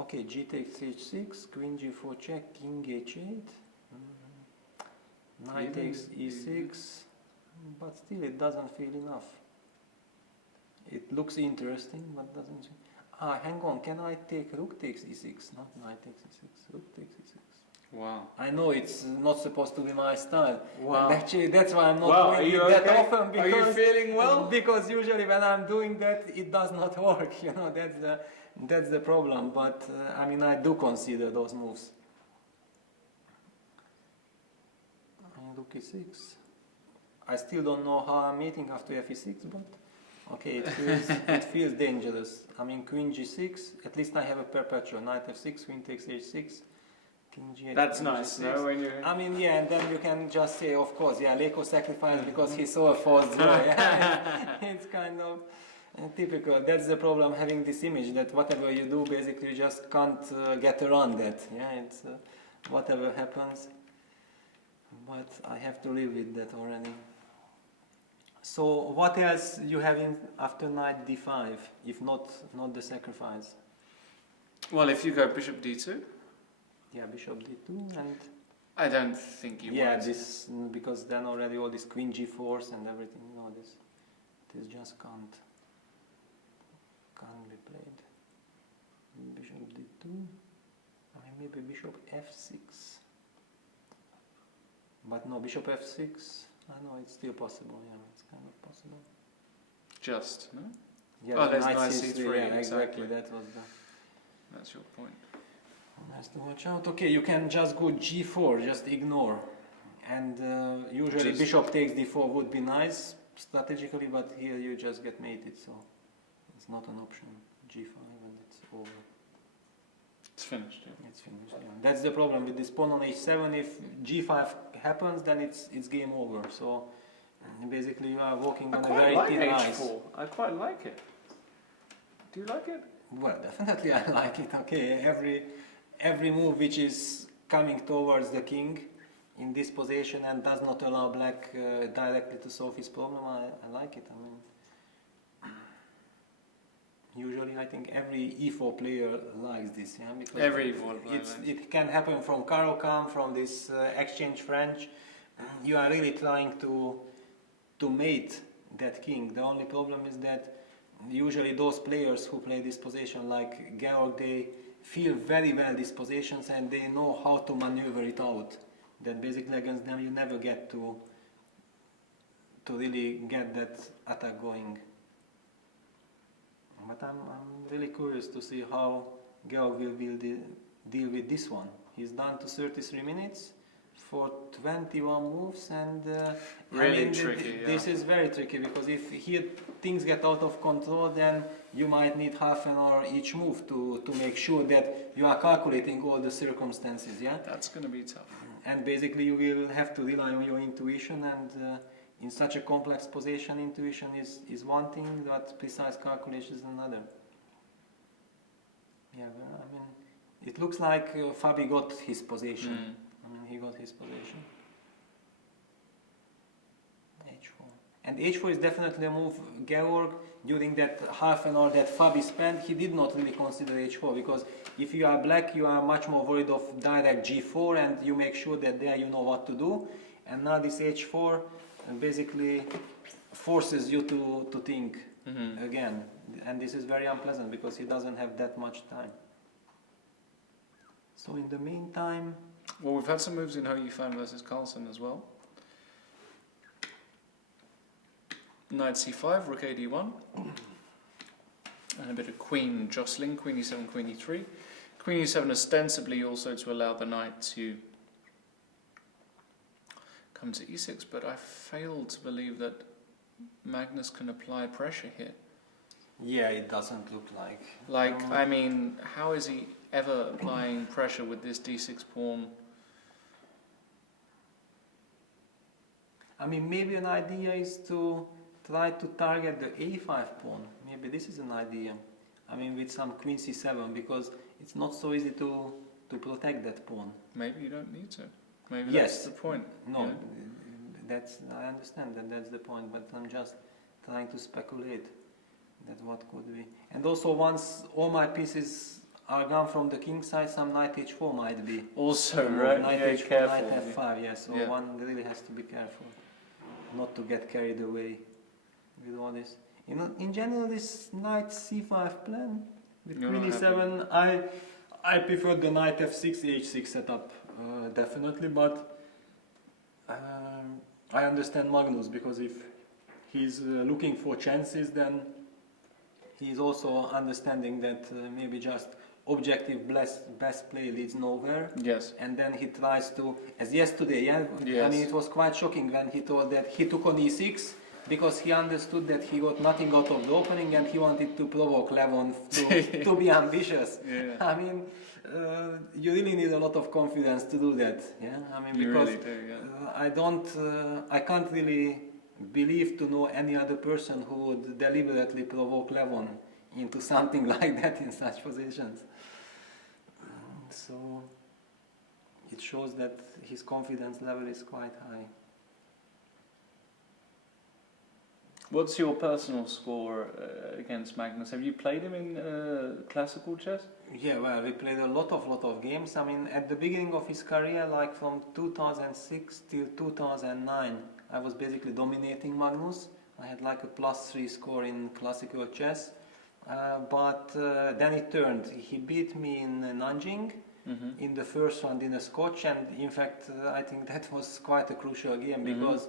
Okay, g takes h6, queen g4 check, king h8, knight takes e6, but still it doesn't feel enough. It looks interesting, but doesn't... hang on, can I take rook takes e6, not knight takes e6, rook takes e6. Wow. I know it's not supposed to be my style. Wow. And actually, that's why I'm not Wow, doing are you it that okay? often. Because, Are you feeling well? Because usually when I'm doing that, it does not work. You know, that's the problem. But I mean, I do consider those moves. Rook e6. I still don't know how I'm meeting after fe6, but okay, it feels dangerous. I mean, queen g6. At least I have a perpetual. Knight f6, queen takes h6. King g8. That's nice, no? When you. I mean, yeah, and then you can just say, of course, yeah, Leko sacrificed because he saw a false draw. Yeah, it's kind of typical. That's the problem having this image that whatever you do, basically, you just can't get around that. Yeah, it's whatever happens. But I have to live with that already. So what else you have in after knight d5, if not the sacrifice? Well, if you go bishop d2. Yeah, bishop d2 and... I don't think you yeah, want. this because then already all this queen g4s and everything, you know, this just can't be played. Bishop d2. I mean, maybe bishop f6. But no, bishop f6. I know it's still possible. Yeah, it's kind of possible. Just, no? Yeah, oh, there's knight knight c3. c3. Yeah, exactly. That was the. That's your point. Has to watch out. Okay, you can just go g4, just ignore. And usually Just bishop takes d4 would be nice strategically, but here you just get mated, so it's not an option. g5 and it's over. It's finished. Yeah. It's finished. Yeah. That's the problem with this pawn on h7. If g5 happens, then it's game over. So basically you are walking on a very thin ice. h4. I quite like it. Do you like it? Well, definitely I like it. Okay, every move which is coming towards the king in this position and does not allow black directly to solve his problem, I like it. I mean, usually I think every e4 player likes this, yeah, because every e4 player it can happen from Karlsruhe, from this exchange French. You are really trying to mate that king. The only problem is that usually those players who play this position like Georg, they feel very well these positions and they know how to maneuver it out. That basically against them you never get to really get that attack going. But I'm really curious to see how Georg will deal with this one. He's down to 33 minutes for 21 moves and really I mean, tricky. This is very tricky because if here things get out of control, then you might need half an hour each move to make sure that you are calculating all the circumstances. Yeah, that's going to be tough. And basically you will have to rely on your intuition, and in such a complex position, intuition is one thing, but precise calculation is another. Yeah, well, I mean, it looks like Fabi got his position. I mean, he got his position. h4. And h4 is definitely a move Georg, during that half an hour that Fabi spent, he did not really consider h4, because if you are black, you are much more worried of direct g4 and you make sure that there you know what to do. And now this h4 basically forces you to think again. And this is very unpleasant because he doesn't have that much time. So in the meantime... Well, we've had some moves in Ho Yifan versus Carlsen as well. Knight c5, rook a d1. And a bit of queen jostling, queen e7, queen e3. Queen e7 ostensibly also to allow the knight to come to e6, but I fail to believe that Magnus can apply pressure here. Yeah, it doesn't look like. I mean, how is he ever applying pressure with this d6 pawn? I mean, maybe an idea is to try to target the a5 pawn. Maybe this is an idea. I mean, with some queen c7, because it's not so easy to protect that pawn. Maybe you don't need to. Maybe yes, that's the point. No, yeah. I understand that that's the point, but I'm just trying to speculate that what could be. And also, once all my pieces are gone from the king side, some knight h4 might be. Also, right? Knight yeah, h4, careful. knight f5, yeah, so yeah. one really has to be careful not to get carried away with all this. You know, in general, this knight c5 plan with queen e7, I prefer the knight f6, h6 setup definitely, but I understand Magnus, because if he's looking for chances, then he's also understanding that maybe just objective best play leads nowhere. Yes. And then he tries to, as yesterday, yeah? Yes. I mean, it was quite shocking when he told that he took on e6 because he understood that he got nothing out of the opening and he wanted to provoke Levon to be ambitious. Yeah. I mean, you really need a lot of confidence to do that. Yeah, I mean, You because really do, yeah. I can't really believe to know any other person who would deliberately provoke Levon into something like that in such positions. So it shows that his confidence level is quite high. What's your personal score against Magnus? Have you played him in classical chess? Yeah, well, we played a lot of games. I mean, at the beginning of his career, like from 2006 till 2009, I was basically dominating Magnus. I had like a +3 score in classical chess. But then it turned. He beat me in Nanjing in the first round in a Scotch, and in fact, I think that was quite a crucial game because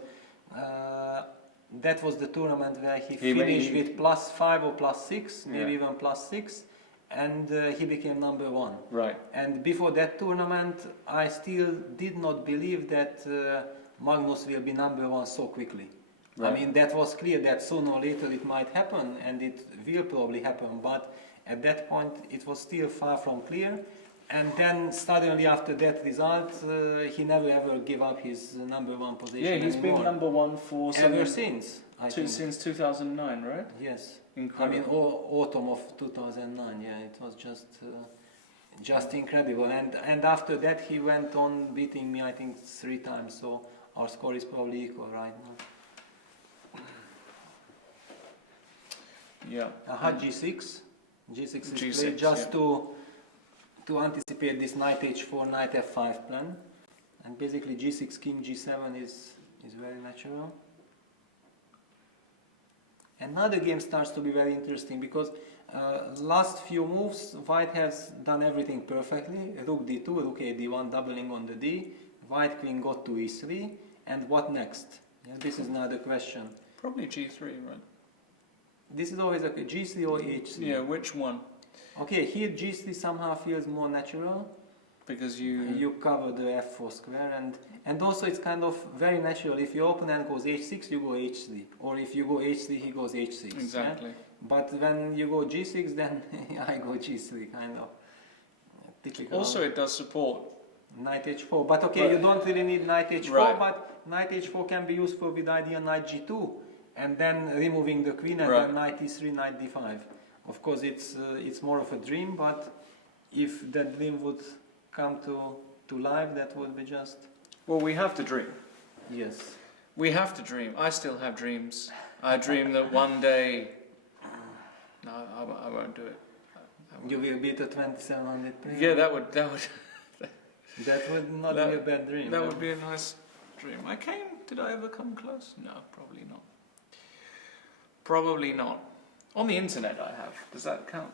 that was the tournament where he finished with +5 or +6, maybe even +6, and he became number 1. Right. And before that tournament, I still did not believe that Magnus will be number 1 so quickly. Right. I mean, that was clear that sooner or later it might happen, and it will probably happen, but at that point it was still far from clear. And then suddenly after that result, he never ever gave up his number 1 position. Yeah, he's anymore. been number 1 for ever since. Since 2009, right? Yes. Incredible. I mean, autumn of 2009. Yeah, it was just incredible. And after that, he went on beating me, I think, 3 times. So our score is probably equal right now. Yeah. G6. G6 is G6, played just yeah. to anticipate this knight h4, knight f5 plan. And basically G6, king G7 is very natural. Another game starts to be very interesting because last few moves, white has done everything perfectly. Rook d2, rook a d1, doubling on the d. White queen got to e3. And what next? Yeah, this is another question. Probably g3, right? This is always like a g3 or h3. Yeah, which one? Okay, here g3 somehow feels more natural. Because you cover the f4 square, and also it's kind of very natural. If your opponent goes h6, you go h3, or if you go h3, he goes h6. Exactly. Yeah? But when you go g6, then I go g3, kind of. Typical. Also, it does support Knight h4, but okay, you don't really need knight h4, right. But knight h4 can be useful with idea knight g2, and then removing the queen, and right. then knight e3, knight d5. Of course, it's more of a dream, but if that dream would come to life, that would be just... Well, we have to dream. Yes. We have to dream. I still have dreams. I dream that one day... No, I won't do it. You will beat a 2700 player? Yeah, that would... That would not be a bad dream. That would be a nice dream. Did I ever come close? No, probably not. Probably not. On the internet I have. Does that count?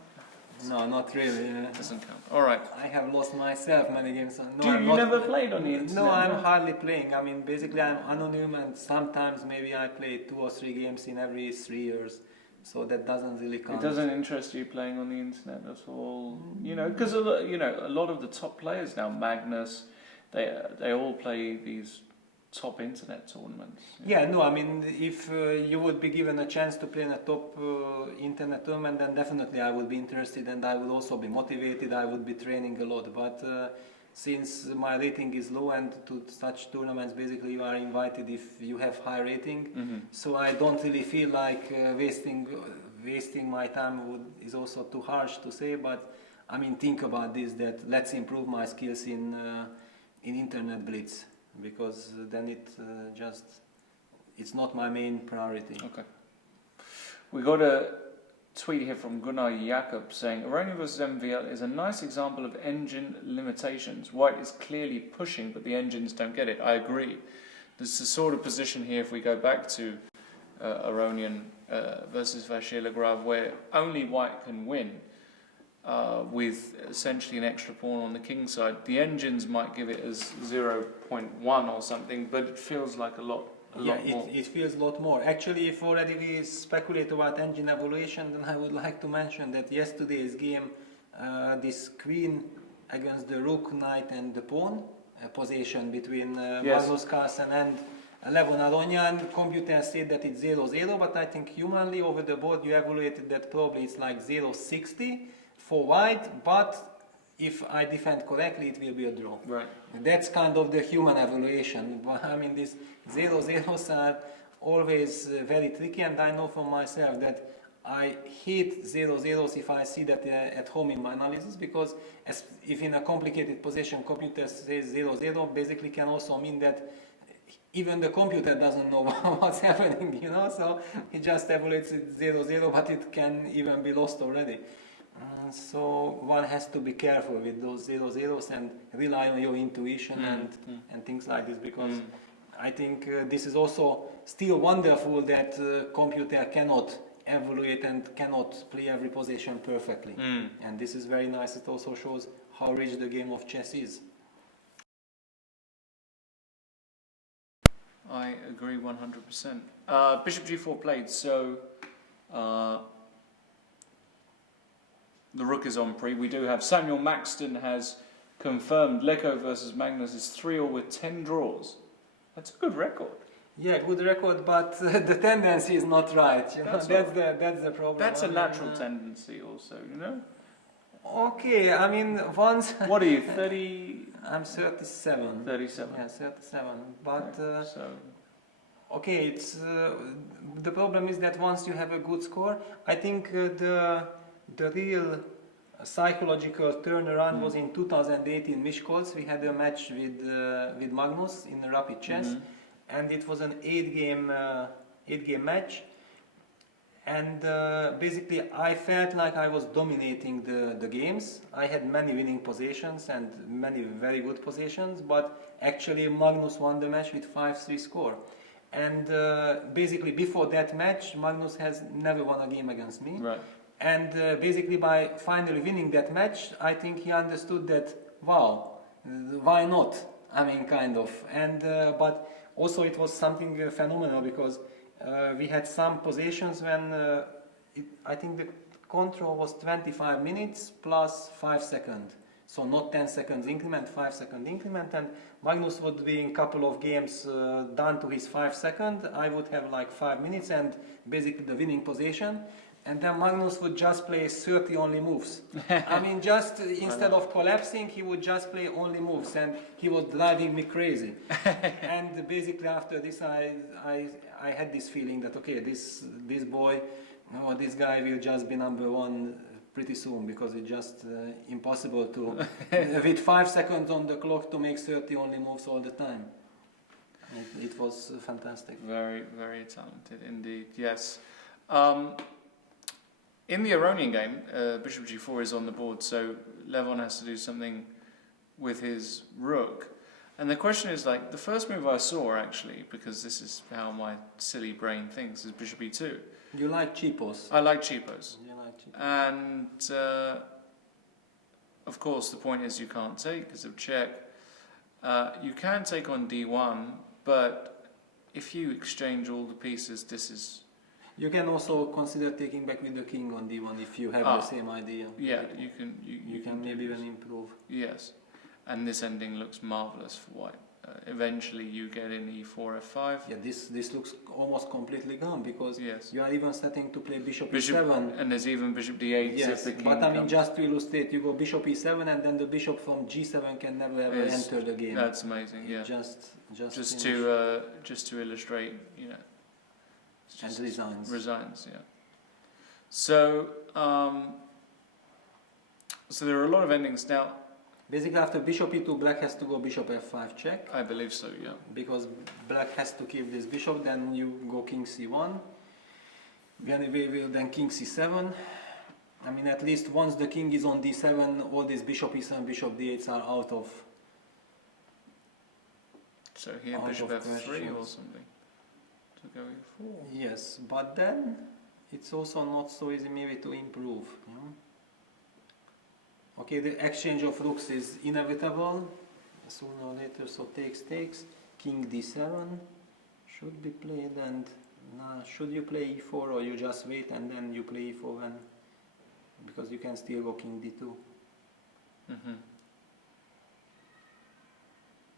No, not really. Doesn't count. All right. I have lost myself many games. No, You never played on the internet? No, I'm hardly playing. I mean, basically I'm anonymous, and sometimes maybe I play 2 or 3 games in every 3 years. So that doesn't really count. It doesn't interest you playing on the internet at all? You know, because a lot of the top players now, Magnus, they all play these top internet tournaments. Yeah, no, I mean, if you would be given a chance to play in a top internet tournament, then definitely I would be interested, and I would also be motivated. I would be training a lot, but since my rating is low, and to such tournaments basically you are invited if you have high rating, so I don't really feel like wasting my time is also too harsh to say, but I mean, think about this, that let's improve my skills in internet blitz, because then it's not my main priority. Okay. We got a tweet here from Gunnar Jakob saying, Aronian vs MVL is a nice example of engine limitations. White is clearly pushing, but the engines don't get it. I agree. There's the sort of position here, if we go back to Aronian versus Vachier-Lagrave, where only White can win. with essentially an extra pawn on the king side. The engines might give it as 0.1 or something, but it feels like a lot more. It feels a lot more. Actually, if already we speculate about engine evaluation, then I would like to mention that yesterday's game, this queen against the rook, knight and the pawn position between Magnus Carlsen and Levon Aronya, and computer said that it's 0-0, but I think humanly over the board you evaluated that probably it's like 0-60 for white, but if I defend correctly it will be a draw. Right. That's kind of the human evaluation. I mean, these 0-0s are always very tricky, and I know from myself that I hate 0-0s if I see that at home in my analysis, because if in a complicated position computer says 0-0, basically can also mean that even the computer doesn't know what's happening, you know, so it just evaluates it 0-0, but it can even be lost already. So one has to be careful with those 0-0s and rely on your intuition and things like this, because I think this is also still wonderful that computer cannot evaluate and cannot play every position perfectly. And this is very nice. It also shows how rich the game of chess is. I agree 100%. Bishop g4 played, so the rook is on pre. We do have Samuel Maxton has confirmed Leko versus Magnus is 3-all with 10 draws. That's a good record. Yeah, good record, but the tendency is not right. You know? That's the problem. That's a natural tendency also, you know? Okay, I mean, once... What are you, 30? I'm 37. 37. Yeah, 37. But, okay, it's... the problem is that once you have a good score, I think the real psychological turnaround was in 2018 Miskolc. We had a match with Magnus in rapid chess, and it was an 8-game match. And basically I felt like I was dominating the games. I had many winning positions and many very good positions, but actually Magnus won the match with 5-3 score. And basically before that match, Magnus has never won a game against me. Right. And basically by finally winning that match, I think he understood that, wow, why not? I mean, kind of. And but also it was something phenomenal, because we had some positions when I think the control was 25 minutes plus 5 seconds. So not 10 seconds increment, 5 second increment, and Magnus would be in a couple of games done to his 5 seconds. I would have like 5 minutes and basically the winning position. And then Magnus would just play 30 only moves. I mean, just instead of collapsing, he would just play only moves, and he was driving me crazy. And basically after this, I had this feeling that, okay, this boy, no, this guy will just be number one pretty soon, because it's just impossible to, with 5 seconds on the clock, to make 30 only moves all the time. It was fantastic. Very, very talented indeed, yes. In the Aronian game, bishop g4 is on the board, so Levon has to do something with his rook. And the question is, like, the first move I saw, actually, because this is how my silly brain thinks, is bishop e2. You like cheapos? I like cheapos. You like cheapos. And, of course, the point is you can't take because of check. You can take on d1, but if you exchange all the pieces, this is... You can also consider taking back with the king on d1 if you have the same idea. Yeah, you can. You can maybe even improve. Yes, and this ending looks marvelous for white. Eventually, you get in e4, f5. Yeah, this looks almost completely gone, because yes, you are even setting to play bishop e7. And there's even bishop d8. Yes, if the king but I mean, comes. just to illustrate, you go bishop e7, and then the bishop from g7 can never ever enter the game. That's amazing. Yeah, just to illustrate, you know. And resigns. Resigns, yeah. So, so there are a lot of endings now. Basically, after bishop e2, black has to go bishop f5 check. I believe so, yeah. Because black has to keep this bishop, then you go king c1. Then king c7. I mean, at least once the king is on d7, all these bishop e7, bishop d8s are out of. So here, bishop f3 or something. To go e4. Yes, but then it's also not so easy maybe to improve. You know? Okay, the exchange of rooks is inevitable sooner or later, so takes. King d7 should be played, and should you play e4 or you just wait and then you play e4 when, because you can still go king d2.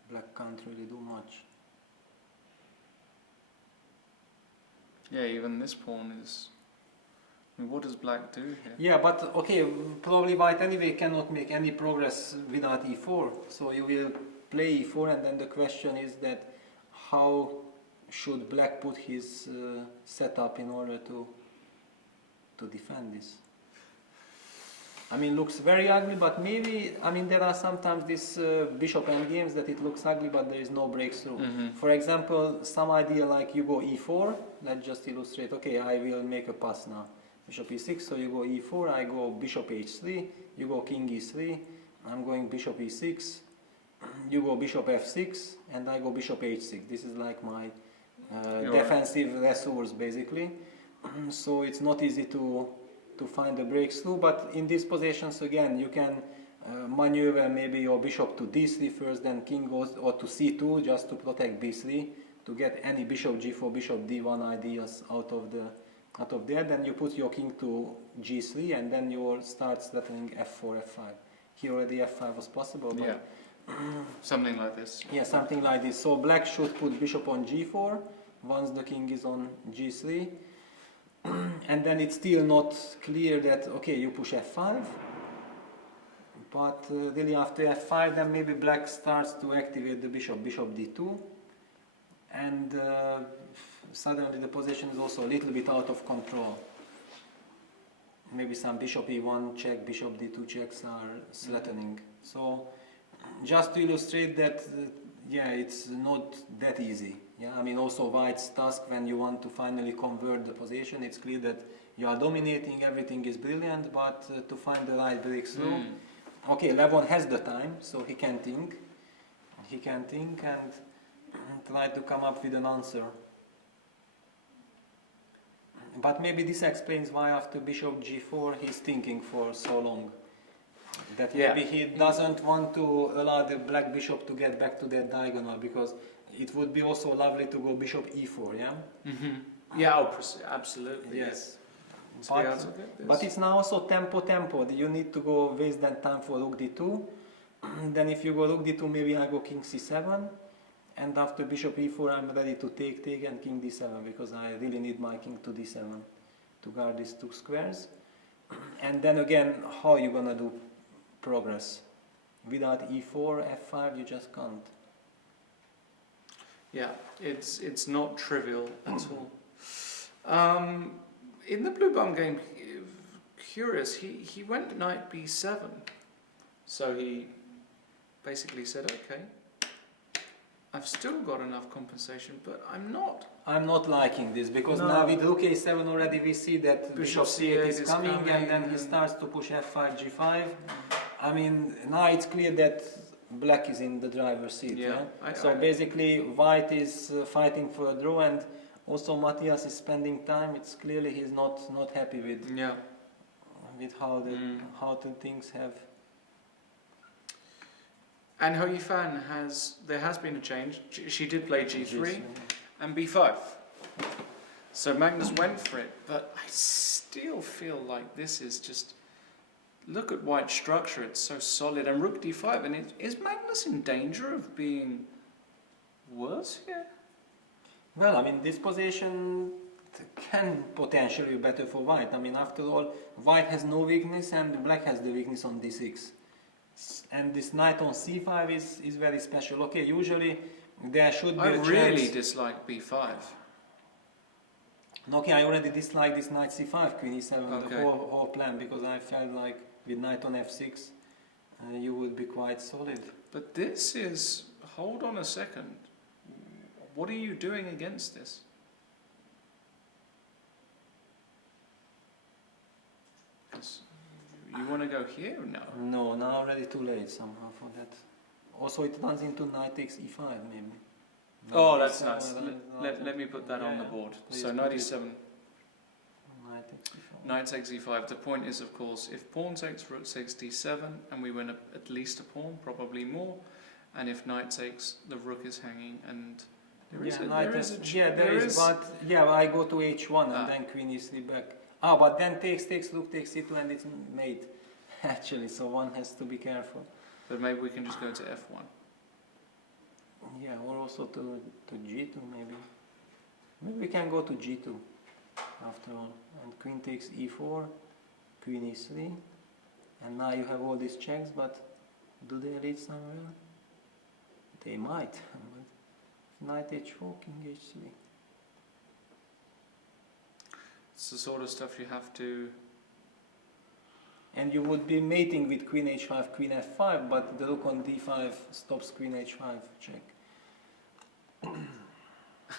Black can't really do much. Yeah, even this pawn is... I mean, what does black do here? Yeah, but okay, probably white anyway cannot make any progress without e4. So you will play e4, and then the question is that how should black put his setup in order to defend this? I mean, looks very ugly, but maybe, I mean, there are sometimes these bishop endgames that it looks ugly, but there is no breakthrough. For example, some idea like you go e4, let's just illustrate, okay, I will make a pass now. Bishop e6, so you go e4, I go bishop h3, you go king e3, I'm going bishop e6, you go bishop f6, and I go bishop h6. This is like my defensive resource, basically. So it's not easy to find a breakthrough, but in these positions again you can maneuver maybe your bishop to d3 first, then king goes, or to c2 just to protect b3, to get any bishop g4, bishop d1 ideas out of there. Then you put your king to g3, and then you start threatening f4, f5. Here already f5 was possible, but yeah. Something like this. Yeah, something like this. So black should put bishop on g4 once the king is on g3. And then it's still not clear that, okay, you push f5, but really after f5 then maybe black starts to activate the bishop d2, and suddenly the position is also a little bit out of control. Maybe some bishop e1 check, bishop d2 checks are threatening. So just to illustrate that, yeah, it's not that easy. Yeah, I mean, also white's task when you want to finally convert the position, it's clear that you are dominating, everything is brilliant, but to find the right breakthrough, okay, Levon has the time, so he can think and try to come up with an answer. But maybe this explains why after bishop g4 he's thinking for so long. That maybe he doesn't want to allow the black bishop to get back to that diagonal, because it would be also lovely to go bishop e4, yeah? Yeah, oh, absolutely. Yes. Yeah. But it's now also tempo. You need to go waste that time for rook d2. Then if you go rook d2, maybe I go king c7. And after bishop e4, I'm ready to take and king d7, because I really need my king to d7 to guard these two squares. And then again, how are you gonna do progress? Without e4, f5, you just can't. Yeah, it's not trivial at all. In the blue bum game, curious, he went knight b7. So he basically said, okay, I've still got enough compensation, but I'm not liking this, because now with rook a7 already we see that bishop c8 is coming, and then he starts to push f5, g5. I mean, now it's clear that black is in the driver's seat. Yeah. So basically white is fighting for a draw, and also Matthias is spending time. It's clearly he's not happy with how the things have. And Hou Yifan there has been a change. She did play g3 and b5. So Magnus went for it, but I still feel like this is just, look at white's structure, it's so solid. And rook d5, and is Magnus in danger of being worse here? Well, I mean, this position can potentially be better for white. I mean, after all, white has no weakness and black has the weakness on d6. And this knight on c5 is very special. Okay, usually there should be a chance. I really dislike b5. Okay, I already dislike this knight c5, queen e7, the whole plan, because I felt like with knight on f6 you would be quite solid. But this is, hold on a second, what are you doing against this? You want to go here or no? No, now already too late somehow for that. Also it runs into knight takes e5 maybe. Oh, that's nice. Let me put that on the board. So knight e7. Knight takes e4. Knight takes e5. The point is, of course, if pawn takes, rook takes d7, and we win at least a pawn, probably more. And if knight takes, the rook is hanging, and there is but yeah, I go to h1 and Ah. then queen e3 back. Ah, but then takes, rook takes e2, and it's mate, actually, so one has to be careful. But maybe we can just go to f1. Yeah, or also to g2 maybe. Maybe we can go to g2 after all. And queen takes e4, queen e3, and now you have all these checks, but do they lead somewhere? They might. Knight h4, king h3. It's the sort of stuff you have to... And you would be mating with queen h5, queen f5, but the rook on d5 stops queen h5 check.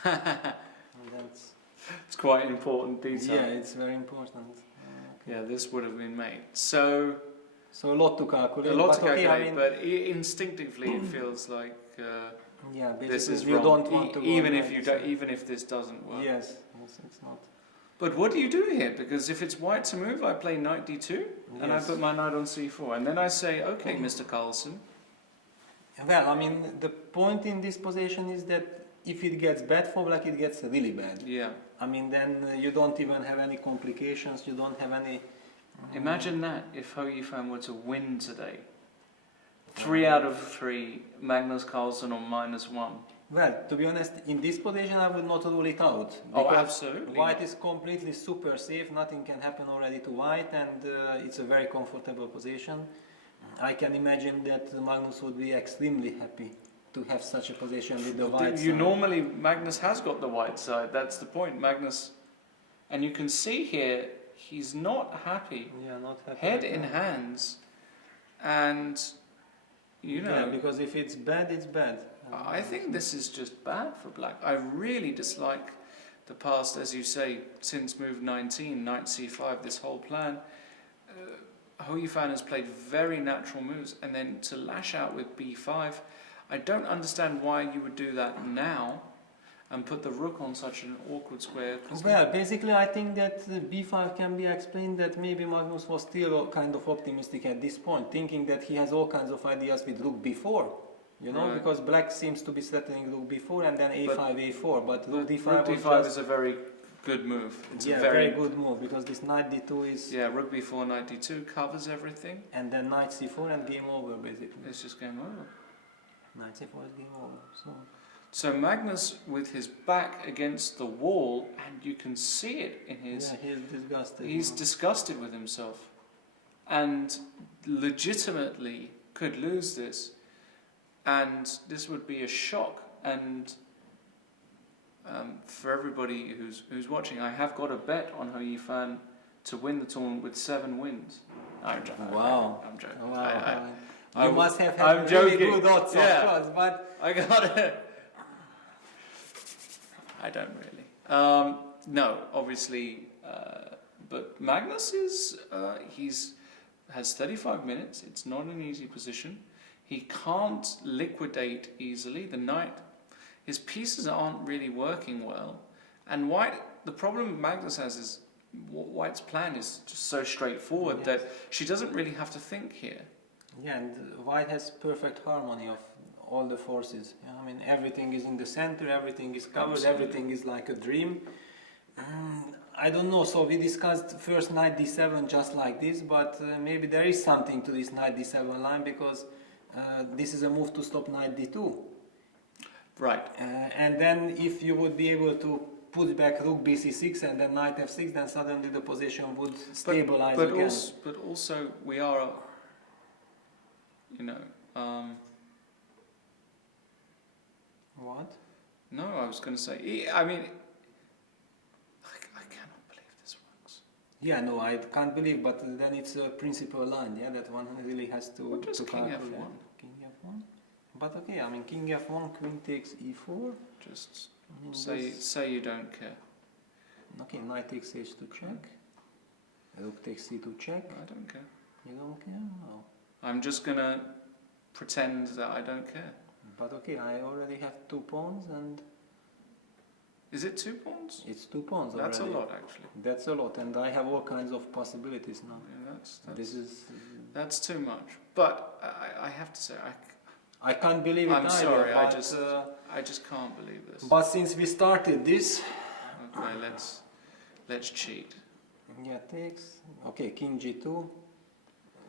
And that's... It's quite important detail. Yeah, it's very important. Okay. Yeah, this would have been made. So a lot to calculate. a lot to okay, calculate, but instinctively it feels like yeah, this is you wrong. don't want to go even like if you this. don't, even if this doesn't work. Yes, it's not. But what do you do here? Because if it's white to move, I play knight d2, and I Yes. put my knight on c4, and then I say, okay, Mr. Carlsen. Well, I mean, the point in this position is that if it gets bad for black, it gets really bad. Yeah. I mean, then you don't even have any complications. You don't have any. Imagine that if Ho Yifan were to win today. 3 out of 3, Magnus Carlsen on -1. Well, to be honest, in this position, I would not rule it out. Oh, because absolutely. White is completely super safe. Nothing can happen already to white, and it's a very comfortable position. I can imagine that Magnus would be extremely happy to have such a position with the white side. Normally, Magnus has got the white side. That's the point. Magnus, and you can see here, he's not happy. Yeah, not happy. Head in hands, and you know. Yeah, because if it's bad, it's bad. I think this is just bad for black. I really dislike the past, as you say, since move 19, knight c5, this whole plan. Ho Yifan has played very natural moves, and then to lash out with b5, I don't understand why you would do that now and put the rook on such an awkward square. Well, basically I think that b5 can be explained that maybe Magnus was still kind of optimistic at this point, thinking that he has all kinds of ideas with rook b4. You know, Right. because black seems to be threatening rook b4 and then a5, a4, but rook d5, rook was d5 just, is a very good move. It's yeah, a very good move, because this knight d2 is... Yeah, rook b4, knight d2 covers everything. And then knight c4 and game over, basically. It's just game over. Knight c4 is game over, So Magnus with his back against the wall, and you can see it in his... Yeah, he's disgusted. He's disgusted with himself, and legitimately could lose this, and this would be a shock. And for everybody who's watching, I have got a bet on Ho Yifan to win the tournament with 7 wins. I'm joking. Wow. I'm joking. Wow. I You must have had I'm really joking. good odds, Yeah. of course, but... I got it. I don't really. No, obviously, but Magnus is has 35 minutes. It's not an easy position. He can't liquidate easily. The knight, his pieces aren't really working well, and white. The problem Magnus has is white's plan is just so straightforward Yes. that she doesn't really have to think here. Yeah, and white has perfect harmony of all the forces. Yeah, I mean, everything is in the center, everything is covered, Absolutely. everything is like a dream. I don't know, so we discussed first knight d7 just like this, but maybe there is something to this knight d7 line, because this is a move to stop knight d2. Right. And then if you would be able to put back rook bc6 and then knight f6, then suddenly the position would stabilize again. But also we are, you know. What? No, I was going to say. I mean, I cannot believe this works. Yeah, no, I can't believe, but then it's a principal line, yeah, that one really has to. What does to king calculate. f1? King f1. But okay, I mean, king f1, queen takes e4. Just I mean, say you don't care. Okay, knight takes h2 check. Rook takes c2 check. I don't care. You don't care? No. I'm just going to pretend that I don't care. But okay, I already have 2 pawns, and Is it 2 pawns? It's 2 pawns That's already. a lot, actually. That's a lot, and I have all kinds of possibilities now. Yeah, that's too much. But I have to say, I can't believe it I'm either. sorry. But, I just can't believe this. but since we started this, Okay, let's cheat. yeah, takes. Okay, King G2,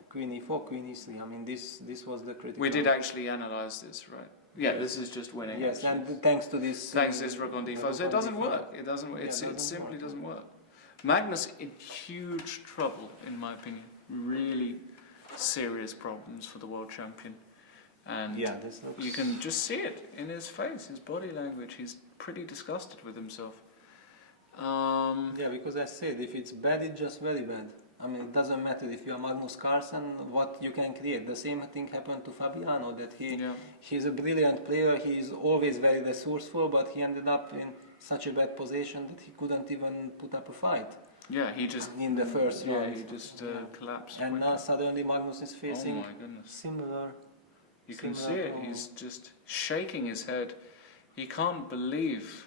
Queen E4, Queen E3. I mean, this was the critical. We did actually analyze this, right? Yeah, this is just winning. Yes, actually. and thanks to this. Thanks to this rook on d5. So it doesn't work. It doesn't. Yeah, It simply doesn't work. Magnus in huge trouble, in my opinion. Really serious problems for the world champion. And Yeah, this looks. you can just see it in his face, his body language. He's pretty disgusted with himself. Yeah, because I said, if it's bad, it's just very bad. I mean, it doesn't matter if you are Magnus Carlsen, what you can create. The same thing happened to Fabiano, that he's a brilliant player, he's always very resourceful, but he ended up in such a bad position that he couldn't even put up a fight. Yeah, he just in the first round. he just collapsed. And quickly. now suddenly Magnus is facing Oh my goodness! similar. You can see similar it. He's just shaking his head. He can't believe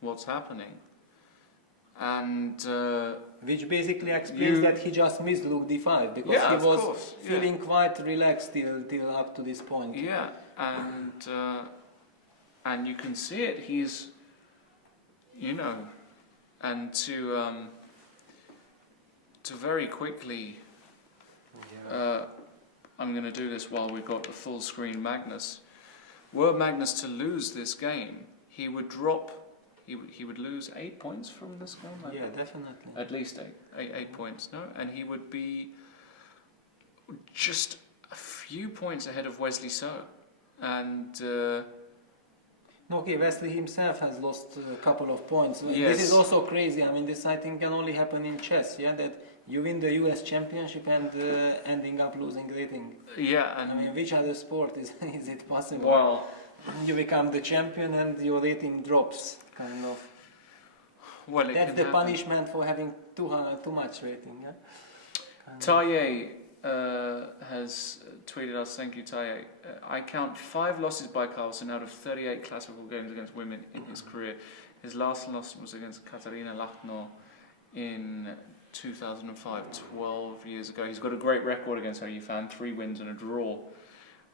what's happening. And which basically explains that he just missed Rook d5 because Yeah, he of was course, yeah. feeling quite relaxed till up to this point. yeah, and you can see it. He's, and to very quickly. I'm going to do this while we've got the full screen Magnus. Were Magnus to lose this game, he would drop. He would lose 8 points from this game. Yeah, definitely. At least eight points, no? And he would be just a few points ahead of Wesley So. And Okay, Wesley himself has lost a couple of points. Yes. This is also crazy. I mean, this I think can only happen in chess. Yeah, that you win the U.S. championship and ending up losing rating. yeah, and I mean, which other sport is it possible? well, You become the champion and your rating drops, kind of. well, it That's can the happen. punishment for having too much rating. Yeah? Taye has tweeted us, thank you Taye. I count 5 losses by Carlsen out of 38 classical games against women in his career. His last loss was against Katarina Lachno in 2005, 12 years ago. He's got a great record against her. You found 3 wins and a draw.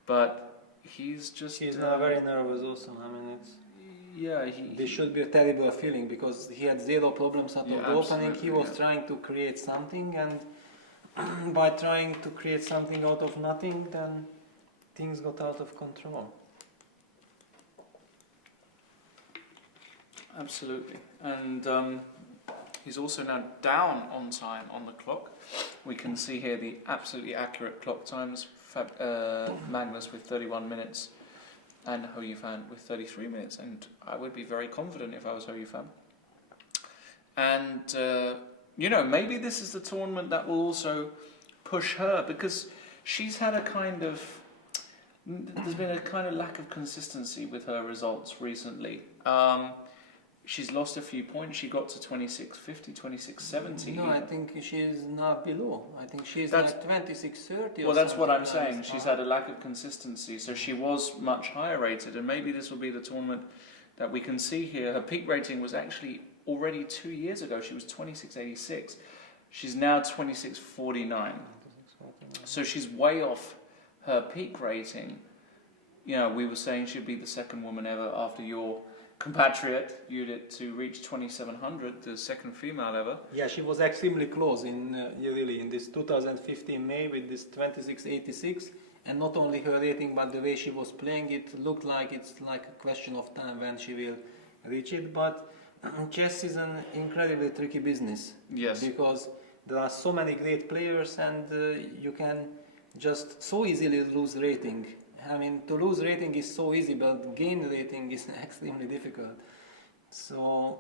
But he's just... He's now very nervous also. I mean, it's... Yeah, This should be a terrible feeling because he had 0 problems out of the opening. He was trying to create something, and by trying to create something out of nothing, then things got out of control. Absolutely. And he's also now down on time on the clock. We can see here the absolutely accurate clock times. Magnus with 31 minutes and Ho Yifan with 33 minutes. And I would be very confident if I was Ho Yifan. And, maybe this is the tournament that will also push her, because she's had there's been a kind of lack of consistency with her results recently. She's lost a few points. She got to 26.50, 26.70. No, I think she's now below. I think she's That's- like 26.30. Well, that's what I'm saying. She's had a lack of consistency. So she was much higher rated, and maybe this will be the tournament that we can see here. Her peak rating was actually already 2 years ago. She was 26.86. She's now 26.49. So she's way off her peak rating. We were saying she'd be the second woman ever after your compatriot Judith to reach 2700, the second female ever. Yeah, she was extremely close in this 2015 May with this 26.86, and not only her rating but the way she was playing, it looked like it's like a question of time when she will reach it. But chess is an incredibly tricky business. Yes. Because there are so many great players, and you can just so easily lose rating. I mean, to lose rating is so easy, but gain rating is extremely difficult. So,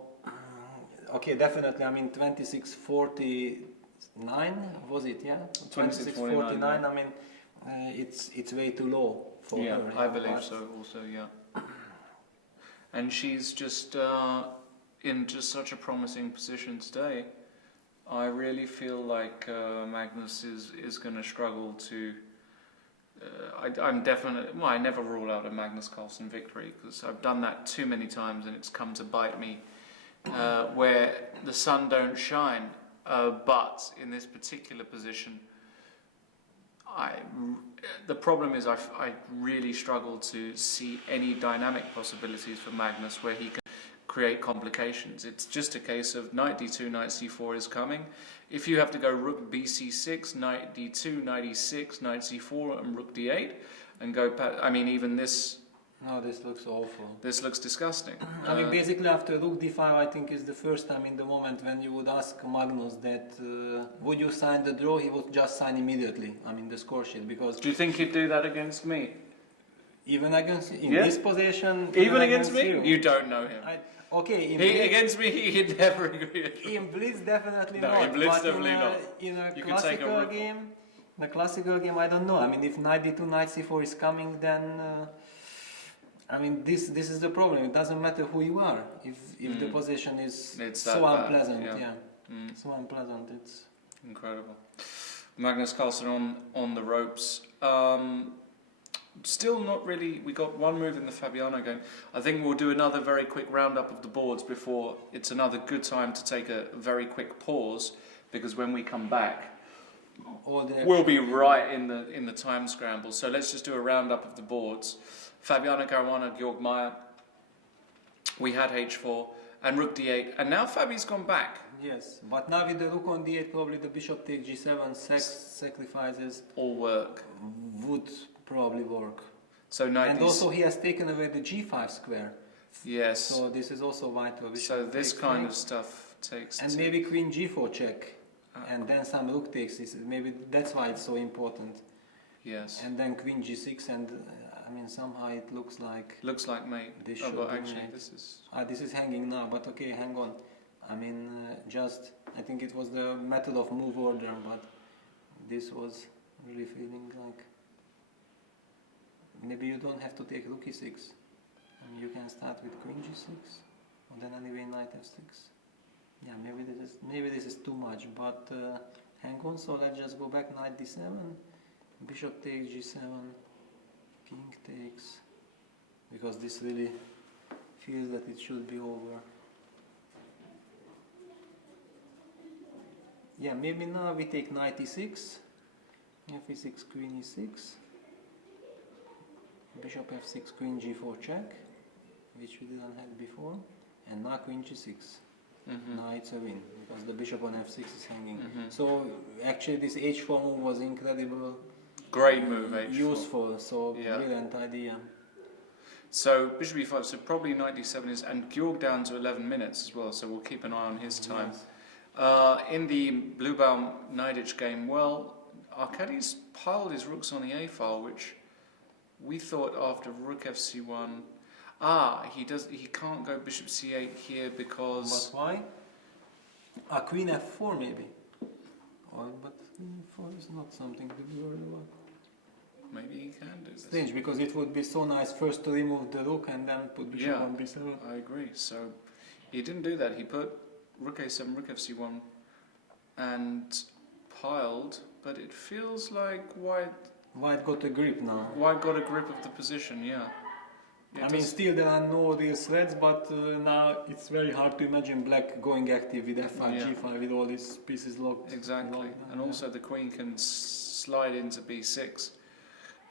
okay, definitely. I mean, 26.49 was it? Yeah, 26.49. I mean, it's way too low for her. I believe so. Also, yeah. And she's just in just such a promising position today. I really feel like Magnus is going to struggle to. I'm definitely. Well, I never rule out a Magnus Carlsen victory because I've done that too many times and it's come to bite me where the sun don't shine. But in this particular position, the problem is I really struggle to see any dynamic possibilities for Magnus where he can create complications. It's just a case of knight d2, knight c4 is coming. If you have to go rook bc6, knight d2, knight e6, knight c4 and rook d8 and go I mean even this... No, this looks awful. This looks disgusting. I mean, basically after rook d5, I think is the first time in the moment when you would ask Magnus that would you sign the draw, he would just sign immediately, I mean the score sheet, because... Do you think he'd do that against me? Even against, in this position... Even against me? You don't know him. Okay, against me he'd never agree with me. In Blitz definitely no, not. in Blitz but definitely not. In a you classical game, the classical game, I don't know. I mean, if knight d2, knight c4 is coming, then... I mean, this is the problem. It doesn't matter who you are. If the position is so unpleasant, so unpleasant, it's incredible. Magnus Carlsen on the ropes. Still not really. We got one move in the Fabiano game. I think we'll do another very quick roundup of the boards before it's another good time to take a very quick pause, because when we come back, we'll be right in the time scramble. So let's just do a roundup of the boards. Fabiano Caruana, Georg Mayer, we had h4 and rook d8, and now Fabi's gone back. Yes, but now with the rook on d8, probably the bishop takes g7, sacrifices all work would probably work. So and also he has taken away the g5 square. Yes. So this is also vital. So this kind of stuff takes. And maybe queen g4 check, and then some rook takes this. Maybe that's why it's so important. Yes. And then queen g6 and. I mean, somehow it looks like... Looks like mate. This but actually this is... this is hanging now, but okay, hang on. I mean, I think it was the method of move order, but this was really feeling like... Maybe you don't have to take rook e6. I mean, you can start with queen g6, or then anyway knight f6. Yeah, maybe this is too much, but hang on, so let's just go back knight d7, bishop takes g7, king takes, because this really feels that it should be over. Yeah, maybe now we take knight e6, f6, queen e6, bishop f6, queen g4 check, which we didn't have before, and now queen g6. Now it's a win, because the bishop on f6 is hanging. So actually this h4 move was incredible. Great move, h4. Useful, so brilliant idea. So bishop e5, so probably knight d7 is, and Georg down to 11 minutes as well, so we'll keep an eye on his time. Yes. In the Bluebaum Neidich game, well, Arkadi's piled his rooks on the a file, which we thought after rook fc1. He can't go bishop c8 here because... But why? Queen f4 maybe. But queen f4 is not something to be worried about. Maybe he can do this. Strange, because it would be so nice first to remove the rook and then put bishop on b7. I agree. So he didn't do that. He put rook a7, rook fc1 and piled, but it feels like White got a grip now. White got a grip of the position, yeah. I mean, still there are no real threats, but now it's very hard to imagine black going active with f5, g5 with all these pieces locked. Exactly, and also the queen can slide into b6,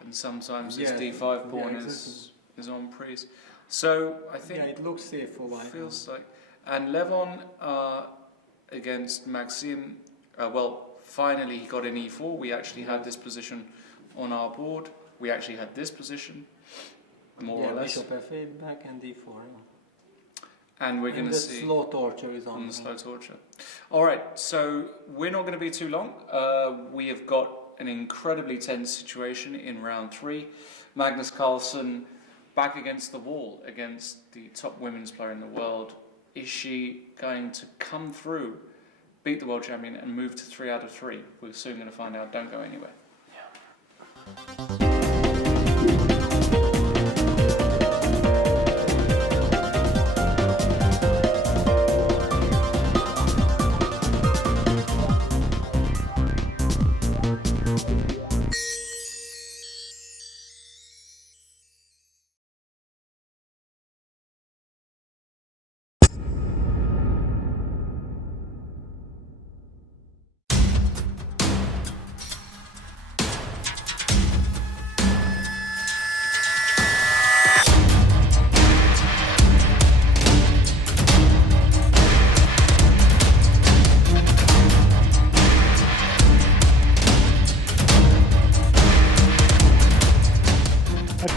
and sometimes this d5 pawn is on prise. So I think it looks safe for white. Feels like, and Levon against Maxime. Well, finally he got an e4. We actually had this position on our board. We actually had this position. More or less. Bishop f8 back and d4. And we're going to see... the slow torture is on. The slow torture. Alright, so we're not going to be too long. We have got an incredibly tense situation in round 3. Magnus Carlsen back against the wall, against the top women's player in the world. Is she going to come through, beat the world champion and move to 3 out of 3? We're soon going to find out. Don't go anywhere.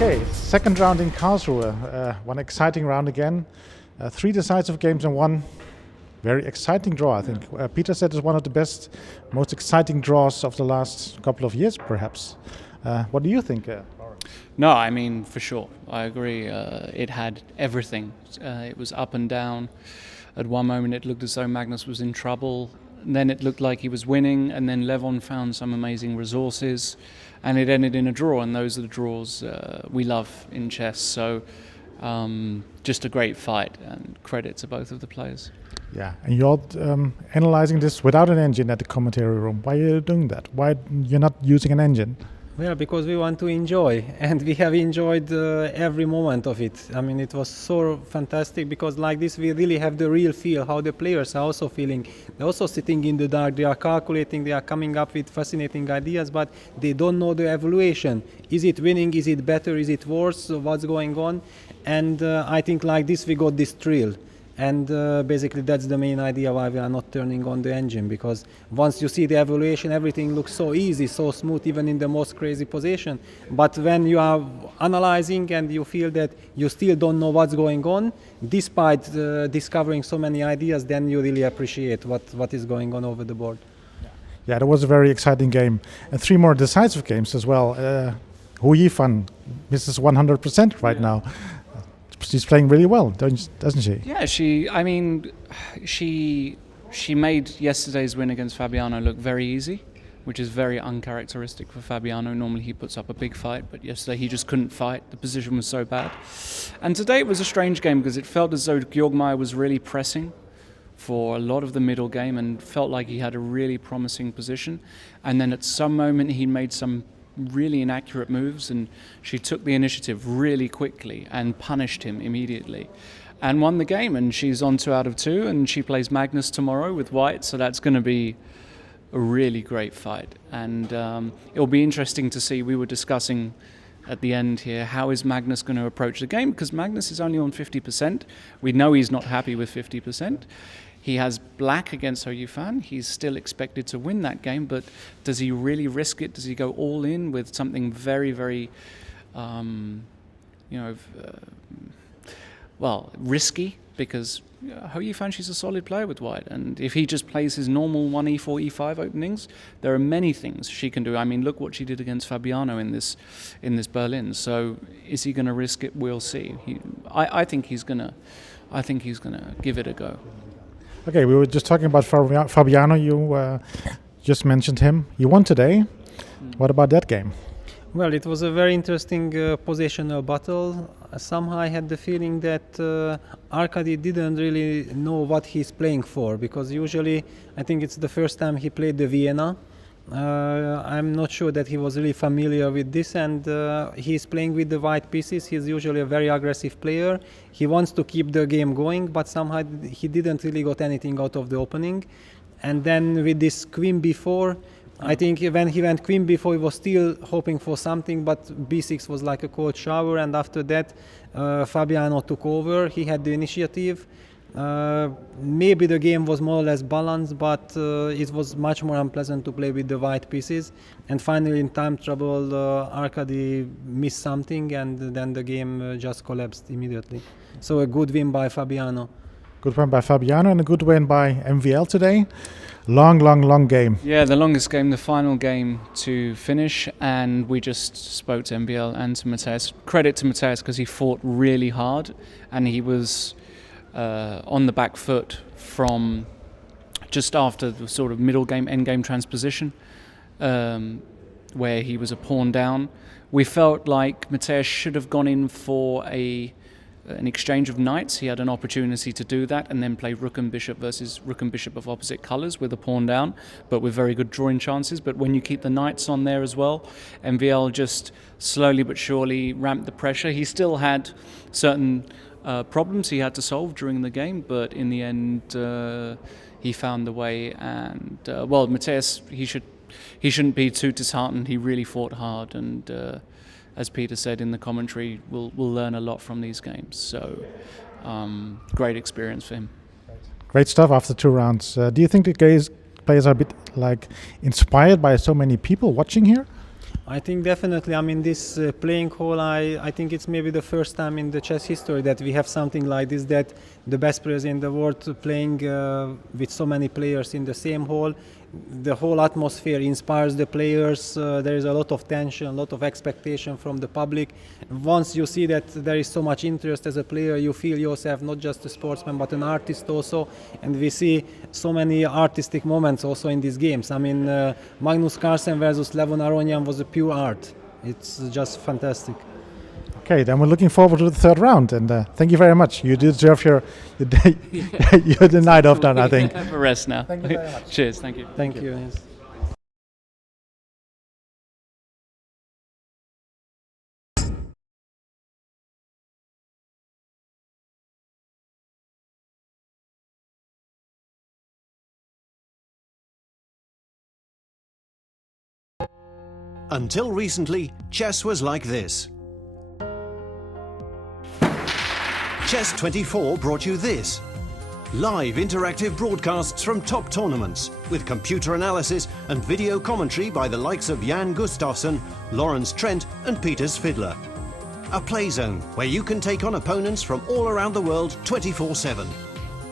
Okay, second round in Karlsruhe. One exciting round again. 3 decisive games in one. Very exciting draw, I think. Peter said it's one of the best, most exciting draws of the last couple of years, perhaps. What do you think, Lawrence? No, I mean, for sure. I agree. It had everything. It was up and down. At one moment it looked as though Magnus was in trouble. And then it looked like he was winning. And then Levon found some amazing resources. And it ended in a draw. And those are the draws we love in chess. So just a great fight. And credit to both of the players. Yeah, and you're analyzing this without an engine at the commentary room. Why are you doing that? Why you're not using an engine? Well, because we want to enjoy, and we have enjoyed every moment of it. I mean, it was so fantastic because like this we really have the real feel how the players are also feeling. They're also sitting in the dark, they are calculating, they are coming up with fascinating ideas, but they don't know the evaluation. Is it winning? Is it better? Is it worse? What's going on? And I think like this we got this thrill. And basically that's the main idea why we are not turning on the engine, because once you see the evaluation, everything looks so easy, so smooth, even in the most crazy position. But when you are analyzing and you feel that you still don't know what's going on, despite discovering so many ideas, then you really appreciate what is going on over the board. Yeah, that was a very exciting game. And 3 more decisive games as well. Hu Yifan misses 100% right now. She's playing really well, doesn't she? Yeah, she made yesterday's win against Fabiano look very easy, which is very uncharacteristic for Fabiano. Normally he puts up a big fight, but yesterday he just couldn't fight. The position was so bad. And today it was a strange game because it felt as though Georgmeier was really pressing for a lot of the middle game and felt like he had a really promising position. And then at some moment he made some really inaccurate moves, and she took the initiative really quickly and punished him immediately and won the game. And she's on 2 out of 2, and she plays Magnus tomorrow with White, so that's going to be a really great fight. And it'll be interesting to see. We were discussing at the end here, how is Magnus going to approach the game, because Magnus is only on 50%. We know he's not happy with 50%. He has black against Hu Yifan. He's still expected to win that game, but does he really risk it? Does he go all in with something very, very, risky? Because Hu Yifan, she's a solid player with White, and if he just plays his normal 1e4, e5 openings, there are many things she can do. I mean, look what she did against Fabiano in this Berlin. So, is he going to risk it? We'll see. I think he's gonna give it a go. Okay, we were just talking about Fabiano. You just mentioned him. He won today. What about that game? Well, it was a very interesting positional battle. Somehow I had the feeling that Arkady didn't really know what he's playing for, because usually I think it's the first time he played the Vienna. I'm not sure that he was really familiar with this, and he's playing with the white pieces. He's usually a very aggressive player. He wants to keep the game going, but somehow he didn't really got anything out of the opening. And then with this queen b4, I think when he went queen b4, he was still hoping for something, but b6 was like a cold shower, and after that Fabiano took over. He had the initiative. Maybe the game was more or less balanced, but it was much more unpleasant to play with the white pieces. And finally, in time trouble, Arkady missed something, and then the game just collapsed immediately. So a good win by Fabiano. Good win by Fabiano and a good win by MVL today. Long game. Yeah, the longest game, the final game to finish, and we just spoke to MVL and to Mateus. Credit to Mateus because he fought really hard, and he was on the back foot from just after the sort of middle game, end game transposition, where he was a pawn down. We felt like Mateus should have gone in for an exchange of knights. He had an opportunity to do that and then play rook and bishop versus rook and bishop of opposite colours with a pawn down, but with very good drawing chances. But when you keep the knights on there as well, MVL just slowly but surely ramped the pressure. He still had certain problems he had to solve during the game, but in the end he found the way. And Mateus, he shouldn't be too disheartened. He really fought hard, and as Peter said in the commentary, we'll learn a lot from these games. So great experience for him. Great stuff after 2 rounds. Do you think the players are a bit like inspired by so many people watching here? I think definitely. I mean, this playing hall, I think it's maybe the first time in the chess history that we have something like this, that the best players in the world playing with so many players in the same hall. The whole atmosphere inspires the players. There is a lot of tension, a lot of expectation from the public. Once you see that there is so much interest as a player, you feel yourself not just a sportsman but an artist also. And we see so many artistic moments also in these games. I mean, Magnus Carlsen versus Levon Aronian was a pure art. It's just fantastic. Okay, then we're looking forward to the third round, and thank you very much. You deserve your day, your night off done, I think. Have a rest now. Thank you very much. Cheers, thank you. Thank you. Yes. Until recently, chess was like this. Chess24 brought you this. Live interactive broadcasts from top tournaments with computer analysis and video commentary by the likes of Jan Gustafsson, Lawrence Trent and Peter Svidler. A play zone where you can take on opponents from all around the world 24/7.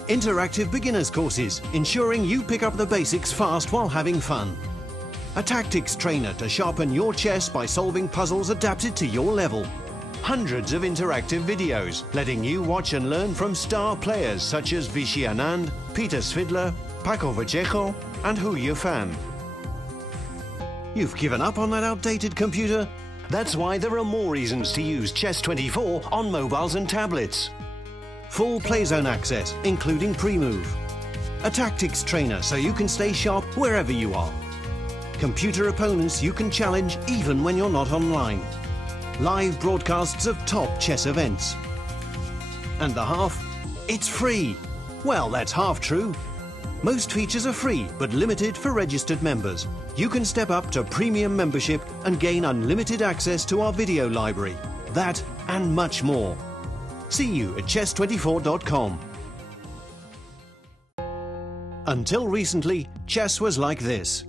Interactive beginners courses ensuring you pick up the basics fast while having fun. A tactics trainer to sharpen your chess by solving puzzles adapted to your level. Hundreds of interactive videos letting you watch and learn from star players such as Vichy Anand, Peter Svidler, Paco Vallejo and Hu Yifan. You've given up on that outdated computer? That's why there are more reasons to use Chess24 on mobiles and tablets. Full playzone access, including pre-move. A tactics trainer so you can stay sharp wherever you are. Computer opponents you can challenge even when you're not online. Live broadcasts of top chess events. And the half? It's free. Well, that's half true. Most features are free, but limited for registered members. You can step up to premium membership and gain unlimited access to our video library. That and much more. See you at chess24.com. Until recently, chess was like this.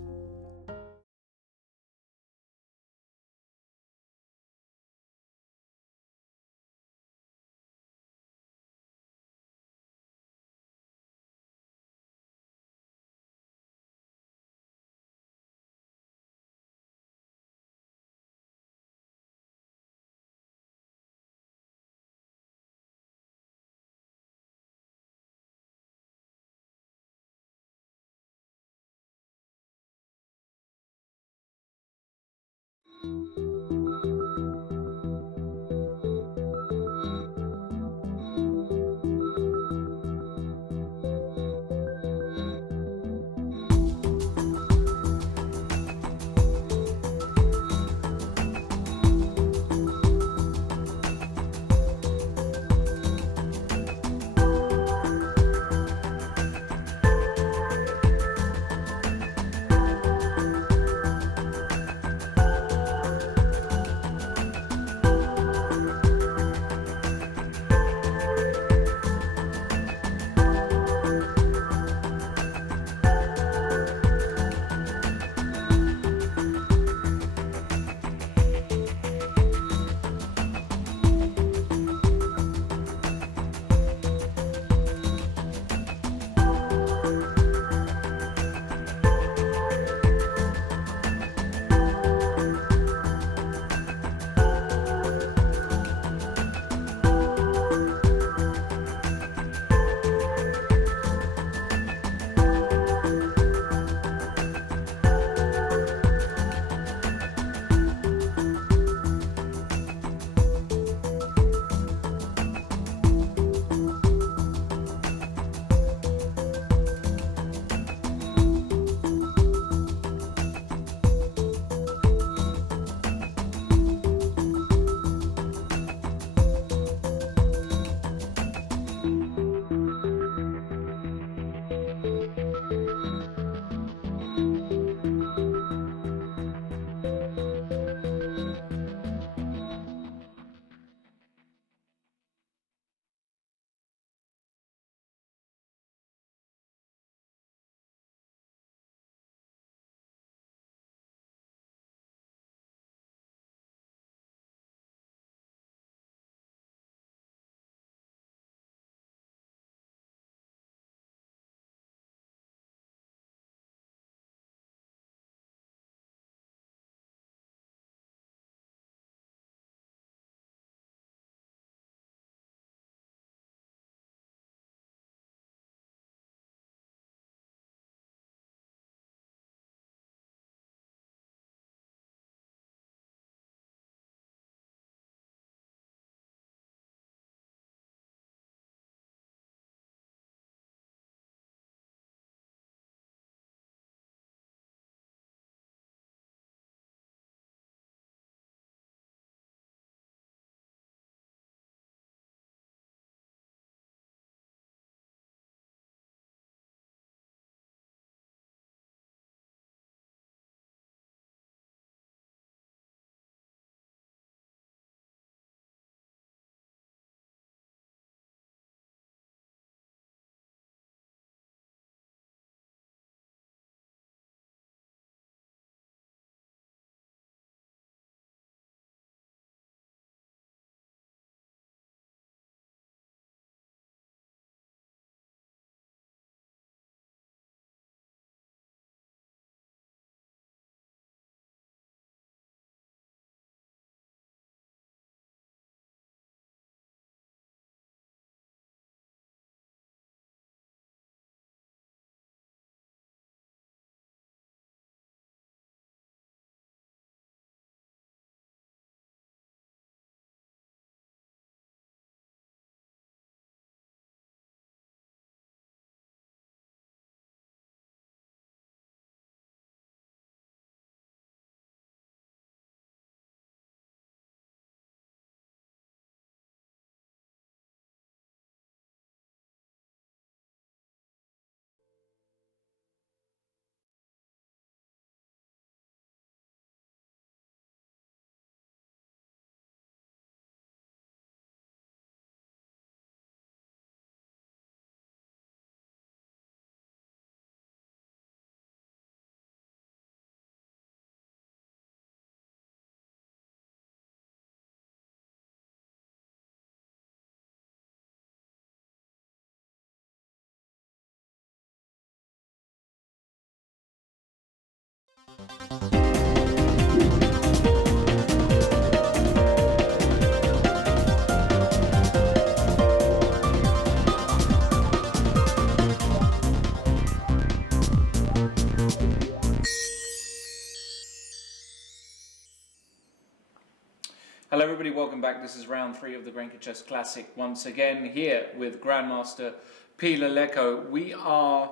everybody, welcome back. This is round 3 of the GRENKE Chess Classic. Once again here with Grandmaster Peter Leko. We are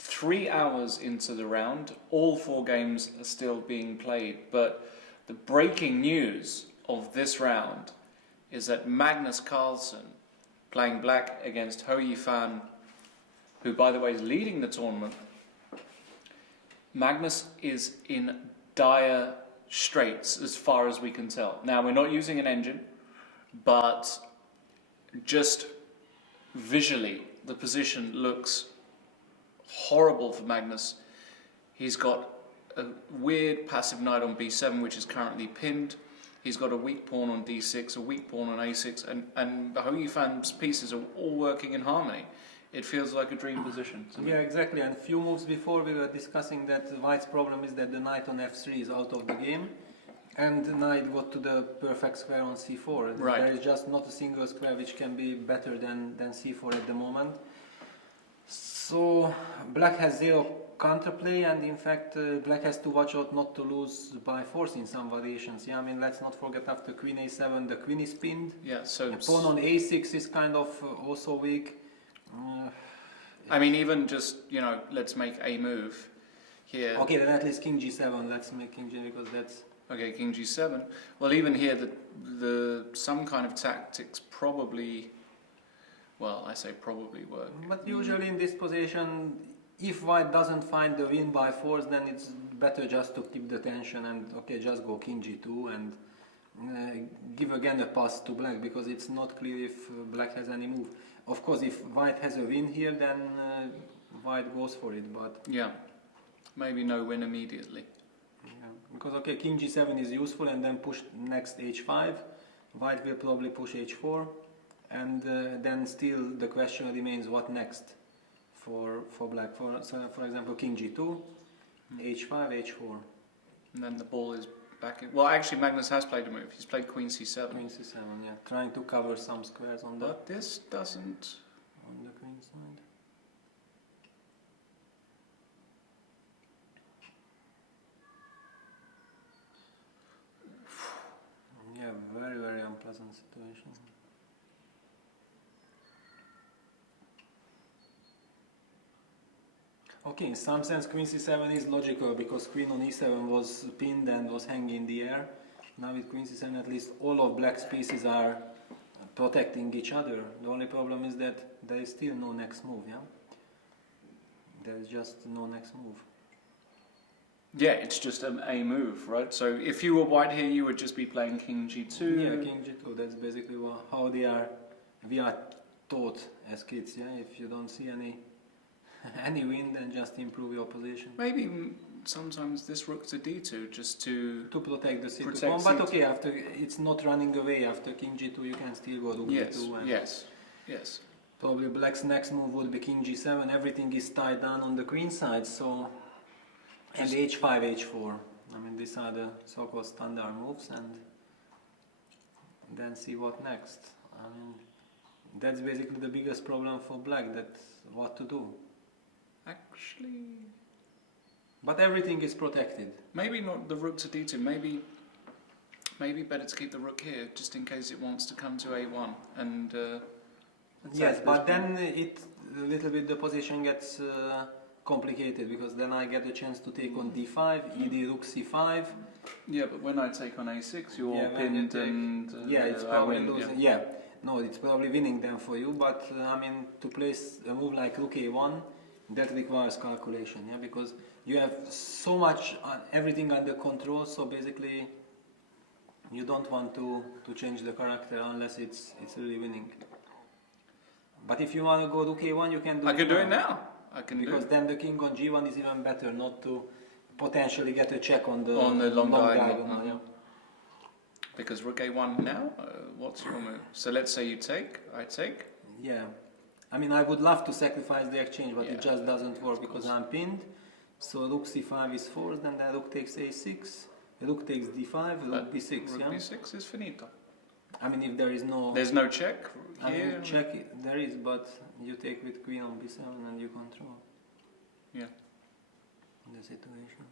3 hours into the round. All 4 games are still being played, but the breaking news of this round is that Magnus Carlsen, playing black against Ho Yifan, who by the way is leading the tournament, Magnus is in dire straits as far as we can tell. Now, we're not using an engine, but just visually the position looks horrible for Magnus. He's got a weird passive knight on b7, which is currently pinned. He's got a weak pawn on d6, a weak pawn on a6, and Ho Yifan's pieces are all working in harmony. It feels like a dream position to me. Yeah, exactly. And a few moves before we were discussing that White's problem is that the knight on f3 is out of the game, and the knight got to the perfect square on c4. Right. There is just not a single square which can be better than c4 at the moment. So black has 0 counterplay, and in fact black has to watch out not to lose by force in some variations. Yeah, I mean, let's not forget after queen a7 the queen is pinned. Yeah, so the pawn on a6 is kind of also weak. I mean, even just, you know, let's make a move here. Okay, then at least king g7. Let's make king g, because that's... Okay, king g7. Well, even here, the some kind of tactics probably, well, I say probably work. But usually in this position, if white doesn't find the win by force, then it's better just to keep the tension and, okay, just go king g2 and give again a pass to black, because it's not clear if black has any move. Of course, if white has a win here, then white goes for it, but... Yeah, maybe no win immediately. Yeah, because, okay, king g7 is useful, and then push next h5. White will probably push h4, and then still the question remains what next for black. So for example, king g2, h5, h4. And then the ball is back in. Well, actually, Magnus has played a move. He's played queen c7. Queen c7, yeah. Trying to cover some squares on the... But this doesn't... on the queen side. Yeah, very, very unpleasant situation. Okay, in some sense queen c7 is logical, because queen on e7 was pinned and was hanging in the air. Now with queen c7 at least all of black's pieces are protecting each other. The only problem is that there is still no next move, yeah? There is just no next move. Yeah, it's just a move, right? So if you were white here, you would just be playing king g2. Yeah, king g2, that's basically how we are taught as kids, yeah? If you don't see any win, then just improve your position. Maybe sometimes this rook to d2 just to protect the c2 pawn, but okay, after it's not running away. After king g2 you can still go rook d2. And yes. Probably black's next move would be king g7. Everything is tied down on the queen side, so... And h5, h4. I mean, these are the so-called standard moves, and then see what next. I mean, that's basically the biggest problem for black, that what to do. Actually... But everything is protected. Maybe not the rook to d2, maybe better to keep the rook here, just in case it wants to come to a1, and... yes, but then a little bit the position gets complicated, because then I get a chance to take on d5, ed rook c5. Yeah, but when I take on a6, you're pinned and... yeah, it's probably losing. Yeah. No, it's probably winning then for you, but I mean, to place a move like rook a1, that requires calculation, yeah, because you have so much, everything under control, so basically you don't want to change the character unless it's really winning. But if you want to go rook a1, you can do it. I can do it now. I can because do it. Then the king on g1 is even better, not to potentially get a check on the long diagonal. Yeah. Because rook a1 now, what's your move? So let's say you take, I take. Yeah, I mean, I would love to sacrifice the exchange, but it just doesn't work because I'm pinned. So rook c5 is forced, and then rook takes a6, rook takes d5, rook b6. Rook yeah? b6 is finito. I mean, if there is no... There's no check here? I mean, check, there is, but you take with queen on b7 and you control. Yeah. The situation.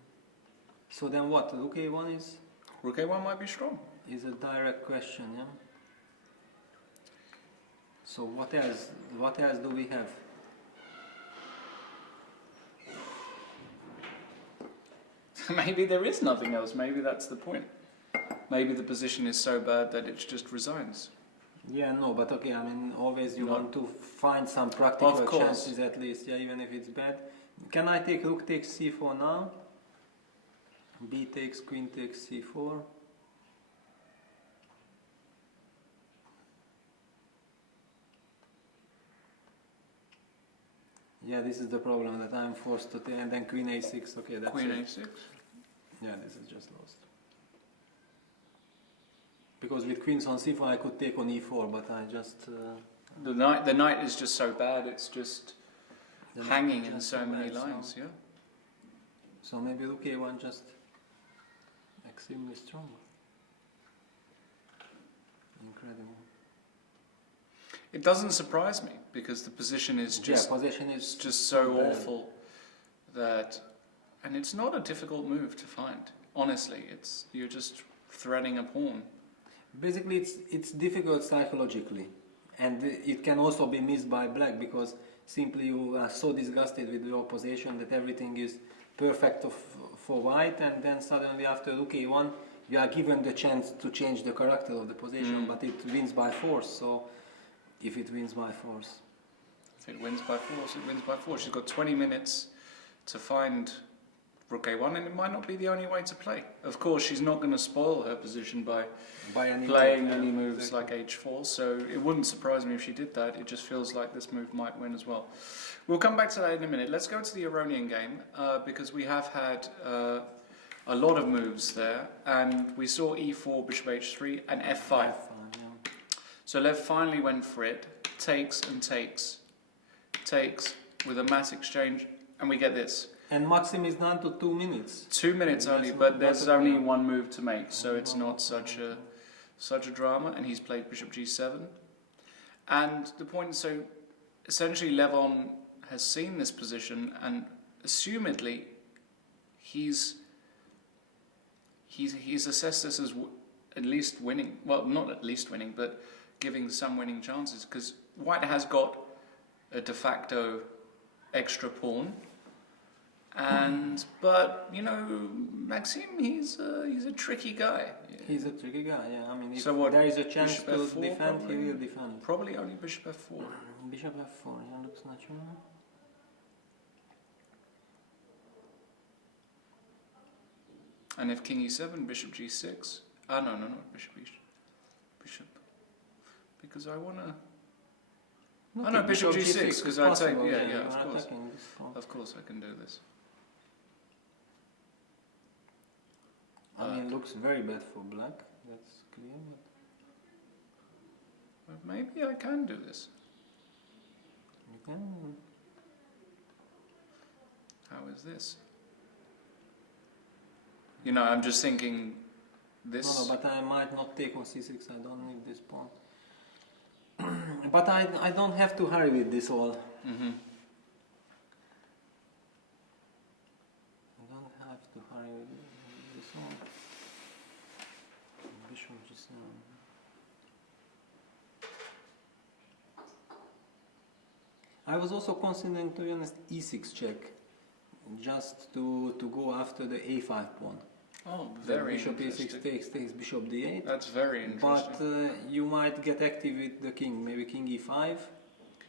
So then what? Rook a1 is... Rook a1 might be strong. is a direct question, yeah? So what else do we have? Maybe there is nothing else. Maybe that's the point. Maybe the position is so bad that it just resigns. Yeah, no, but okay, I mean, always you No. want to find some practical Of course. chances at least, yeah, even if it's bad. Can I take rook takes c4 now? B takes, queen takes c4. Yeah, this is the problem that I'm forced to take, and then queen a6, okay, that's Queen it. a6. Yeah, this is just lost. Because with queens on c4 I could take on e4, but I just... The knight is just so bad. It's just hanging in so many lines. Yeah. So maybe rook a1 just extremely strong. Incredible. It doesn't surprise me because the position is just position is just so bad. awful that, and it's not a difficult move to find. Honestly, you're just threading a pawn. Basically, it's difficult psychologically, and it can also be missed by black because simply you are so disgusted with your position that everything is perfect for white, and then suddenly after rook a1 you are given the chance to change the character of the position, but it wins by force. So if it wins by force, If it wins by force, it wins by force. She's got 20 minutes to find rook a1, and it might not be the only way to play. Of course, she's not going to spoil her position by playing any moves like h4, so it wouldn't surprise me if she did that. It just feels like this move might win as well. We'll come back to that in a minute. Let's go to the Iranian game, because we have had a lot of moves there, and we saw e4, bishop h3, and f5. So Lev finally went for it, takes and takes with a mass exchange, and we get this. and Maxim is down to 2 minutes. 2 minutes only, but there's only one move to make, so it's not such a drama. And he's played bishop g7, and the point. So essentially, Levon has seen this position, and assumedly, he's assessed this as at least winning. Well, not at least winning, but giving some winning chances, because White has got a de facto extra pawn. But you know, Maxime, he's a tricky guy. He's a tricky guy, yeah. I mean, if So what, there is a chance bishop to f4 defend, probably? he will defend. Probably only bishop f4. Bishop f4, yeah, looks natural. And if king e7, bishop g6. Ah, no, not bishop bishop. Because I want to... Oh no, bishop g6, because I take... Yeah, of course. Of course I can do this. I mean, it looks very bad for black, that's clear. But maybe I can do this. You can. How is this? You know, I'm just thinking this... No, but I might not take on c6, I don't need this pawn. But I don't have to hurry with this all. Mm-hmm. I don't have to hurry with this all. Bishop just... I was also considering, to be honest, e6 check, just to go after the a5 pawn. Oh, very bishop interesting. e6 takes bishop d8. That's very interesting. But you might get active with the king, maybe king e5.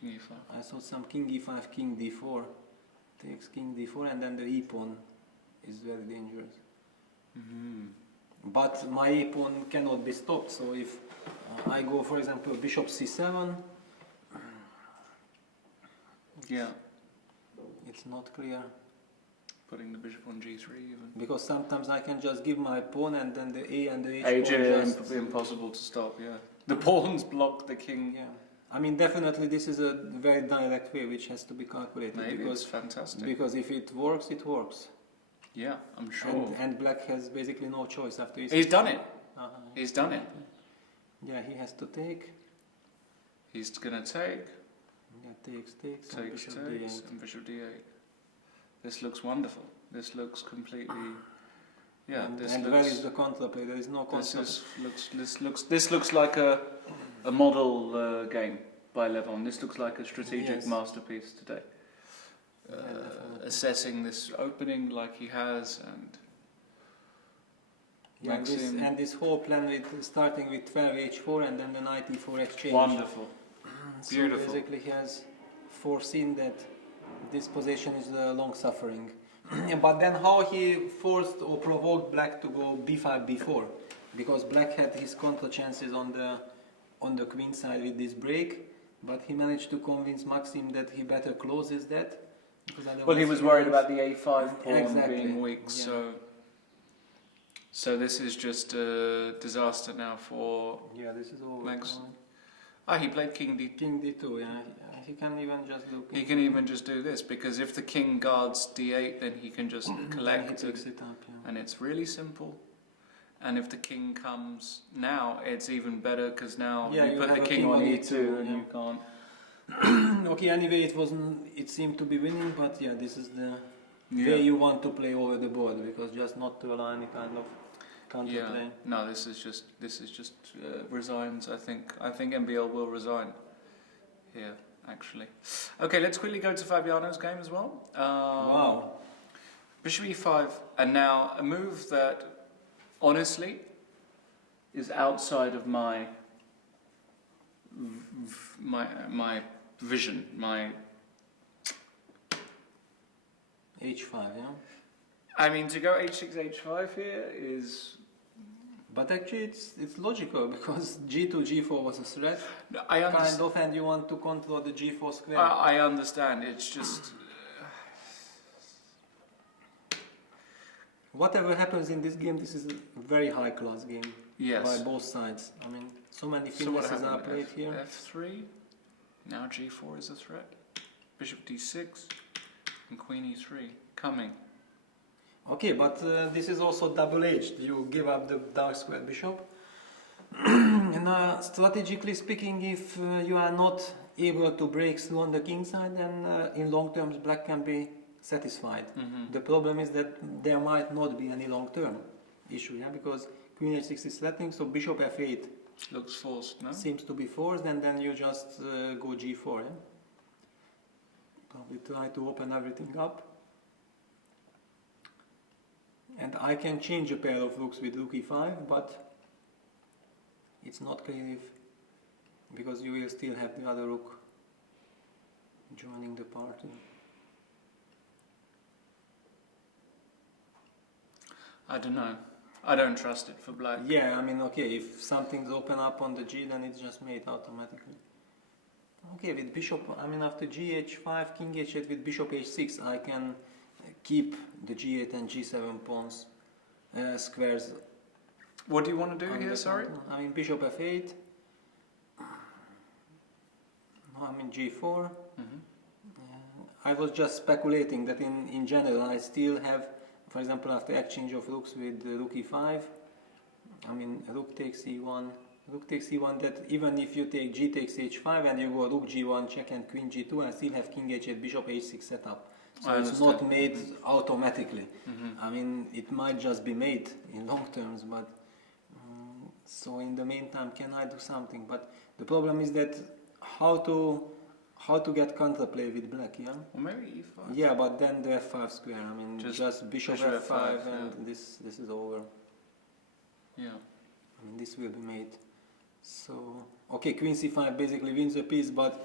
King e5. I saw some king e5, king d4. Takes king d4, and then the e pawn is very dangerous. Mm-hmm. But my e pawn cannot be stopped, so if I go, for example, bishop c7, Yeah, it's not clear. putting the bishop on g3 even. Because sometimes I can just give my pawn, and then the a and the h H pawn is just... impossible to stop, yeah. The pawns block the king. Yeah. I mean, definitely this is a very direct way which has to be calculated. Maybe because, it's fantastic. Because if it works, it works. Yeah, I'm sure. And black has basically no choice after He's done it. He's done it. Yeah, he has to take. He's gonna take. Yeah, takes, and Takes, bishop d8. and bishop d8. This looks wonderful. This looks completely Yeah, and, this and looks, where is the counterplay? There is no counterplay. This looks like a model game by Levon. This looks like a strategic masterpiece today. Assessing this opening like he has, and and this whole plan with starting with 12 h4 and then the knight e4 exchange. Wonderful, beautiful. So basically he has foreseen that this position is long suffering. But then how he forced or provoked black to go b5, b4, because black had his counter chances on the queen side with this break, but he managed to convince Maxime that he better closes that. Well, he was worried about the a5 pawn exactly. being weak, so this is just a disaster now for this is over. Max. He played king d2. King d2, yeah. He can even just do. He can even just do this, because if the king guards d8, then he can just collect it up, and it's really simple. And if the king comes now, it's even better, because now you put the king on e2 and you can't. Okay, anyway, it seemed to be winning, but this is the way you want to play over the board, because just not to allow any kind of counterplay. No, this is just resigns. I think MBL will resign here, actually. Okay, let's quickly go to Fabiano's game as well. Wow. Bishop e5, and now a move that honestly is outside of my vision, my h5, yeah. I mean, to go h6, h5 here is. But actually, it's logical, because g2, g4 was a threat, I kind of, and you want to control the g4 square. I understand. It's just. Whatever happens in this game, this is a very high class game. Yes. By both sides. I mean, so many finesses are played here. F3. Now g4 is a threat. Bishop d6 and queen e3 coming. Okay, but this is also double-edged. You give up the dark square bishop. And strategically speaking, if you are not able to break through on the king side, then in long terms black can be satisfied. The problem is that there might not be any long-term issue, because queen h6 is threatening, so bishop f8 looks forced, no? Seems to be forced, and then you just go g4. Probably try to open everything up. And I can change a pair of rooks with rook e5, but it's not clear if, because you will still have the other rook joining the party. I don't know. I don't trust it for black. Yeah, I mean, okay, if something's open up on the g, then it's just made automatically. Okay, with bishop, I mean, after g h5, king h8 with bishop h6, I can keep the g8 and g7 pawns squares. What do you want to do here, sorry? I mean, bishop f8. I mean, g4. I was just speculating that in general I still have, for example, after exchange of rooks with rook e5, I mean, rook takes e1, that even if you take g takes h5 and you go rook g1 check and queen g2, I still have king h8, bishop h6 set up. So it's not made automatically. I mean, it might just be made in long terms, but so in the meantime, can I do something? But the problem is that how to get counterplay with black, yeah? Or maybe e5. Yeah, but then the f5 square. I mean, just bishop f5 and this is over. Yeah. I mean, this will be made. So, okay, queen c5 basically wins the piece, but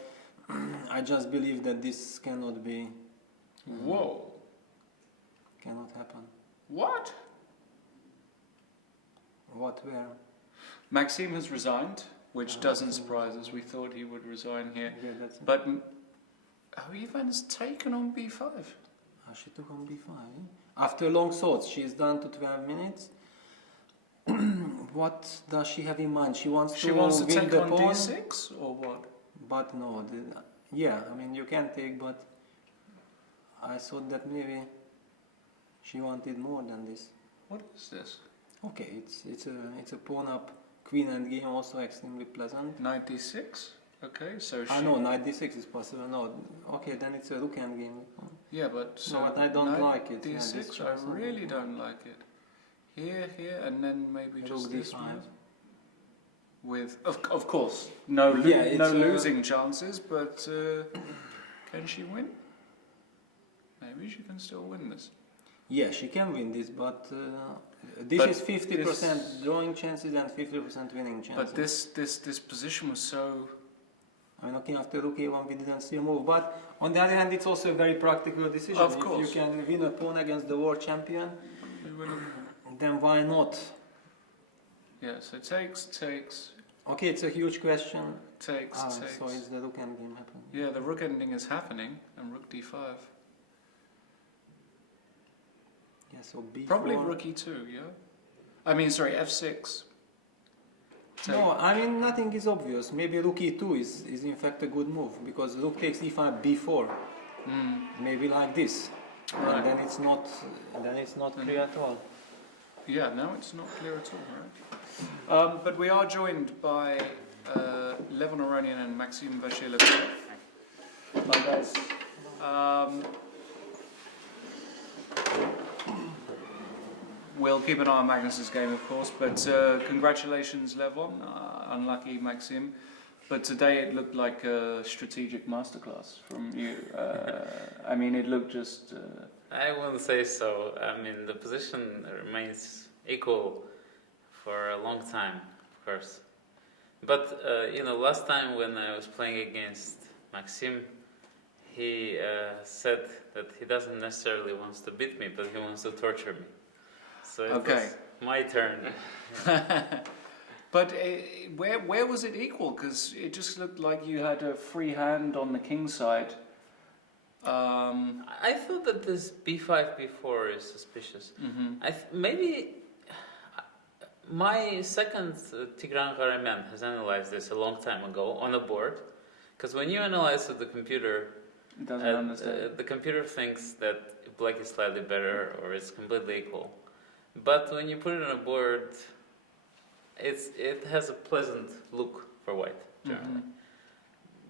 I just believe that this cannot be. Whoa. Cannot happen. What? What, where? Maxime has resigned, which doesn't surprise us. We thought he would resign here. Yeah, that's it. But Ivan has taken on b5. She took on b5. After long thoughts, she's down to 12 minutes. What does she have in mind? She wants to win take the on pawn? d6 or what? But no, yeah, I mean, you can take, but I thought that maybe she wanted more than this. What is this? Okay, it's a pawn up, queen endgame, also extremely pleasant. Knight d6. Okay, so she. No, knight d6 is possible. No, okay, then it's a rook endgame. Yeah, but so no, but I don't like it. d6. Yeah, I really don't like it. here, and then maybe just Rook this d5. move. With, of course, no losing chances, but can she win? Maybe she can still win this. Yeah, she can win this, but this is 50% drawing chances and 50% winning chances. But this position was so. I mean, okay, after rook a1 we didn't see a move, but on the other hand it's also a very practical decision. Of course. If you can win a pawn against the world champion, then why not? Yeah, so takes. Okay, it's a huge question. Takes. So is the rook endgame happening? Yeah, the rook ending is happening, and rook d5. Yeah, so b4. Probably rook e2, yeah? I mean, sorry, f6. No, I mean, nothing is obvious. Maybe rook e2 is in fact a good move, because rook takes e5, b4. Maybe like this. Right. And then it's not clear at all. Yeah, no, it's not clear at all, right? But we are joined by Levon Aronian and Maxime-Vachier. Hi guys. We'll keep an eye on Magnus's game, of course, but congratulations, Levon. Unlucky, Maxime. But today it looked like a strategic masterclass from you. I mean, it looked just... I wouldn't say so. I mean, the position remains equal for a long time, of course. But, you know, last time when I was playing against Maxime, he said that he doesn't necessarily want to beat me, but he wants to torture me. So it was my turn. But where was it equal? Because it just looked like you had a free hand on the king side. I thought that this b5, b4 is suspicious. Maybe my second Tigran Gharaman has analyzed this a long time ago on a board. Because when you analyze with the computer, It doesn't understand. the computer thinks that black is slightly better or it's completely equal. But when you put it on a board, it has a pleasant look for white, generally.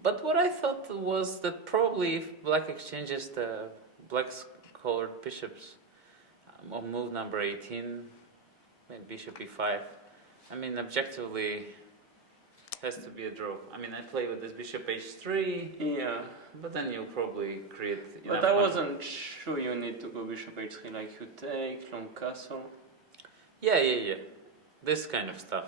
But what I thought was that probably if black exchanges the black's colored bishops on move number 18, maybe bishop e5, I mean, objectively, has to be a draw. I mean, I play with this bishop h3, Yeah, but then you'll probably create enough but I money. wasn't sure you need to go bishop h3 like you take, long castle. Yeah. This kind of stuff.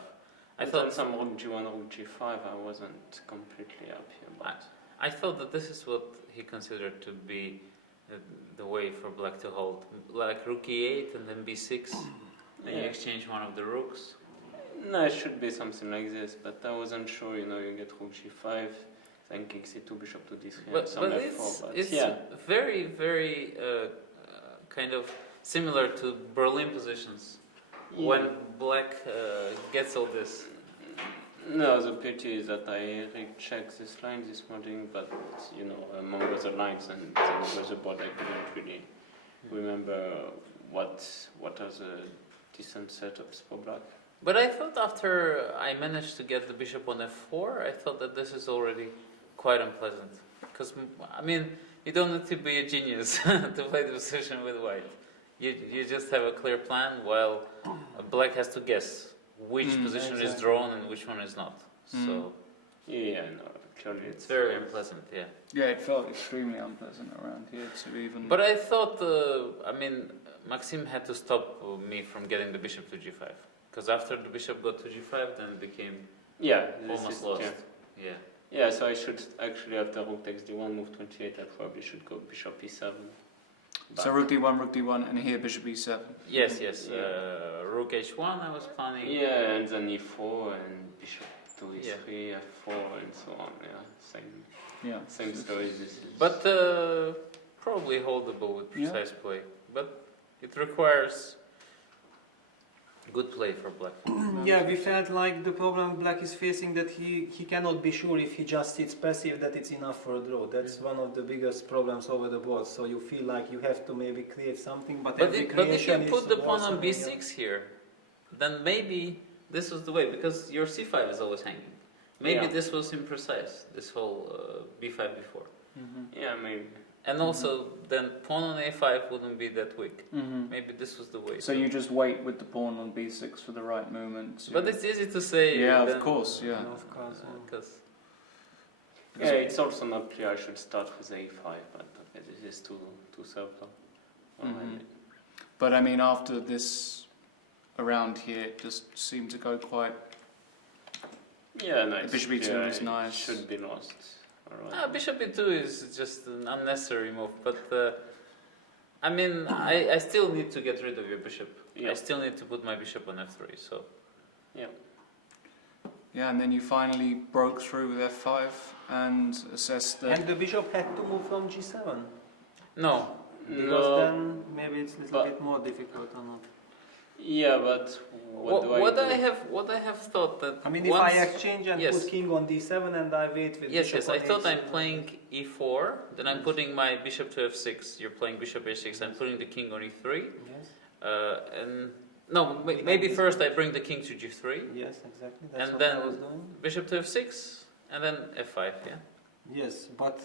I But thought then some rook g1, rook g5, I wasn't completely happy about. I thought that this is what he considered to be the way for black to hold. Like rook e8 and then b6, then you Yeah. exchange one of the rooks. No, it should be something like this, but I wasn't sure, you know, you get rook g5, then king c2, bishop to d3, and But some f4, but it's yeah. very, very kind of similar to Berlin positions. When black gets all this. No, the pity is that I rechecked this line this morning, but, you know, among other lines and then the board, I couldn't really remember what are the decent setups for black. But I thought after I managed to get the bishop on f4, I thought that this is already quite unpleasant. Because, I mean, you don't need to be a genius to play the position with white. You just have a clear plan, while black has to guess which position is drawn and which one is not. So Yeah, no, clearly it's very unpleasant, yeah. Yeah, it felt extremely unpleasant around here to even... But I thought, I mean, Maxime had to stop me from getting the bishop to g5. Because after the bishop got to g5, then it became almost lost. Yeah. Yeah, so I should actually, after rook takes d1, move 28, I probably should go bishop e7. So rook d1, and here bishop e7. Yes. Rook h1 I was planning. Yeah, and then e4 and bishop to e3, f4, and so on. Yeah, same story. This is. But probably holdable with precise play. But it requires good play for black. Yeah, we felt like the problem black is facing that he cannot be sure if he just sits passive that it's enough for a draw. That's one of the biggest problems over the board. So you feel like you have to maybe create something, but if you put the pawn on b6 here, then maybe this was the way, because your c5 is always hanging. Maybe this was imprecise, this whole b5, b4. Yeah, maybe. And also, then pawn on a5 wouldn't be that weak. Mm-hmm. Maybe this was the way. So you just wait with the pawn on b6 for the right movement. But it's easy to say. Yeah, then, of course, yeah. Of course. Because Yeah, it's also not clear I should start with a5, but okay, this is too simple. Mhm. But I mean, after this around here, it just seemed to go quite. Yeah, nice. Bishop e2 is it nice. Should be lost. Alright. bishop e2 is just an unnecessary move. But I mean, I still need to get rid of your bishop. Yeah. I still need to put my bishop on f3. So Yeah. Yeah, and then you finally broke through with f5 and assessed that. And the bishop had to move from g7. no. Because No, then maybe it's a little but- bit more difficult or not. yeah, but what do What I do? what I have thought that I mean, if once, I exchange and yes. put king on d7 and I wait with Yes, bishop yes. on I thought I'm h7. playing e4, then I'm putting my bishop to f6. You're playing bishop h6. I'm putting the king on e3, Yes, and no, maybe first I bring the king to g3, yes, exactly. That's And what then- I was doing. bishop to f6, and then f5. Yeah. Yes, but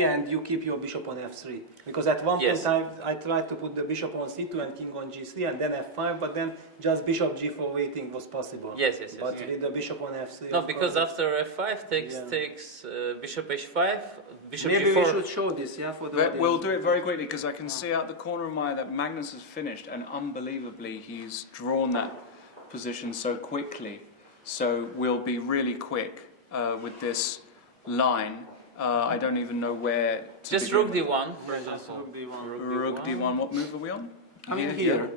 yeah, and you keep your bishop on f3 because at one Yes. point I tried to put the bishop on c2 and king on g3 and then f5, but then just bishop g4 waiting was possible. Yes, yes, yes. But yeah. with the bishop on f3. No, of because course, after f5 takes bishop h5, bishop maybe g4. we should show this, yeah, for the But we'll audience. do it very quickly because I can see out the corner of my eye that Magnus has finished, and unbelievably he's drawn that position so quickly. So we'll be really quick with this line. I don't even know where to Just begin. rook d1, for Yeah, just example. rook d1. Rook d1. What move are we on? I mean here.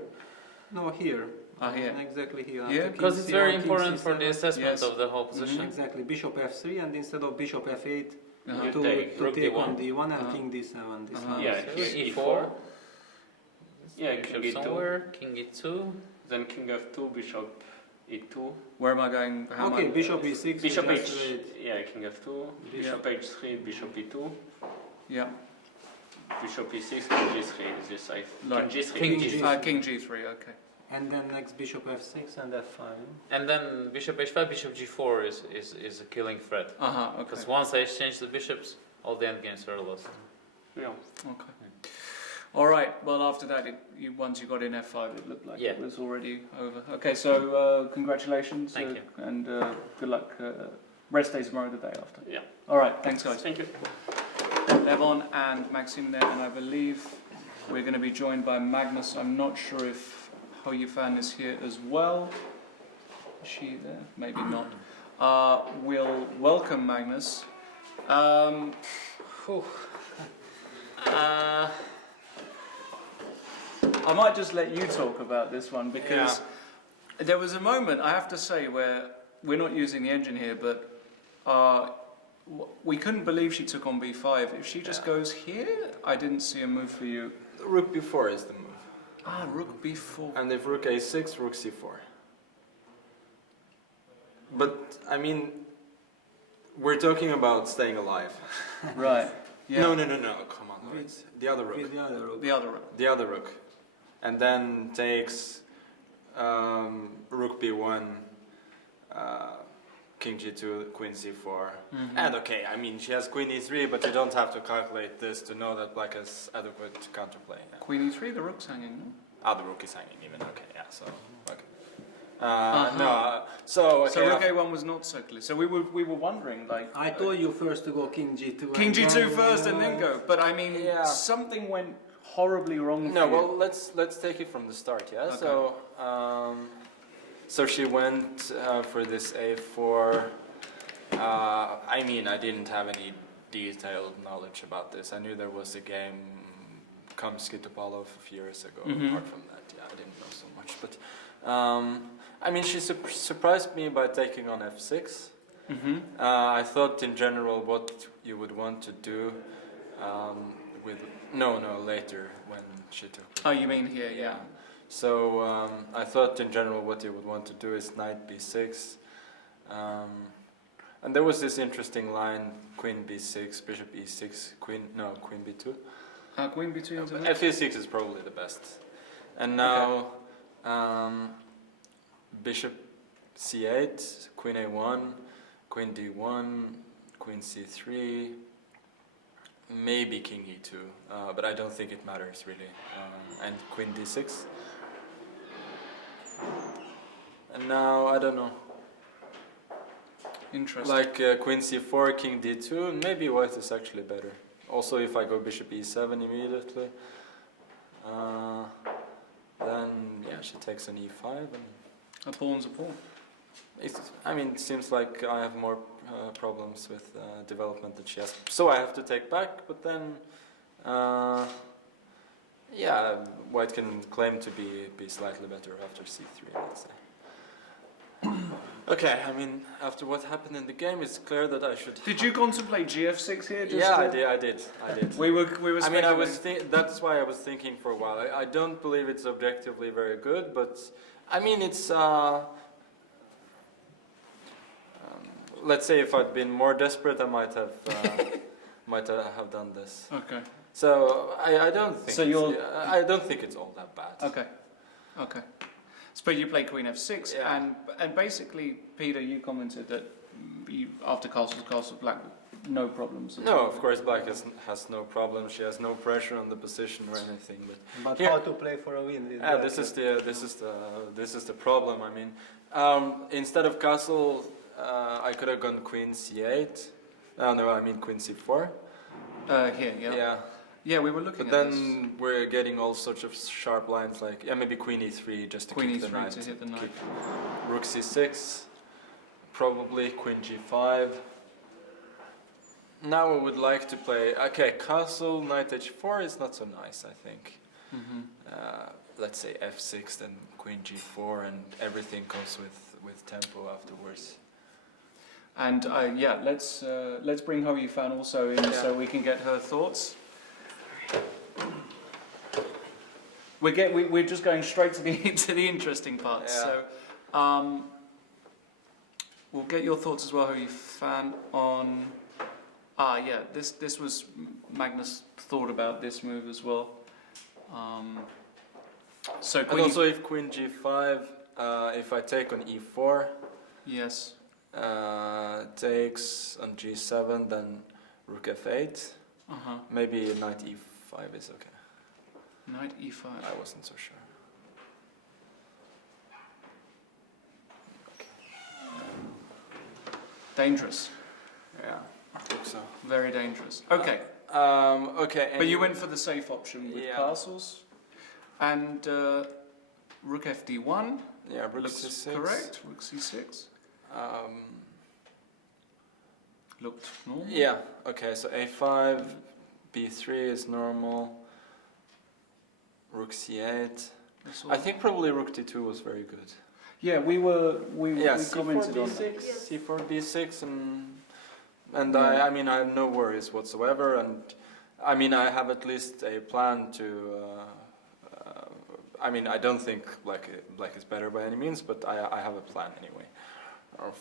No, here. Here. Exactly here. Here? After Because king it's very c1, king important for c7. the assessment Yes. of the whole position. Exactly, bishop f3 and instead of bishop f8 Uh-huh. to Rook take d1. on d1 and Uh-huh. king d7. This Uh-huh. line. Yeah, So here e4. Yeah, Bishop king e2. somewhere, king e2. Then king f2, bishop e2. Where am I going? How am Okay, I? bishop e6. Bishop we h. just wait. Yeah, king f2. Bishop h3, bishop e2. Yeah. Bishop e6, king g3. Is this I? Like King g3. king G3. King g3. Okay. And then next bishop f6 and f5. And then bishop h5, bishop g4 is a killing threat. Okay. Because once I exchange the bishops, all the endgames are lost. Yeah. Okay. All right. Well, after that, once you got in f5, it looked like Yeah. it was already over. Okay. So congratulations. Thank you. And good luck. Rest day tomorrow, the day after. Yeah. All right. Thanks, guys. Thank you. Levon and Maxime there, and I believe we're going to be joined by Magnus. I'm not sure if Ho Yifan is here as well. Is she there? Maybe not. We'll welcome Magnus. Whew. I might just let you talk about this one because there was a moment, I have to say, where we're not using the engine here, but we couldn't believe she took on b5. If she just goes here, I didn't see a move for you. Rook b4 is the move. Rook b4. And if rook a6, rook c4. But, I mean, we're talking about staying alive. Right. Yeah. No, come on. It's the other rook. With the other rook. The other rook. The other rook. And then takes rook b1, king g2, queen c4. And okay, I mean, she has queen e3, but you don't have to calculate this to know that black has adequate counterplay. Yeah. Queen e3, the rook's hanging. No? The rook is hanging even. Okay, yeah, so, okay. So okay, rook a1 was not so clear. So we were wondering, like... I told you first to go king g2. King and g2 then- first and then go. But I mean, Yeah. something went horribly wrong No, for you. well, let's take it from the start, yeah? Okay. So she went for this a4. I mean, I didn't have any detailed knowledge about this. I knew there was a game, Kamsky Topalov, a few years ago. Apart from that, yeah, I didn't know so much. But, I mean, she surprised me by taking on f6. I thought in general what you would want to do with... No, later when she took... Oh, you mean here, yeah. So I thought in general what you would want to do is knight b6. And there was this interesting line, queen b6, bishop e6, queen b2. Queen b2 into f6 is probably the best. And now bishop c8, queen a1, queen d1, queen c3, maybe king e2, but I don't think it matters really. And queen d6. And now I don't know. Interesting. Like queen c4, king d2. Maybe white is actually better. Also, if I go bishop e7 immediately, then yeah, she takes an e5, and A pawn's a pawn. I mean, it seems like I have more problems with development than she has. So I have to take back, but then, yeah, white can claim to be slightly better after c3, let's say. Okay, I mean, after what happened in the game, it's clear that I should. Did you contemplate gf6 here? Yeah, I did. We were. I mean, that's why I was thinking for a while. I don't believe it's objectively very good, but I mean, it's. Let's say if I'd been more desperate, I might have done this. Okay. So I don't think. So I don't think it's all that bad. Okay. Okay. But you play queen f6, Yeah. and basically, Peter, you commented that after Castle Black, no problems. No, of course, Black has no problem. She has no pressure on the position or anything. But here, how to play for a win? With this is the problem. I mean, instead of castle, I could have gone queen c8. No, I mean queen c4. Here, yeah. Yeah. Yeah, we were looking But at then this. we're getting all sorts of sharp lines, like maybe queen e3 just to Queen keep the e3 knight. to hit the knight. Rook c6, probably queen g5. Now I would like to play. Okay, castle knight h4 is not so nice, I think. Mm-hmm. Let's say f6, then queen g4, and everything comes with tempo afterwards. And yeah, let's bring Ho Yifan also in so we can get her thoughts. We're just going straight to the interesting parts. Yeah. So we'll get your thoughts as well, Ho Yifan, on yeah, this was Magnus thought about this move as well. So and also if queen g5, if I take on e4, yes, takes on g7, then rook f8. Maybe knight e5 is okay. Knight e5. I wasn't so sure. Dangerous. Yeah, I think so. Very dangerous. Okay. Okay. But you went for the safe option with castles. And rook fd1. Yeah, rook looks c6. correct. Rook c6. Looked normal. Yeah, okay, so a5, b3 is normal. Rook c8. I think probably rook d2 was very good. Yeah, we commented on that. c4 b6 and I mean I have no worries whatsoever, and I mean I have at least a plan to I mean I don't think black is better by any means, but I have a plan anyway of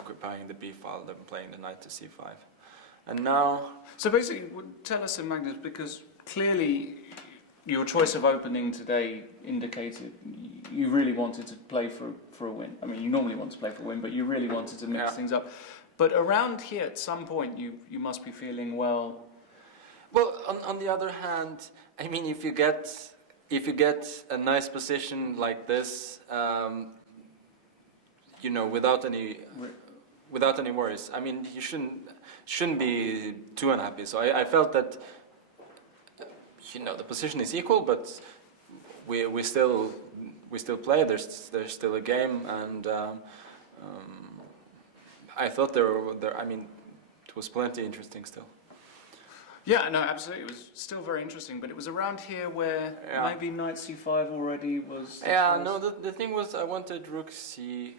occupying the b file, then playing the knight to c5. And now so basically tell us, Magnus, because clearly your choice of opening today indicated you really wanted to play for a win. I mean, you normally want to play for a win, but you really wanted to mix things up. But around here, at some point, you must be feeling well. Well, on the other hand, I mean, if you get a nice position like this, you know, without any worries, I mean, you shouldn't be too unhappy. So I felt that, you know, the position is equal, but we still play. There's still a game, and I thought there. I mean, it was plenty interesting still. Yeah, no, absolutely. It was still very interesting, but it was around here where maybe knight c5 already was. Yeah, no. The thing was, I wanted rook c3.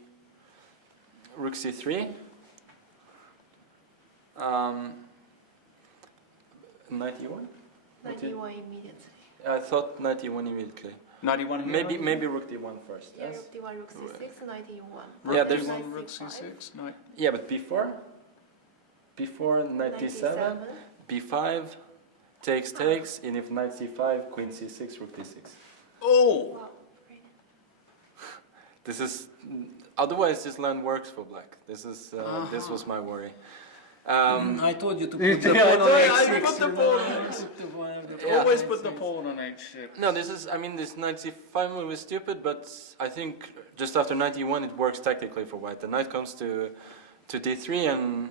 Knight e1. Knight e1 immediately. I thought knight e1 immediately. Knight e1 here? Maybe rook d1 first. Yeah, Yes. rook d1, rook c6, knight e1. Yeah, there's knight rook c5. c6, knight. Yeah, but b4, knight d7, b5, takes, and if knight c5, queen c6, rook d6. Oh! Wow. This is otherwise this line works for black. This is this was my worry. I told you to Yeah, put the pawn on I h6. put the you pawn know, on I h6. put the pawn on the Yeah. Always pawn put the on pawn on h6. No, this is, I mean, this knight c5 move is stupid, but I think just after knight e1 it works tactically for white. The knight comes to d3 and...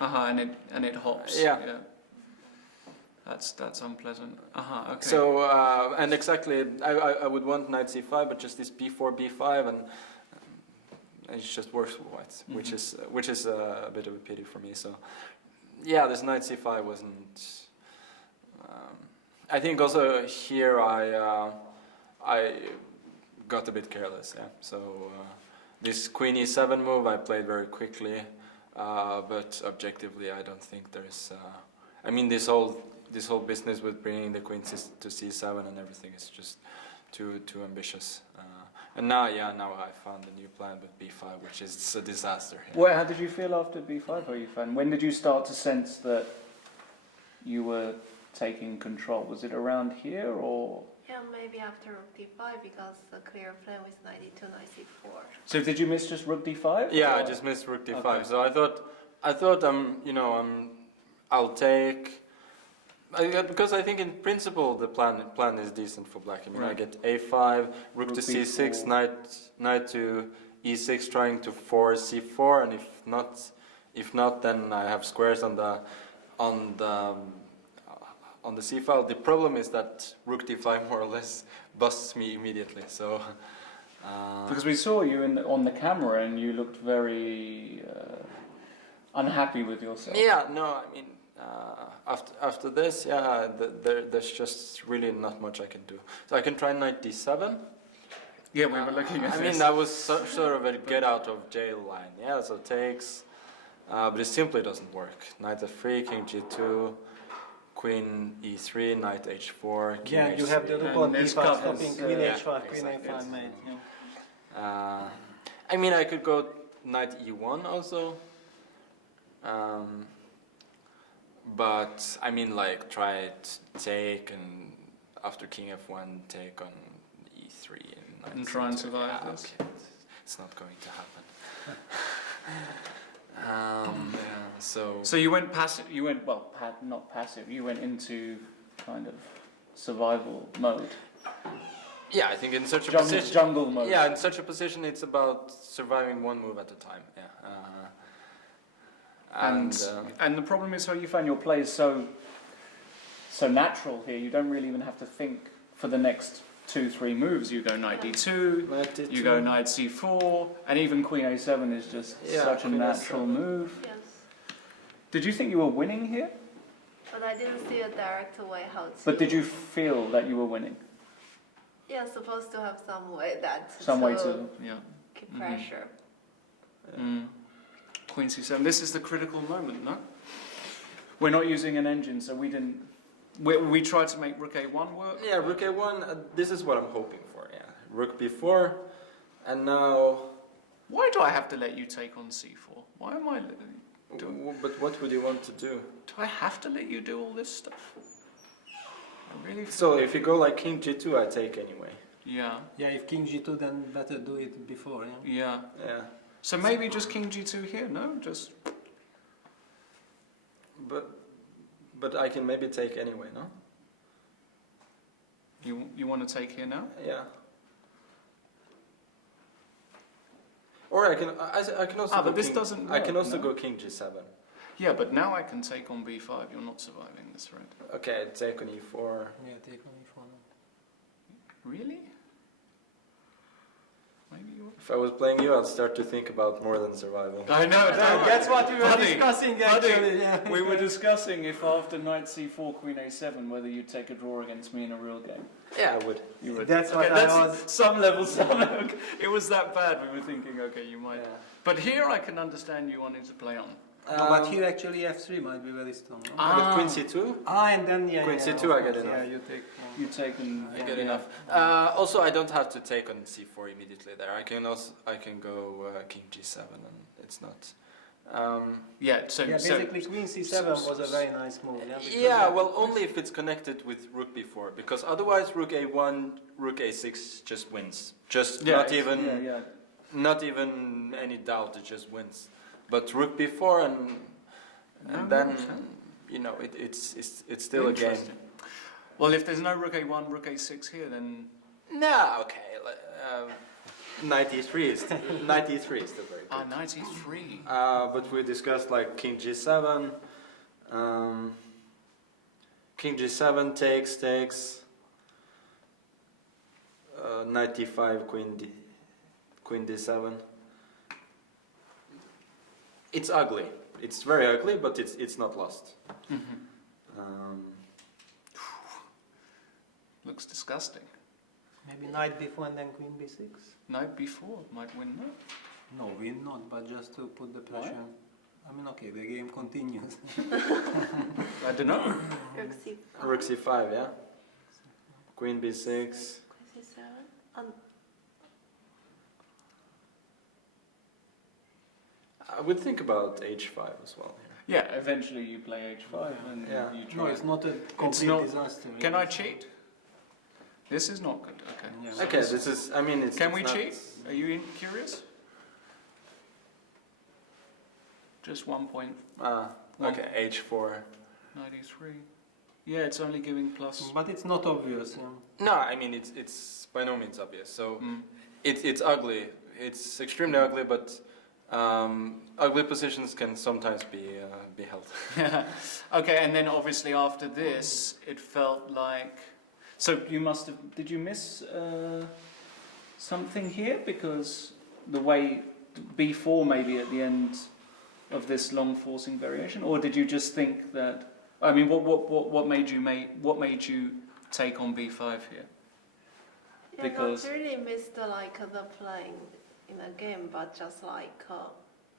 And it hops. Yeah. That's unpleasant. Okay. So, and exactly, I would want knight c5, but just this b4, b5, and it just works for white, which is a bit of a pity for me. So, yeah, this knight c5 wasn't. I think also here I got a bit careless. Yeah. So this queen e7 move I played very quickly, but objectively I don't think there's. I mean, this whole business with bringing the queen to c7 and everything is just too ambitious. And now I found a new plan with b5, which is a disaster. Well, how did you feel after b5? Were you fan? When did you start to sense that you were taking control? Was it around here or? Yeah, maybe after rook d5 because the clear plan was knight d2, knight c4. So did you miss just rook d5? Yeah, or? I just missed rook d5. Okay. So I thought I'll take. Because I think in principle the plan is decent for black. I mean, I Right. get a5, rook to Rook c6, b4. knight to e6, trying to force c4, and if not, then I have squares on the c file. The problem is that rook d5 more or less busts me immediately. So Because we saw you on the camera and you looked very unhappy with yourself. yeah, no, I mean. After this, yeah, there's just really not much I can do. So I can try knight d7. Yeah, we were looking at I this. mean, that was sort of a get out of jail line. Yeah, so takes, but it simply doesn't work. Knight f3, king g2, queen e3, knight h4, king Yeah, h3. you have the rook And on this e5 covers, stopping queen yeah, h5, queen exactly. a5 mate. Yeah. I mean, I could go knight e1 also. But I mean, like, try it, take, and after king f1, take on e3 And try and survive this. Okay. It's not going to happen. So you went passive. You went not passive. You went into kind of survival mode. Yeah, I think in such a Jungle, position, jungle mode. yeah, in such a position, it's about surviving one move at a time. Yeah. And the problem is how you find your play is so natural here. You don't really even have to think for the next 2-3 moves. You go knight d2, Knight d2. you go knight c4, and even queen a7 is just such a queen natural a7. move. Yes, Did you think you were winning here? but I didn't see a direct way how to. But did you feel that you were winning? Yeah, supposed to have some way that. Some way to, yeah. keep pressure. Mm. Queen c7. This is the critical moment, no? We're not using an engine, so we didn't. We tried to make rook a1 work. Yeah, rook a1. This is what I'm hoping for. Yeah, rook b4, and now. Why do I have to let you take on c4? Why am I doing? But what would you want to do? Do I have to let you do all this stuff? I really. So if you go like king g2, I take anyway. Yeah. Yeah, if king g2, then better do it before. Yeah. Yeah. Yeah. So maybe just king g2 here. No, just. But I can maybe take anyway, no? You want to take here now? Yeah. Or I can also. Ah, go but this king, doesn't I can work, also no? go king g7. Yeah, but now I can take on b5. You're not surviving this, right? Okay, take on e4. Yeah, take on e4. Really? Maybe you. If I was playing you, I'd start to think about more than survival. I know. That's what we were Buddy, discussing buddy, actually. Yeah. we were discussing if after knight c4, queen a7, whether you'd take a draw against me in a real game. Yeah, I would. You would. That's what I that's was. some level. It was that bad. We were thinking, okay, you might. Yeah. But here I can understand you wanting to play on. No, but here actually f3 might be very strong. No? With queen c2, And then yeah, Queen yeah, C2 of I get course, enough. Yeah, you take. You take and I get enough. Also, I don't have to take on c4 immediately there. I can go king g7, and it's not. yeah. So Yeah, so basically queen c7 was a very nice move. Yeah, because Yeah, well, only if it's connected with rook b4, because otherwise rook a1, rook a6 just wins. Just yeah, not even. Yeah, yeah. Not even any doubt, it just wins. But rook b4 and and then you know it's still a game. Well, if there's no rook a1, rook a6 here, then No, okay. 93 is 93 is still very good. 93. But we discussed like king g7, king g7 takes, 95 queen d7. It's ugly. It's very ugly, but it's not lost. Looks disgusting. Maybe knight b4 and then queen b6? Knight b4 might win, no? No, win not, but just to put the pressure. Why? I mean, okay, the game continues. I don't know. Rook c5. Rook c5, yeah. Queen b6. Queen c7. I would think about h5 as well here. Yeah, eventually you play h5 and Yeah. you try. No, it's not a complete not- disaster. Can I cheat? This is not good. Okay. Yeah. Okay, this is. I mean, it's. Can it's we not- cheat? Are you curious? Just 1 point. Okay, h4. 93. Yeah, it's only giving plus. But it's not obvious. Yeah. No, I mean it's by no means obvious. So it's ugly. It's extremely ugly, but ugly positions can sometimes be held. Okay, and then obviously after this, it felt like. So you must have. Did you miss something here? Because the way b4 maybe at the end of this long forcing variation, or did you just think that? I mean, what made you take on b5 here? Yeah, Because- not really missed like the playing in the game, but just like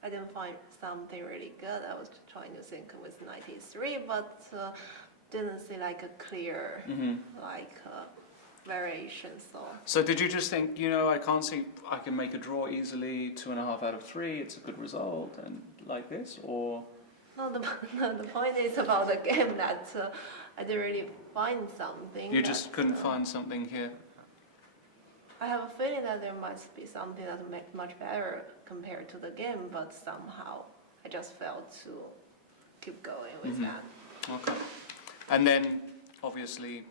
I didn't find something really good. I was trying to think with 93, but didn't see like a clear variation. So did you just think, I can't see I can make a draw easily, 2.5 out of 3, it's a good result, and like this, or? No, the point is about the game that I didn't really find something. You just couldn't find something here. I have a feeling that there must be something that's much better compared to the game, but somehow I just failed to keep going with that. Okay. And then, obviously,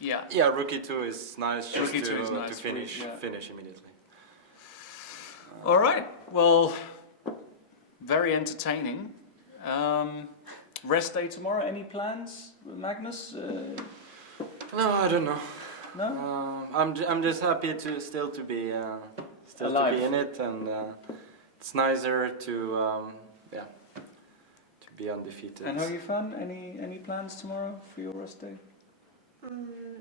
yeah. Yeah, rook e2 is nice just Rook e2 is to nice, finish yeah. finish immediately. All right. Well, very entertaining. Rest day tomorrow. Any plans, Magnus? No, I don't know. No. I'm just happy to still to be Alive. to be in it, and it's nicer to to be undefeated. And how you fun? Any plans tomorrow for your rest day?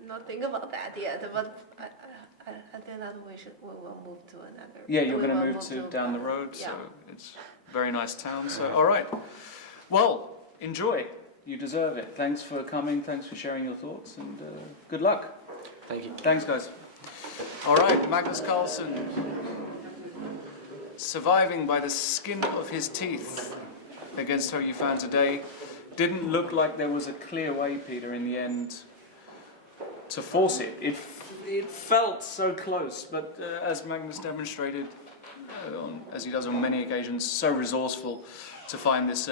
Not think about that yet, but I think that we will move to another. Yeah, you're we going to will move to down the road, yeah. so it's a very nice town. So, all right. Well, enjoy. You deserve it. Thanks for coming. Thanks for sharing your thoughts, and good luck. Thank you. Thanks, guys. All right, Magnus Carlsen, surviving by the skin of his teeth against Ho Yifan today. Didn't look like there was a clear way, Peter, in the end, to force it. It felt so close, but as Magnus demonstrated, as he does on many occasions, so resourceful to find this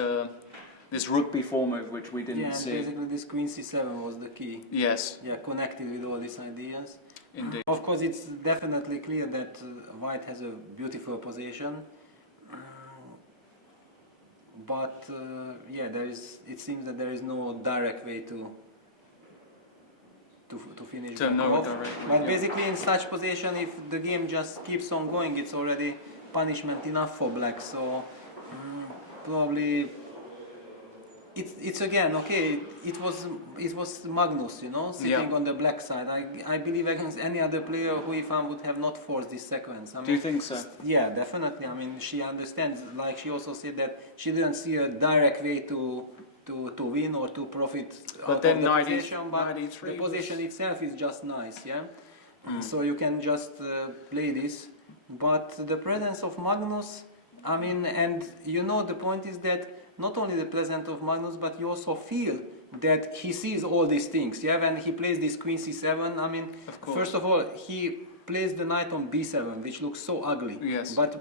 this rook b4 move, which we didn't see. Basically this queen c7 was the key. Yes. Yeah, connected with all these ideas. Indeed. Of course, it's definitely clear that white has a beautiful position. But yeah, it seems that there is no direct way to finish To the know off. direct way, But yeah. basically in such position, if the game just keeps on going, it's already punishment enough for black. So probably it's again okay. It was Magnus, sitting on the black side. I believe against any other player, Ho Yifan would have not forced this sequence. I mean, Do you think so? Yeah, definitely. I mean, she understands. Like she also said that she didn't see a direct way to win or to profit But out then of the 90 position. But 93 the position was- itself is just nice, yeah. So you can just play this. But the presence of Magnus, I mean, and the point is that not only the presence of Magnus, but you also feel that he sees all these things. Yeah, when he plays this queen c7, I mean, Of course. first of all, he plays the knight on b7, which looks so ugly. Yes. But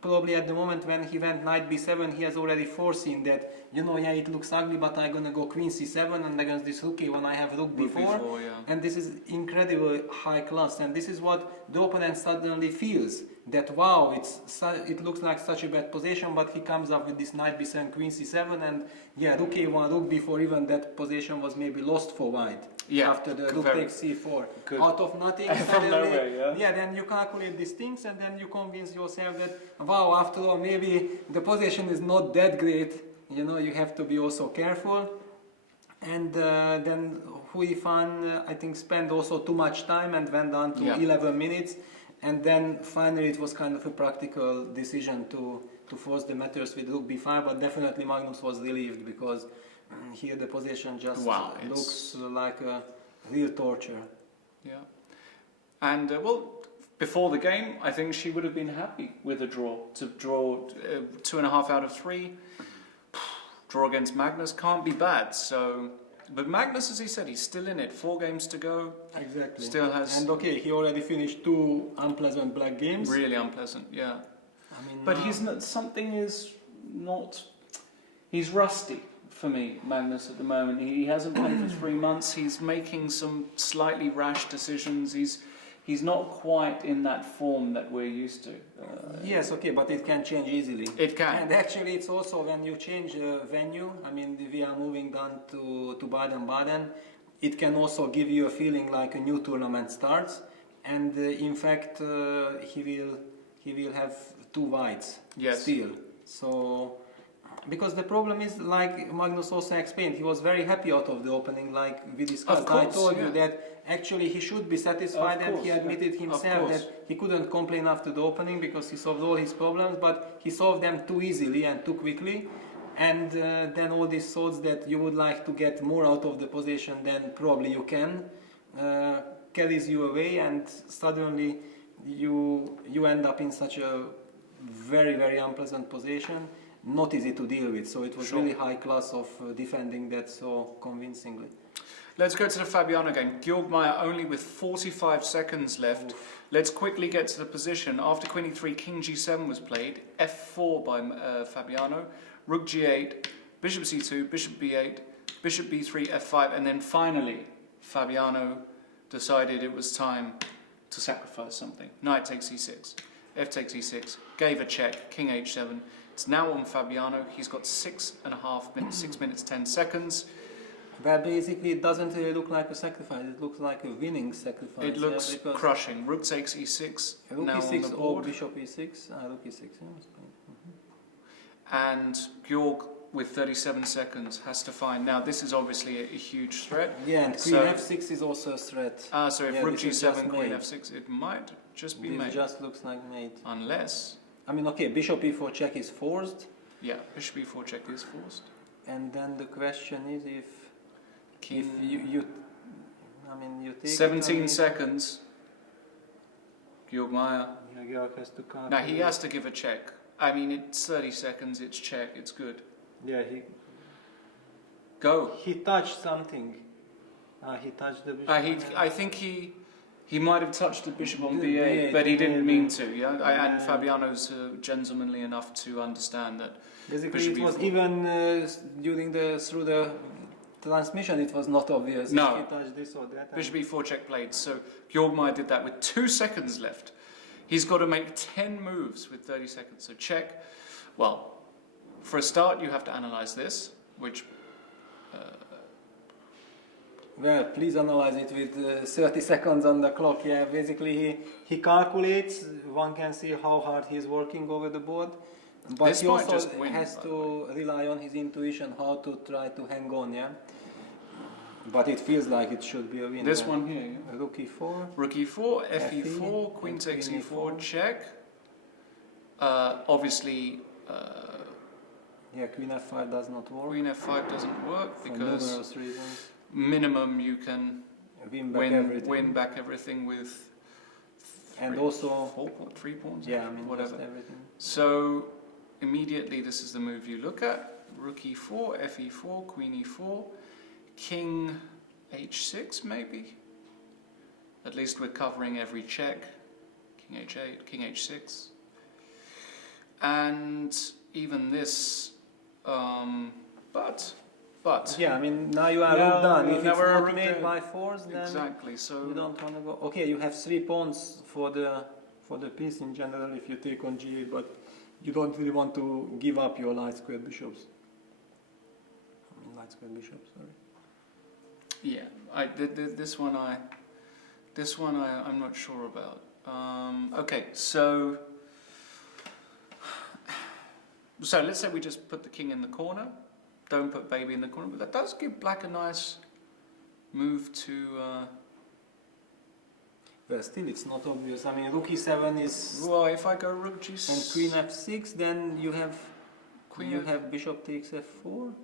probably at the moment when he went knight b7, he has already foreseen that, you know, yeah, it looks ugly, but I'm gonna go queen c7, and against this rook when I have rook b4, yeah. and this is incredibly high class, and this is what the opponent suddenly feels, that wow, it looks like such a bad position, but he comes up with this knight b7, queen c7, and yeah, rook a1, rook b4, even that position was maybe lost for white. Yeah, after the rook takes c4, good. out of nothing. From nowhere, yeah. Then you calculate these things, and then you convince yourself that wow, after all, maybe the position is not that great. You know, you have to be also careful. And then Hui Fan, I think, spent also too much time and went down to 11 minutes. And then finally, it was kind of a practical decision to force the matters with rook b5. But definitely, Magnus was relieved because. Here the position just looks like a real torture. Yeah. And well, before the game, I think she would have been happy with a draw. To draw 2.5 out of 3, draw against Magnus can't be bad. So, but Magnus, as he said, he's still in it. 4 games to go. Exactly. Still has. And okay, he already finished 2 unpleasant black games. Really unpleasant, yeah. I mean, but he's not. Something is not. He's rusty. For me, Magnus, at the moment, he hasn't played for 3 months. He's making some slightly rash decisions. He's not quite in that form that we're used to. Yes, okay, but it can change easily. It can. And actually, it's also when you change venue. I mean, we are moving down to Baden-Baden. It can also give you a feeling like a new tournament starts. And in fact, he will have 2 whites still. So. Because the problem is, like Magnus also explained, he was very happy out of the opening, like we discussed. Course, I told you that actually he should be satisfied, and he admitted himself that he couldn't complain after the opening because he solved all his problems, but he solved them too easily and too quickly. And then all these thoughts that you would like to get more out of the position than probably you can carries you away, and suddenly you end up in such a very, very unpleasant position. Not easy to deal with, so it was really high class of defending that so convincingly. Let's go to the Fabiano game. Georg Meier only with 45 seconds left. Let's quickly get to the position. After queen e3, king g7 was played, f4 by Fabiano, rook g8, bishop c2, bishop b8, bishop b3, f5, and then finally Fabiano decided it was time to sacrifice something. Knight takes e6, f takes e6, gave a check, king h7. It's now on Fabiano. He's got 6.5 minutes, 6 minutes 10 seconds. Well, basically, it doesn't really look like a sacrifice. It looks like a winning sacrifice. It looks crushing. Rook takes e6. Rook now e6 on the board. or bishop e6. Rook e6. And Georg, with 37 seconds, has to find. Now, this is obviously a huge threat. Yeah, and queen f6 is also a threat. So if rook g7, queen f6, it might just be made. It just looks like mate. Unless. I mean, okay, bishop e4 check is forced. Yeah, bishop e4 check is forced. And then the question is if you take 17 seconds. Georg Meier. Georg has to calculate. Now he has to give a check. I mean, it's 30 seconds. It's check. It's good. Yeah, he touched something. He touched the bishop. I think he might have touched the bishop on b8, but he didn't mean to. Yeah, and Fabiano's gentlemanly enough to understand that. Basically, it was even through the transmission. It was not obvious. No. If he touched this or that. Bishop e4 check played. So Georg Meier did that with 2 seconds left. He's got to make 10 moves with 30 seconds. So check. Well, for a start, you have to analyze this, which. Well, please analyze it with 30 seconds on the clock. Yeah, basically he calculates. One can see how hard he's working over the board, but this he also has to rely on his intuition how to try to hang on. Yeah, but it feels like it should be a win. This one here. Yeah. Rook e4. Rook e4, f e4, queen takes e4, check. Obviously. Yeah, queen f5 does not work. Queen f5 doesn't work for because numerous reasons. Minimum you can win back everything with three pawns. Yeah, I mean whatever. Everything. So immediately this is the move you look at: rook e4, f e4, queen e4, king h6 maybe. At least we're covering every check. King h8, king h6. and even this, but. Yeah, I mean, now you are rook done. If it's not made by force, then exactly. So you don't want to go. Okay, you have 3 pawns for the piece in general if you take on g8, but you don't really want to give up your light squared bishops. I mean, light squared bishops. Sorry. Yeah, this one I'm not sure about. Okay, so let's say we just put the king in the corner. Don't put baby in the corner, but that does give black a nice move to. Well, still it's not obvious. I mean, rook e7 is. Well, if I go rook g6 and queen f6, then you have have bishop takes f4.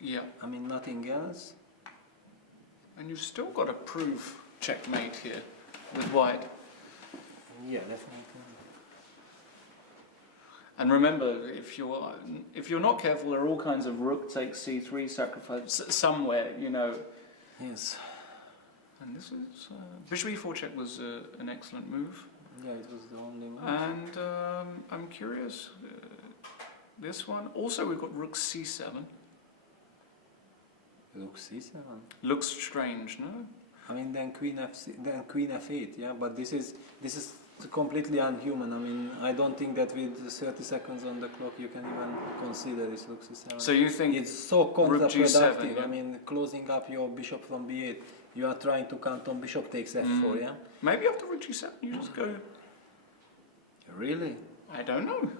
Yeah. I mean, nothing else. And you've still got to prove checkmate here with white. Yeah, definitely. And remember, if you're not careful, there are all kinds of rook takes c3 sacrifice somewhere, you know. Yes. And this is bishop e4 check was an excellent move. Yeah, it was the only move. And I'm curious, this one also we've got rook c7. Rook c7. Looks strange, no? I mean, then queen f8. Yeah, but this is completely unhuman. I mean, I don't think that with 30 seconds on the clock you can even consider this rook c7. So you think it's so counterproductive? G7, yeah? I mean, closing up your bishop from b8, you are trying to count on bishop takes f4. Yeah. Maybe after rook g7 you just go. Really? I don't know.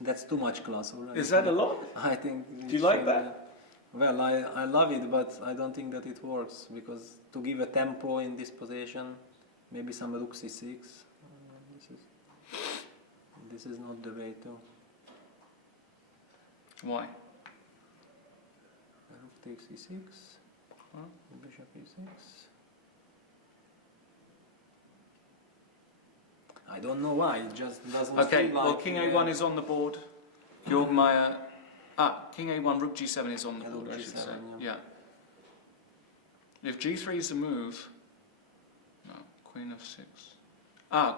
That's too much class already. Is that a lot? I think. Do you like that? Well, I love it, but I don't think that it works because to give a tempo in this position, maybe some rook c6. This is not the way to. Why? Rook takes e6. Bishop e6. I don't know why. It just doesn't. Okay. Feel Well, like king a1 is on the board. Jorgmeier. King a1, rook g7 is on the board. I should say. Yeah. If g3 is the move. No. Queen f6.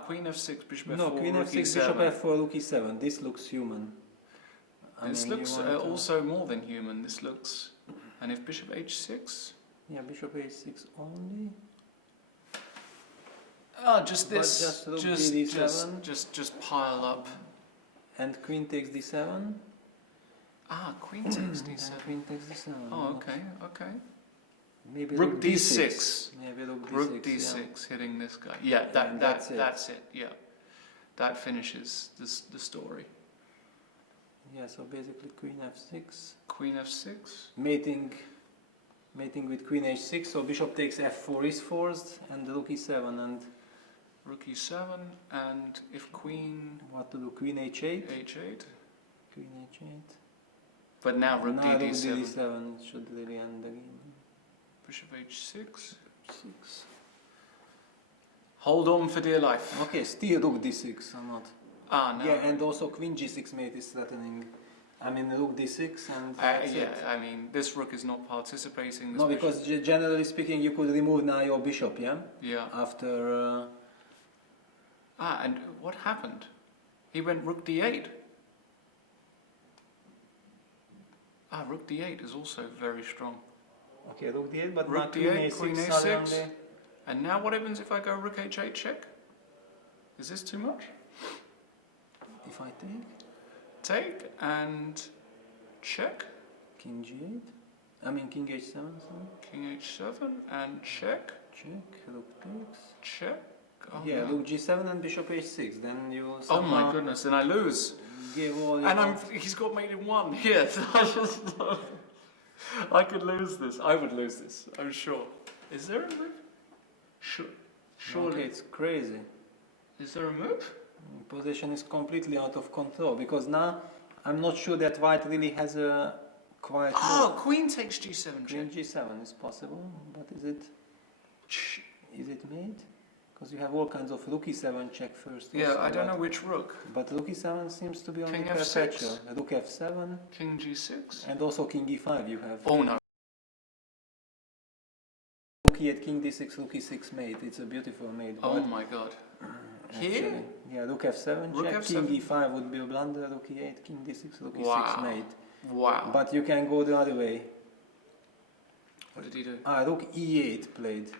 Queen f6, bishop f4, no, queen rook f6, e7. bishop f4, rook e7. This looks human. This looks also more than human. This looks, and if bishop h6. Yeah, bishop h6 only. Just this. Just pile up. And queen takes d7. Queen takes d7. Queen takes d7. Oh, okay. Maybe rook d6. Maybe rook d6 hitting this guy. Yeah, that's it. Yeah, that finishes the story. Yeah, so basically queen f6. Queen f6. Mating with queen h6. So bishop takes f4 is forced, and rook e7 and rook e7. And if queen. What to do? Queen h8. H8. Queen h8. But now rook d7. d7 should really end the game. Bishop h6. Hold on for dear life. Okay, still rook d6 or not? No. Yeah, and also queen g6 mate is threatening. I mean, rook d6 and I mean, this rook is not participating. This no, because generally speaking, you could remove now your bishop, yeah? Yeah. After... and what happened? He went rook d8. Rook d8 is also very strong. Okay, rook d8, but rook d8, queen a6. And now what happens if I go rook h8 check? Is this too much? If I take? Take and check. King g8. I mean king h7, sorry. King h7 and check. Check, rook takes. Check. Oh, yeah, no. rook g7 and bishop h6. Then you oh my goodness, then I lose. Give all and he's got mate in one here. I could lose this. I would lose this, I'm sure. Is there a move? Surely. Okay, it's crazy. Is there a move? Position is completely out of control because now I'm not sure that white really has a quiet move. Queen takes g7 Queen check. g7 is possible, but is it made? Because you have all kinds of rook e7 check first. Yeah, also, I don't know which rook. But rook e7 seems to be only King perpetual. f6. Rook f7. King g6. And also king e5 you have. Oh no. Rook e8, king d6, rook e6 mate. It's a beautiful mate. Oh my god. Here? Actually. Yeah, rook f7 Rook check, f7. king e5 would be a blunder, rook e8, king d6, rook Wow. e6 mate. Wow. But you can go the other way. What did he do? Rook e8 played.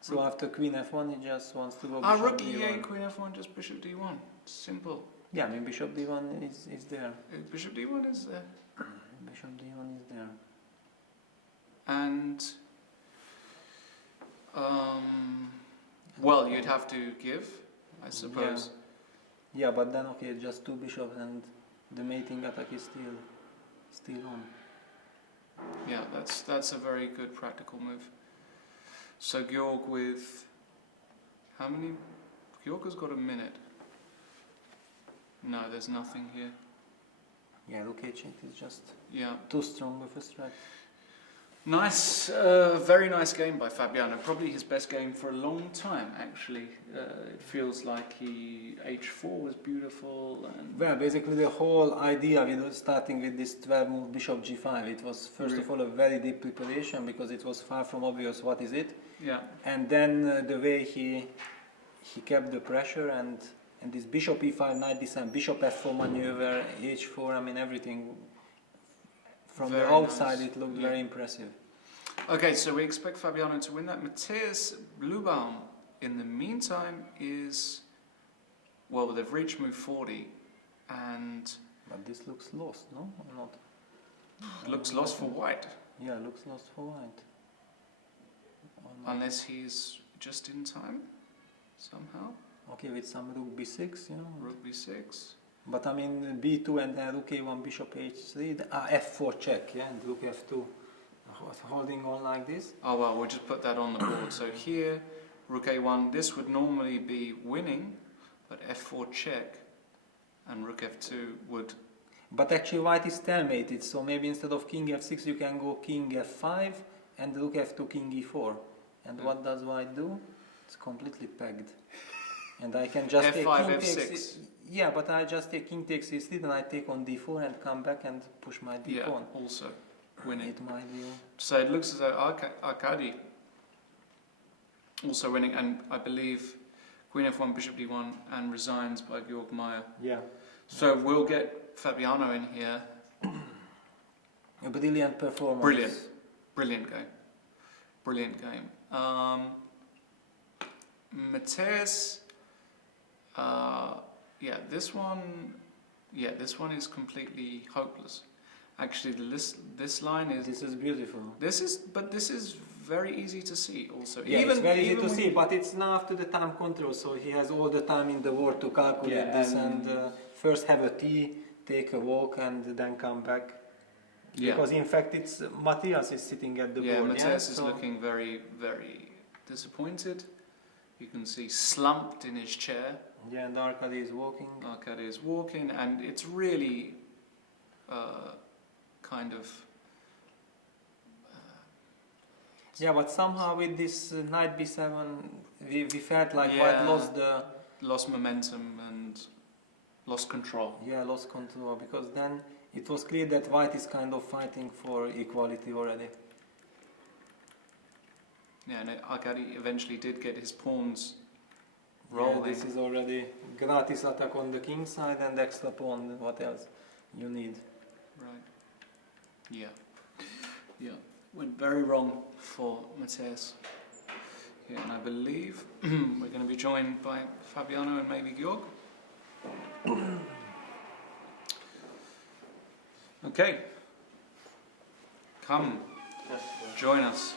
So after queen f1 he just wants to go Rook bishop e8, d1. queen f1, just bishop d1. Simple. Yeah, I mean bishop d1 is there. Bishop d1 is there. Bishop d1 is there. And well, you'd have to give, I suppose. Yeah, but then okay, just two bishops and the mating attack is still on. Yeah, that's a very good practical move. So Georg with how many? Georg has got a minute. No, there's nothing here. Yeah, rook h8 is just Yeah. too strong with a strat. Nice, very nice game by Fabiano. Probably his best game for a long time, actually. It feels like h4 was beautiful. And Well, basically the whole idea with starting with this 12 move bishop g5, it was first of all a very deep preparation because it was far from obvious what is it. yeah, And then the way he kept the pressure and this bishop e5, knight d7, bishop f4 maneuver, h4, I mean everything. From Very the outside nice. it looked Yeah. very impressive. Okay, so we expect Fabiano to win that. Matthias Blubaum, in the meantime, is... Well, they've reached move 40, and But this looks lost, no? Or not? looks lost for white, Yeah, looks lost for white. Or not? unless he's just in time, somehow. Okay, with some rook b6, you know. Rook b6. But I mean b2 and then rook a1, bishop h3, f4 check, yeah, and rook f2. Holding on like this. Oh well, we'll just put that on the board. So here, rook a1, this would normally be winning, but f4 check, and rook f2 would... But actually white is stalemated, so maybe instead of king f6 you can go king f5 and rook f2, king e4. And what does white do? It's completely pegged. And I can just take f5, king f6. takes... Yeah, but I just take king takes e3, then I take on d4 and come back and push my d Yeah, pawn. also winning. It might be... So it looks as though Arkady also winning, and I believe queen f1, bishop d1, and resigns by Georg Meyer. Yeah. So we'll get Fabiano in here. A brilliant performance. Brilliant. Brilliant game. Brilliant game. Matthias, this one is completely hopeless. Actually, this line is... This is beautiful. This is very easy to see also. Yeah, it's very easy to see, but it's now after the time control, so he has all the time in the world to calculate this and first have a tea, take a walk and then come back. Yeah. Because in fact it's Matthias is sitting at the board. Matthias is looking very, very disappointed. You can see slumped in his chair. Yeah, and Arkady is walking. Arkady is walking, and it's really kind of... yeah, but somehow with this knight b7, we felt like Yeah. white lost momentum and lost control. Yeah, lost control, because then it was clear that white is kind of fighting for equality already. Yeah, and Arkady eventually did get his pawns rolling. Yeah, this is already gratis attack on the king side and extra pawn, what else you need. Right. Yeah. Yeah. Went very wrong for Matthias. Yeah, and I believe we're going to be joined by Fabiano and maybe Georg. Okay. Come. Join us.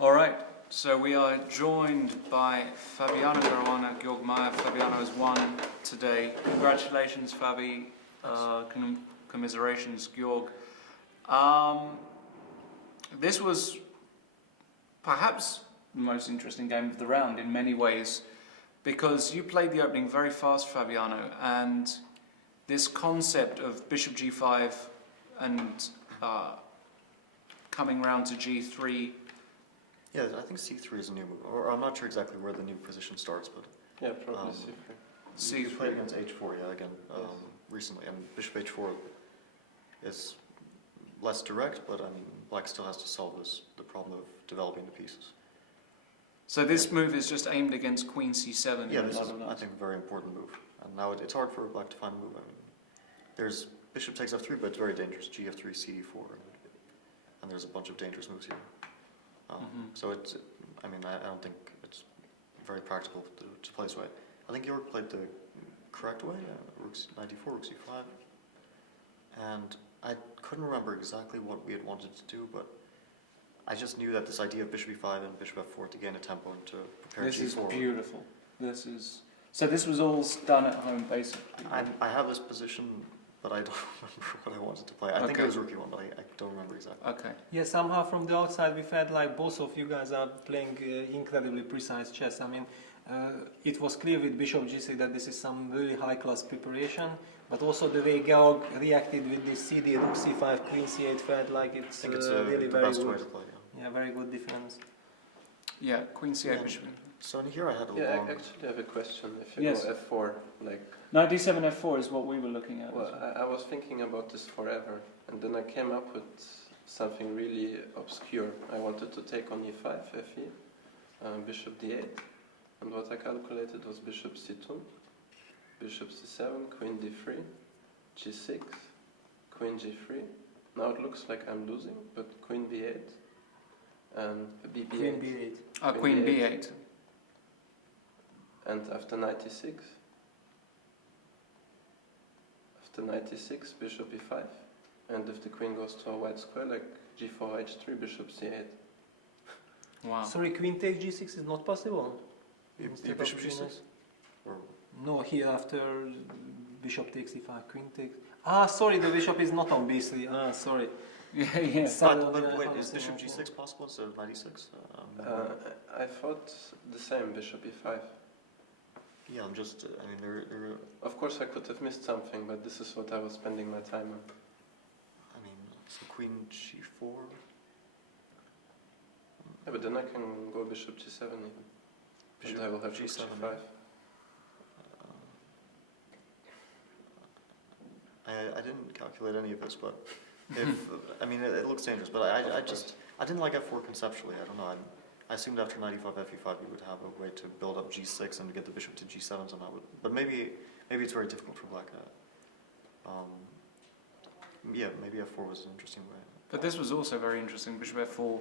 All right. So we are joined by Fabiano Caruana, Georg Meyer. Fabiano has won today. Congratulations, Fabi. Commiserations, Georg. This was perhaps the most interesting game of the round in many ways, because you played the opening very fast, Fabiano, and this concept of bishop g5 and coming round to g3. Yeah, I think c3 is a new move, or I'm not sure exactly where the new position starts, but yeah, probably c3. You played against h4, yeah, again, recently, and bishop h4 is less direct, but I mean, black still has to solve the problem of developing the pieces. So this move is just aimed against Queen C7. Yeah, this is, I think, a very important move. And now it's hard for black to find a move. I mean, there's bishop takes f3, but it's very dangerous. Gf3, cd4, and there's a bunch of dangerous moves here. So it's, I mean, I don't think it's very practical to play this way. I think Georg played the correct way, rook c94, rook c5, and I couldn't remember exactly what we had wanted to do, but I just knew that this idea of bishop e5 and bishop f4 to gain a tempo and to prepare This g4. is beautiful. So this was all done at home, basically. I have this position, but I don't remember what I wanted to play. I think it was rook e1, but I don't remember exactly. Okay. Yeah, somehow from the outside we felt like both of you guys are playing incredibly precise chess. I mean, it was clear with bishop g6 that this is some really high-class preparation, but also the way Georg reacted with this cd, rook c5, queen c8 felt like it's, really the very best good. way to play, Yeah, very good defense. Yeah, Queen C8 bishop. So in here I had a Yeah, long... I actually have a question. If you Yes. go f4, like... Knight d7 f4 is what we were looking at. Well, I was thinking about this forever, and then I came up with something really obscure. I wanted to take on e5, fe, bishop d8, and what I calculated was bishop c2, bishop c7, queen d3, g6, queen g3. Now it looks like I'm losing, but queen b8, and b8. Queen b8. Queen b8. And after 96, bishop e5, and if the queen goes to a white square, like g4, h3, bishop c8. Wow. Sorry, queen takes g6 is not possible? Instead Bishop of g6? Or No, here after bishop takes e5, queen takes... Ah, sorry, the bishop is not on b3. Ah, sorry. Yeah. but wait, is bishop g6 possible instead of 96? I thought the same, bishop e5. Yeah, I'm just, I mean, there Of course I could have missed something, but this is what I was spending my time on. I mean, so queen g4. Yeah, but then I can go bishop g7 even. Bishop And I will have g7, rook g5. I didn't calculate any of this, but if, I mean, it looks dangerous, but I didn't like f4 conceptually. I don't know. I assumed after 95 fe5 you would have a way to build up g6 and get the bishop to g7 somehow. But maybe it's very difficult for black. Yeah, maybe f4 was an interesting way. But this was also very interesting. Bishop f4,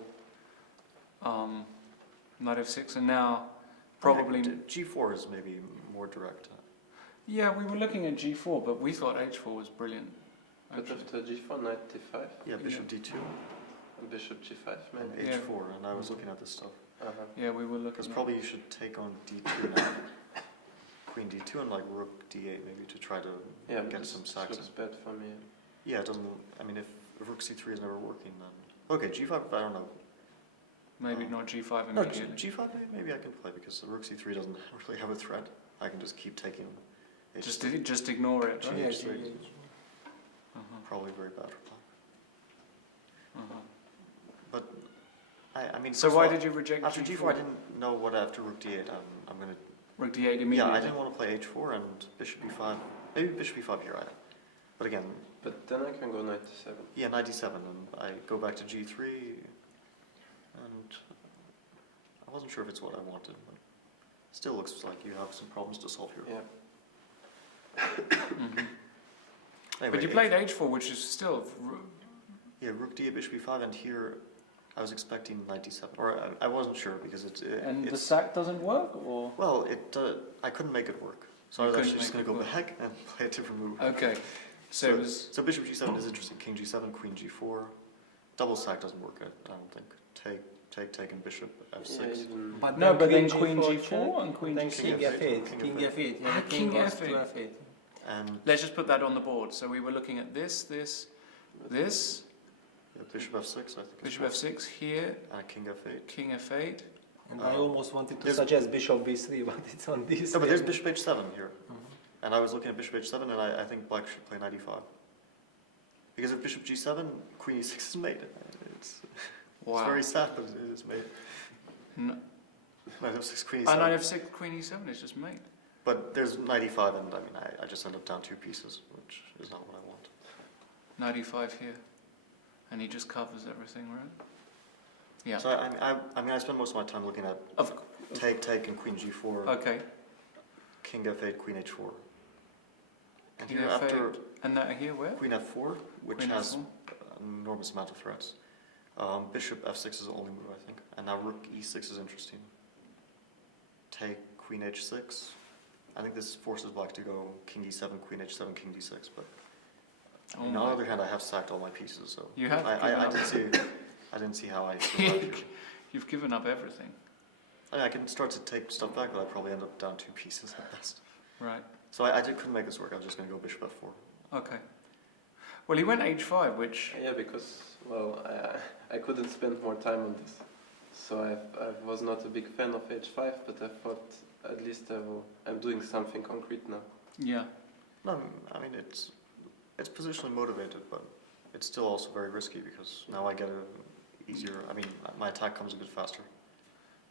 knight f6, and now probably... g4 is maybe more direct. Yeah, we were looking at g4, but we thought h4 was brilliant. But after g4, knight d5. Yeah, bishop d2. And bishop g5 And maybe. h4, and I was looking at this stuff. Yeah, we were looking Because at... probably you should take on d2 now. Queen d2 and like rook d8 maybe to try to get some This sacks. looks bad for me. Yeah, it doesn't. I mean, if rook c3 is never working, then okay, g5. I don't know. Maybe not g5 No, immediately. g5 maybe I can play because the rook c3 doesn't really have a threat. I can just keep taking. Just ignore it. G Right? h3 probably very bad for black. But I mean. So why did you reject after g4? g4? I didn't know what after rook d8. I'm gonna. Rook d8 immediately. Yeah, I didn't want to play h4 and bishop e5. Maybe bishop e5 here. But again. But then I can go knight d7. Yeah, knight d7, and I go back to g3, and I wasn't sure if it's what I wanted, but still looks like you have some problems to solve here. Yeah. Anyway, But you played h4, which is still... Yeah, rook d8, bishop e5, and here I was expecting knight d7, or I wasn't sure because it's... And it's, the sack doesn't work, or...? Well, I couldn't make it work, so I was actually just going to go back and play a different move. Okay. So bishop g7 is interesting. King g7, queen g4. Double sack doesn't work, I don't think. Take, and bishop f6. But no, but then G4 queen g4 and queen then g6. king f8. King f8. Yeah, King goes f8. to f8. And let's just put that on the board. So we were looking at this. Yeah, bishop f6, I think. Bishop f6 here. King f8. King f8. And I almost wanted to suggest bishop b3, but it's on this. No, but there's bishop h7 here. And I was looking at bishop h7, and I think black should play knight e5. Because if bishop g7, queen e6 is made. It's very sad, but it is made. No. Knight f6, queen e7. Knight f6, queen e7 is just made. But there's knight e5, and I mean, I just end up down 2 pieces, which is not what I want. Knight e5 here. And he just covers everything, right? Yeah. So I mean, I spend most of my time looking at take, and queen g4. Okay. King f8, queen h4. And King here f8. after And now here where? queen f4, which Queen has F4. an enormous amount of threats. Bishop f6 is the only move, I think. And now rook e6 is interesting. Take queen h6. I think this forces black to go king e7, queen h7, king d6. But on the other hand, I have sacked all my pieces, so You have I didn't see how I survived. You've given up everything. I can start to take stuff back, but I probably end up down 2 pieces at best. Right. So couldn't make this work. I was just going to go bishop f4. Okay. Well, he went h5, which... Yeah, because, well, I couldn't spend more time on this. So I was not a big fan of h5, but I thought at least I'm doing something concrete now. Yeah. No, I mean, it's positionally motivated, but it's still also very risky because now I get easier. I mean, my attack comes a bit faster.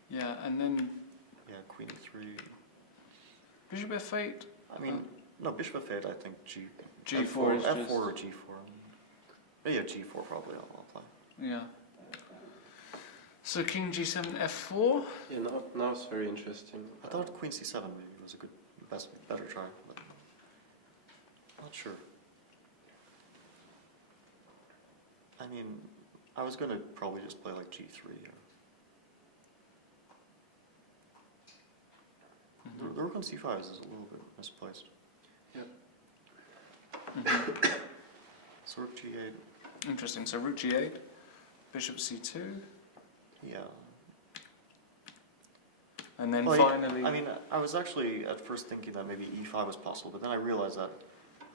Yeah, and then... Yeah, queen e3. Bishop f8? I mean, no, bishop f8, I think G4 f4, is f4 just... or g4. Yeah, g4 probably I'll play. Yeah. So king g7, f4? Yeah, now it's very interesting. I thought queen c7 maybe was a better try, but not sure. I mean, I was going to probably just play like g3 here. The rook on c5 is a little bit misplaced. Yeah. So rook g8. Interesting. So rook g8, bishop c2. Yeah. And then Well, finally... I mean, I was actually at first thinking that maybe e5 was possible, but then I realized that...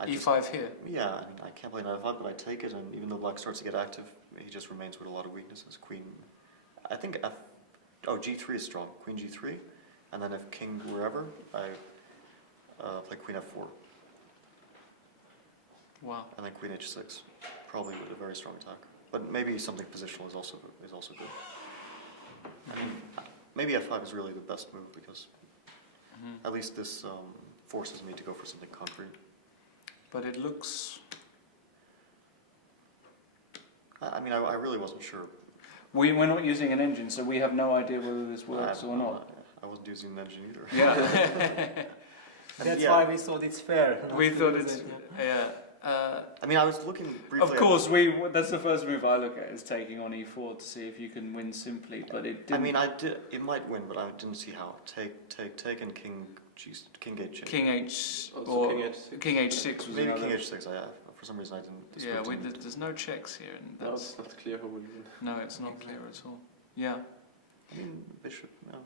e5 here? Yeah, I mean, I can't play knight f5, but I take it, and even though black starts to get active, he just remains with a lot of weaknesses. Queen... I think g3 is strong. Queen g3, and then if king wherever, I play queen f4. Wow. And then queen h6, probably with a very strong attack. But maybe something positional is also good. I mean, maybe f5 is really the best move because at least this forces me to go for something concrete. But it looks... I mean, I really wasn't sure. We're not using an engine, so we have no idea whether this works or not. I wasn't using an engine either. Yeah. That's why we thought it's fair. We thought it's... Yeah. I mean, I was looking briefly. Of course, that's the first move I look at is taking on e4 to see if you can win simply, but it didn't. I mean, it might win, but I didn't see how. Take, and king h6. King h or king h6 was maybe another. king h6. For some reason I didn't. Yeah, there's no checks here. And no, it's not clear who will win. No, it's not clear at all. Yeah. I mean, bishop. No.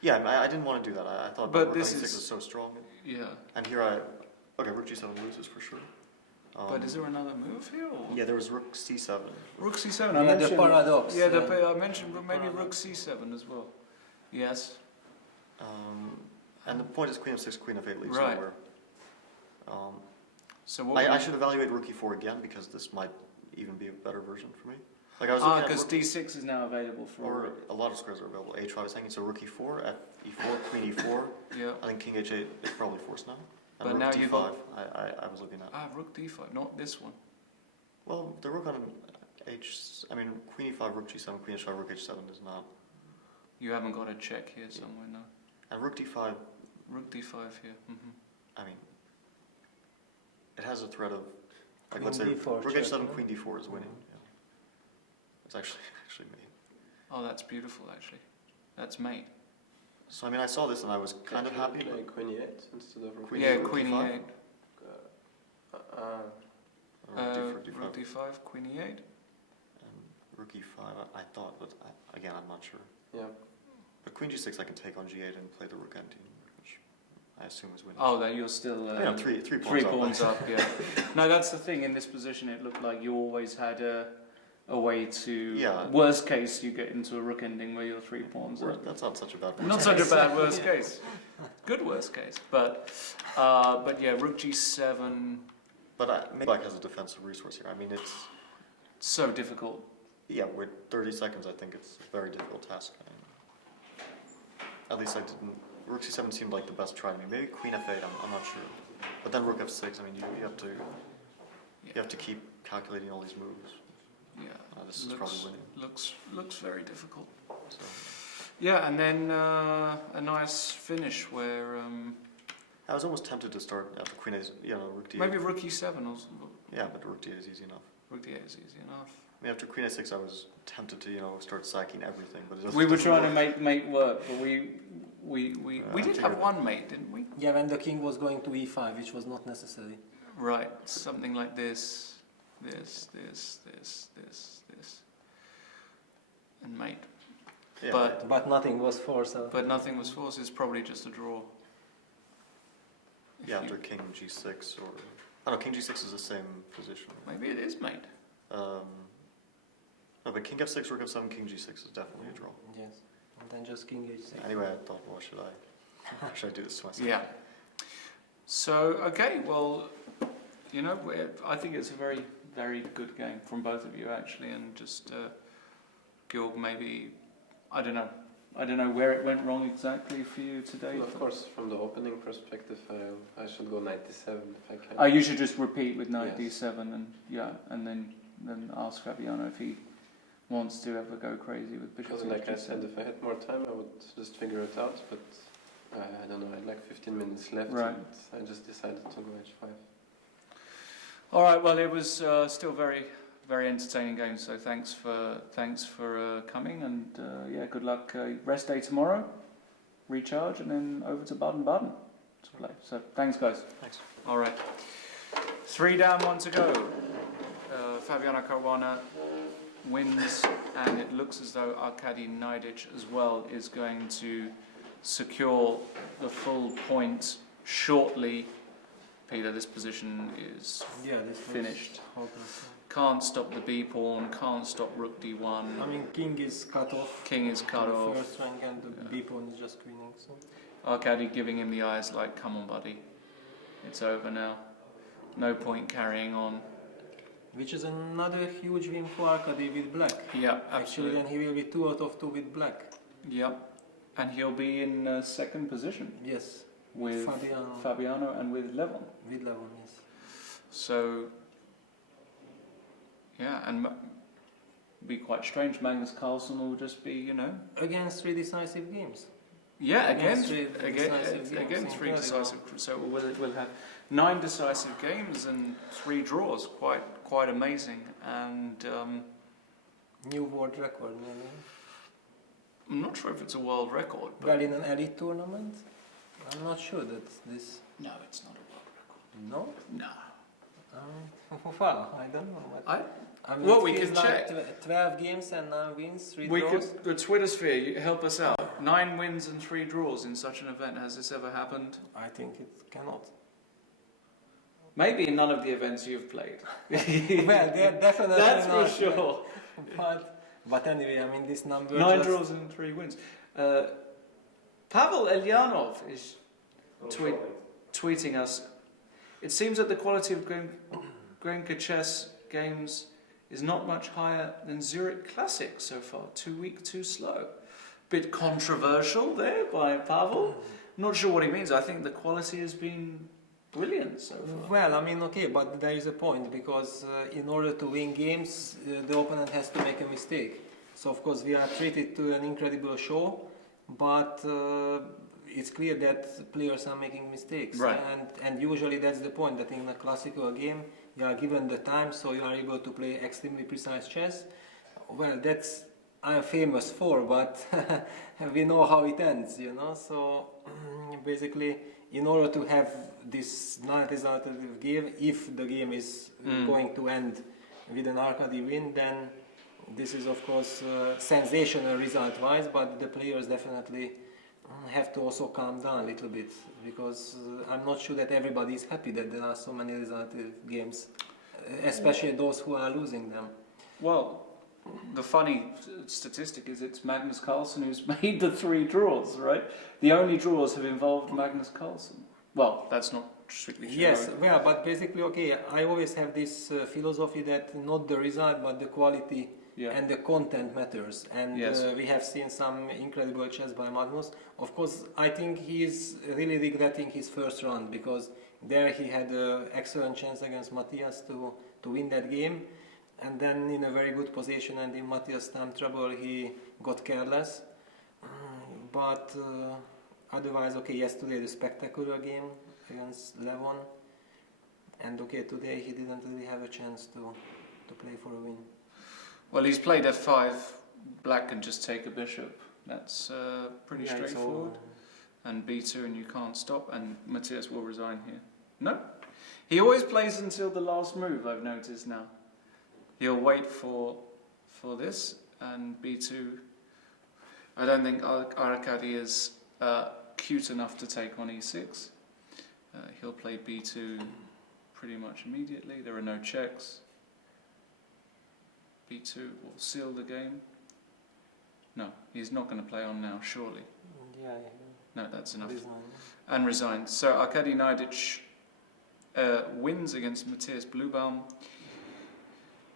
Yeah, I didn't want to do that. I thought but rook this e6 is so strong. Yeah. And here rook g7 loses for sure. But is there another move here? Or? Yeah, there was rook c7. Rook c7. Yeah, the paradox. Yeah, I mentioned maybe rook c7 as well. Yes. And the point is queen f6, queen f8 leaves right. nowhere. So I should evaluate rook e4 again because this might even be a better version for me. Like I was because d6 is now available for. Or a lot of squares are available. H5 is hanging, so rook e4, f e4, queen e4. Yeah. I think king h8 is probably forced now. And but rook now d5, you got. I was looking at. Rook d5, not this one. Well, the rook on queen e5, rook g7, queen h5, rook h7 is not. You haven't got a check here somewhere, no. And rook d5. Rook d5 here. I mean, it has a threat of, like, Queen let's say D4 rook check, h7, yeah? queen d4 is winning. Yeah. It's actually mate. Oh, that's beautiful, actually. That's mate. So I mean, I saw this and I was kind of happy. Like queen e8 instead of rook queen e8. Rook d5, queen e8. And rook e5, I thought, but again, I'm not sure. Yeah. But queen g6, I can take on g8 and play the rook ending, which I assume is winning. Oh, that you're still... three three pawns up, yeah. No, that's the thing. In this position, it looked like you always had a way to... Yeah. Worst case, you get into a rook ending where you're 3 pawns up. That's not such a bad worst Not case. such a bad worst case. Good worst case. But yeah, rook g7... But maybe black has a defensive resource here. I mean, it's... So difficult. Yeah, with 30 seconds, I think it's a very difficult task. At least I didn't... Rook c7 seemed like the best try to me. Maybe queen f8, I'm not sure. But then rook f6, I mean, you have to keep calculating all these moves. Yeah. This is probably winning. Looks very difficult. So. Yeah, and then a nice finish where I was almost tempted to start after Queen A, Rook D8. maybe Rook E7 or something. Yeah, but Rook D8 is easy enough. Rook D8 is easy enough. I mean, after Queen A6, I was tempted to, start sacking everything, but it doesn't. We were trying work. to make mate work, but we did have one mate, didn't we? Yeah, when the king was going to e5, which was not necessary. Right, something like this, and mate. Yeah, But nothing was forced. But nothing was forced. It's probably just a draw. yeah, after King G6 or... I don't know, King G6 is the same position. Maybe it is mate. No, but King F6, Rook F7, King G6 is definitely a draw. Yes, and then just king h6. Anyway, I thought, well, should I do this to myself? Yeah. So, okay, well, I think it's a very, very good game from both of you, actually, and just Gil, maybe, I don't know where it went wrong exactly for you today. Well, of course, from the opening perspective, I should go knight d7 if I can. Oh, you should just repeat with knight Yes. d7 and then ask Fabiano if he wants to ever go crazy with bishop Because like I h7. said, if I had more time, I would just figure it out, but I don't know, I had like 15 minutes left, Right. and I just decided to go h5. All right. Well, it was still very, very entertaining game. So thanks for coming, and good luck. Rest day tomorrow, recharge, and then over to Baden-Baden to play. So thanks, guys. Thanks. All right. 3 down, 1 to go. Fabiano Caruana wins, and it looks as though Arkady Naidic as well is going to secure the full point shortly. Peter, this position is finished. Can't stop the B pawn, can't stop rook d1. I mean, king is cut off. King is cut the off. First rank, and the b pawn is just queening. So. Arkady giving him the eyes like, come on, buddy. It's over now. No point carrying on. Which is another huge win for Arkady with black. Yeah, Actually, absolutely. then he will be 2 out of 2 with black. Yep. And he'll be in second position. Yes. With Fabiano and with Levon. With Levon, yes. So, yeah, and be quite strange. Magnus Carlsen will just be, Against 3 decisive games. Yeah, Against again, three decisive again, games, 3 incredible. decisive. So we'll have 9 decisive games and 3 draws. Quite amazing. And New world record, maybe. I'm not sure if it's a world record. But Well, in an elite tournament, I'm not sure that this. no, it's not a world record. No. No. Well, I don't know. I mean, Well, it we feels can like check. 12 games and 9 wins, 3 We draws. could, the Twitter sphere, you help us out. 9 wins and 3 draws in such an event. Has this ever happened? I think it cannot. Maybe in none of the events you've played. Well, they're definitely That's not. for sure. But anyway, I mean, this number. 9 just- draws and 3 wins. Pavel Elyanov is tweeting us. It seems that the quality of Grenke chess games is not much higher than Zurich Classic so far. Too weak, too slow. Bit controversial there by Pavel. Not sure what he means. I think the quality has been brilliant so far. Well, I mean, okay, but there is a point because in order to win games, the opponent has to make a mistake. So, of course, we are treated to an incredible show, but it's clear that players are making mistakes. Right. And usually that's the point, that in a classical game, you are given the time, so you are able to play extremely precise chess. Well, that's I'm famous for, but we know how it ends, So, basically, in order to have this non-resultative game, if the game is going to end with an Arkady win, then this is of course sensational result-wise, but the players definitely have to also calm down a little bit, because I'm not sure that everybody is happy that there are so many resultative games, especially those who are losing them. Well, the funny statistic is it's Magnus Carlsen who's made the 3 draws, right? The only draws have involved Magnus Carlsen. Well, that's not strictly true. Yes, well, but basically, okay, I always have this philosophy that not the result, but the quality and the content matters. And we have seen some incredible chess by Magnus. Of course, I think he is really regretting his first round, because there he had an excellent chance against Matthias to win that game. And then in a very good position, and in Matthias' time trouble, he got careless. but otherwise, okay, yesterday the spectacular game against Levon, and okay, today he didn't really have a chance to play for a win. Well, he's played f5. Black can just take a bishop. That's pretty straightforward. And b2, and you can't stop. And Matthias will resign here. No, he always plays until the last move. I've noticed now. He'll wait for this, and b2. I don't think Arkady is cute enough to take on e6. He'll play b2 pretty much immediately. There are no checks. b2 will seal the game. No, he's not going to play on now, surely. Yeah. No, that's enough. Resign. And resigned. So Arkady Naidic wins against Matthias Bluebaum,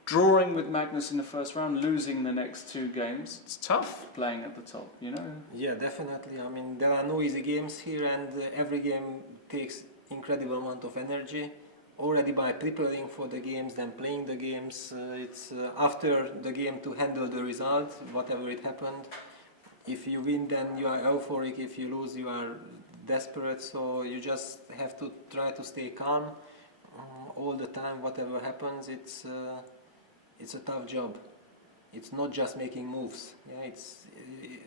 drawing with Magnus in the first round, losing the next 2 games. It's tough playing at the top, you know? Yeah, definitely. I mean, there are no easy games here, and every game takes incredible amount of energy. Already by preparing for the games, then playing the games, it's after the game to handle the result, whatever it happened. If you win, then you are euphoric. If you lose, you are desperate. So you just have to try to stay calm all the time. Whatever happens, it's a tough job. It's not just making moves. Yeah,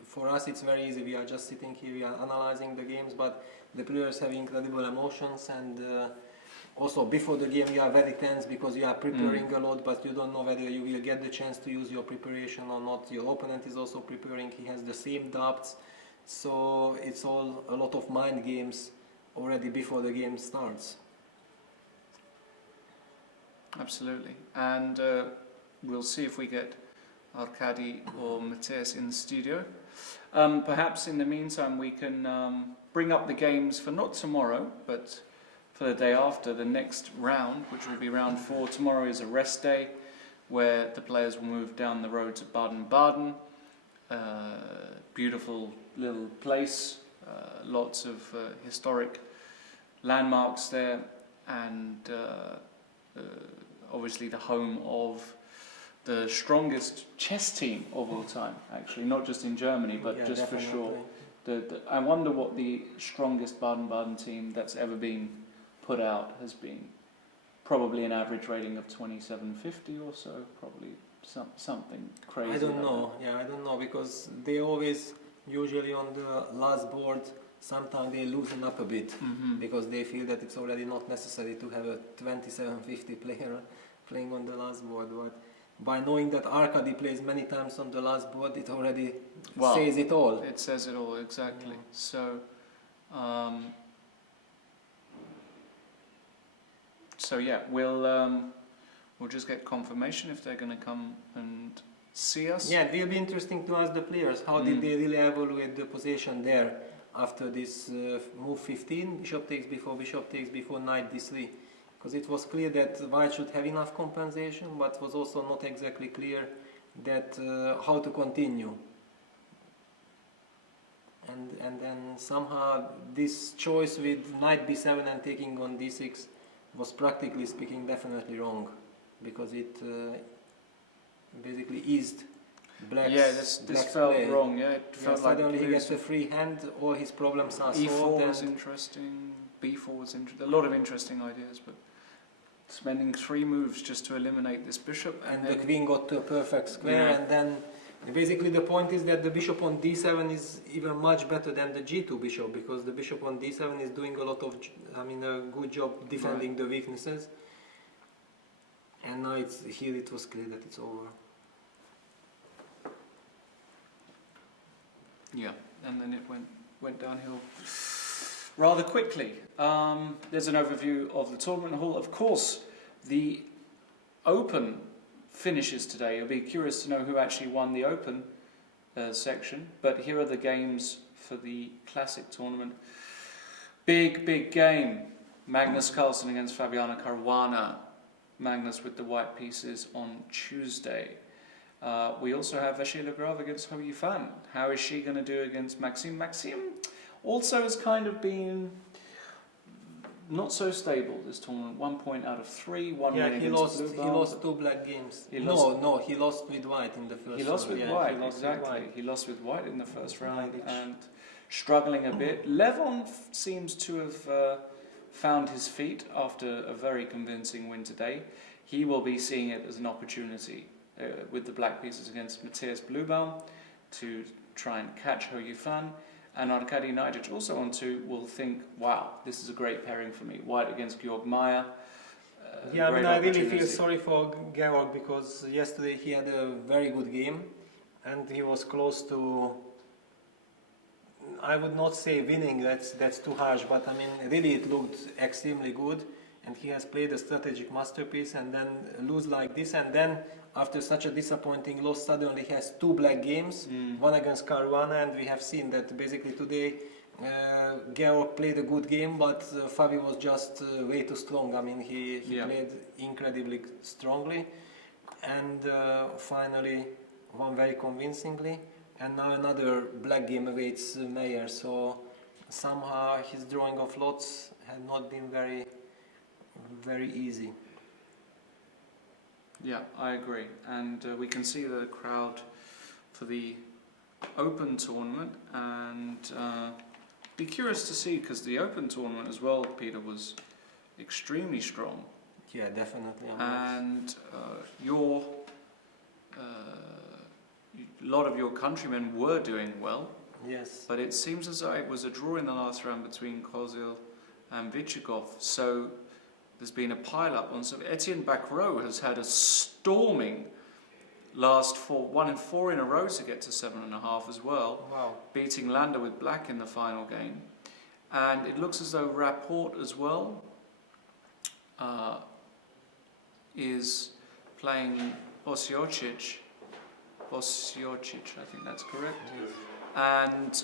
for us it's very easy. We are just sitting here, we are analyzing the games, but the players have incredible emotions, and also before the game you are very tense because you are preparing a lot, but you don't know whether you will get the chance to use your preparation or not. Your opponent is also preparing, he has the same doubts, so it's all a lot of mind games already before the game starts. Absolutely. And we'll see if we get Arkady or Matthias in the studio. Perhaps in the meantime we can bring up the games for not tomorrow, but for the day after, the next round, which will be round 4. Tomorrow is a rest day, where the players will move down the road to Baden-Baden. Beautiful little place, lots of historic landmarks there, and obviously the home of the strongest chess team of all time, actually, not just in Germany, but yeah, just definitely. for sure. I wonder what the strongest Baden-Baden team that's ever been put out has been. Probably an average rating of 2750 or so, probably something crazy. I don't know, I don't know, because they always, usually on the last board, sometimes they loosen up a bit, because they feel that it's already not necessary to have a 2750 player playing on the last board. But by knowing that Arkady plays many times on the last board, it already says it all. It says it all, exactly. Yeah. So yeah, we'll just get confirmation if they're going to come and see us. Yeah, it will be interesting to ask the players how did they really evaluate the position there after this move 15, bishop takes before knight d3, because it was clear that white should have enough compensation, but was also not exactly clear that how to continue. And then somehow this choice with knight b7 and taking on d6 was, practically speaking, definitely wrong, because it basically eased Black's this felt play. wrong. Yeah, it felt like suddenly he gets a free hand, all his problems are solved. E4 was interesting, B4 was interesting, a lot of interesting ideas, but spending 3 moves just to eliminate this bishop, and the queen got to a perfect square, and then basically the point is that the bishop on d7 is even much better than the g2 bishop, because the bishop on d7 is doing a lot of, a good job defending the weaknesses, and now here it was clear that it's over. Yeah, and then it went downhill rather quickly. There's an overview of the tournament hall. Of course, the Open finishes today. You'll be curious to know who actually won the Open section, but here are the games for the Classic tournament. Big game. Magnus Carlsen against Fabiano Caruana. Magnus with the white pieces on Tuesday. We also have Vachier Legrave against Ho Yifan. How is she going to do against Maxime? Maxime also has kind of been not so stable this tournament. 1 point out of 3, one yeah, win he against lost. Blue He Bar, lost 2 black games. He no, lost- no, he lost with white in the first. He lost round. with Yeah, white, he lost with exactly. white. He lost with white in the first round White. and struggling a bit. Levon seems to have found his feet after a very convincing win today. He will be seeing it as an opportunity with the black pieces against Matthias Blubaum to try and catch Ho Yifan. And Arkady Najic also on 2 will think, wow, this is a great pairing for me. White against Georg Meyer. Yeah, I mean, I really feel opportunity. sorry for Georg because yesterday he had a very good game and he was close to, I would not say winning, that's too harsh, but I mean, really it looked extremely good and he has played a strategic masterpiece and then lose like this and then after such a disappointing loss suddenly he has 2 black games, one against Caruana, and we have seen that basically today Georg played a good game, but Fabi was just way too strong. I mean, he played incredibly strongly, and finally won very convincingly. And now another black game awaits Meyer. So somehow his drawing of lots had not been very, very easy. Yeah, I agree. And we can see the crowd for the Open tournament, and be curious to see, because the Open tournament as well, Peter, was extremely strong. Yeah, definitely. And a lot of your countrymen were doing well. Yes. But it seems as though it was a draw in the last round between Kozil and Vichikov. So there's been a pile-up on some. Etienne Bacro has had a storming last 1 and 4 in a row to get to 7.5 as well. Wow. Beating Landa with black in the final game. And it looks as though Rapport as well is playing Bosiocic. I think that's correct. And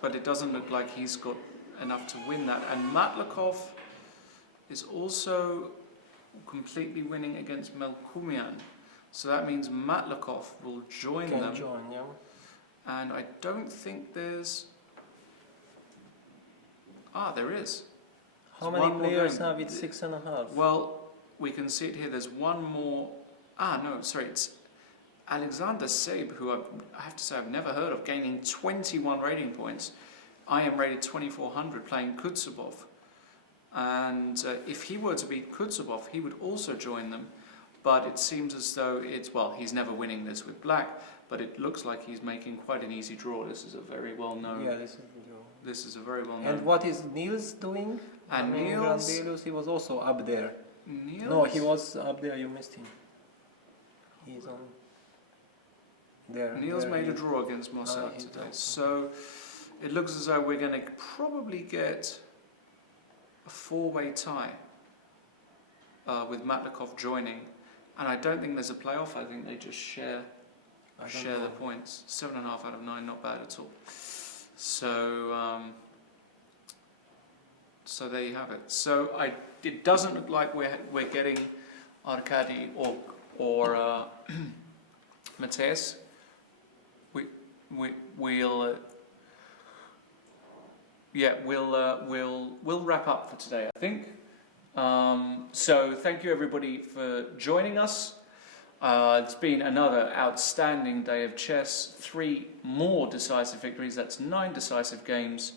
but it doesn't look like he's got enough to win that. And Matlakov is also completely winning against Melkumian. So that means Matlakov will join them. And I don't think there's... there is. How many players have it? 6.5? Well, we can see it here. There's one more... it's Alexander Saib, who I have to say I've never heard of, gaining 21 rating points. I am rated 2400 playing Kutsubov. And if he were to beat Kutsubov, he would also join them. But it seems as though he's never winning this with black, but it looks like he's making quite an easy draw. This is a very well-known... Yeah, this is a very well-known... And what is Niels doing? And Niels, he was also up there. Niels? No, he was up there, you missed him. He's on there. Niels made a draw against Mossad today. So it looks as though we're going to probably get a 4-way tie with Matlakov joining. And I don't think there's a playoff. I think they just share the points. 7.5 out of 9, not bad at all. So so there you have it. So it doesn't look like we're getting Arkady or Matthias. We'll wrap up for today, I think. So thank you everybody for joining us. It's been another outstanding day of chess. 3 more decisive victories. That's 9 decisive games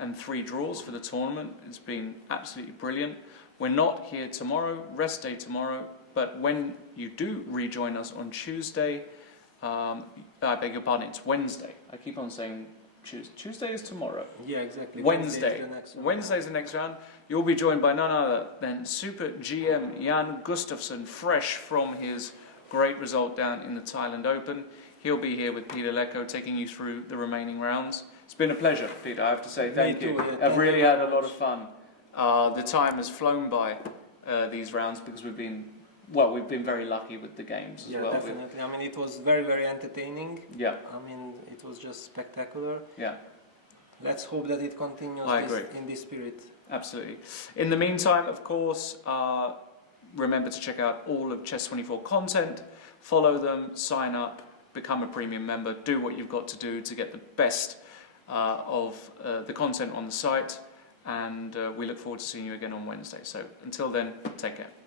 and 3 draws for the tournament. It's been absolutely brilliant. We're not here tomorrow, rest day tomorrow, but when you do rejoin us on Tuesday, I beg your pardon, it's Wednesday. I keep on saying Tuesday. Tuesday is tomorrow. Yeah, exactly. Wednesday. Wednesday's the next round. You'll be joined by none other than Super GM Jan Gustafsson, fresh from his great result down in the Thailand Open. He'll be here with Peter Leko, taking you through the remaining rounds. It's been a pleasure, Peter, I have to say. Thank you. I've really had a lot of fun. The time has flown by these rounds because we've been very lucky with the games as well. Definitely. I mean, it was very, very entertaining. Yeah. I mean, it was just spectacular. Yeah. Let's hope that it continues in this spirit. Absolutely. In the meantime, of course, remember to check out all of Chess24 content. Follow them, sign up, become a premium member, do what you've got to do to get the best of the content on the site. and we look forward to seeing you again on Wednesday. So until then, take care.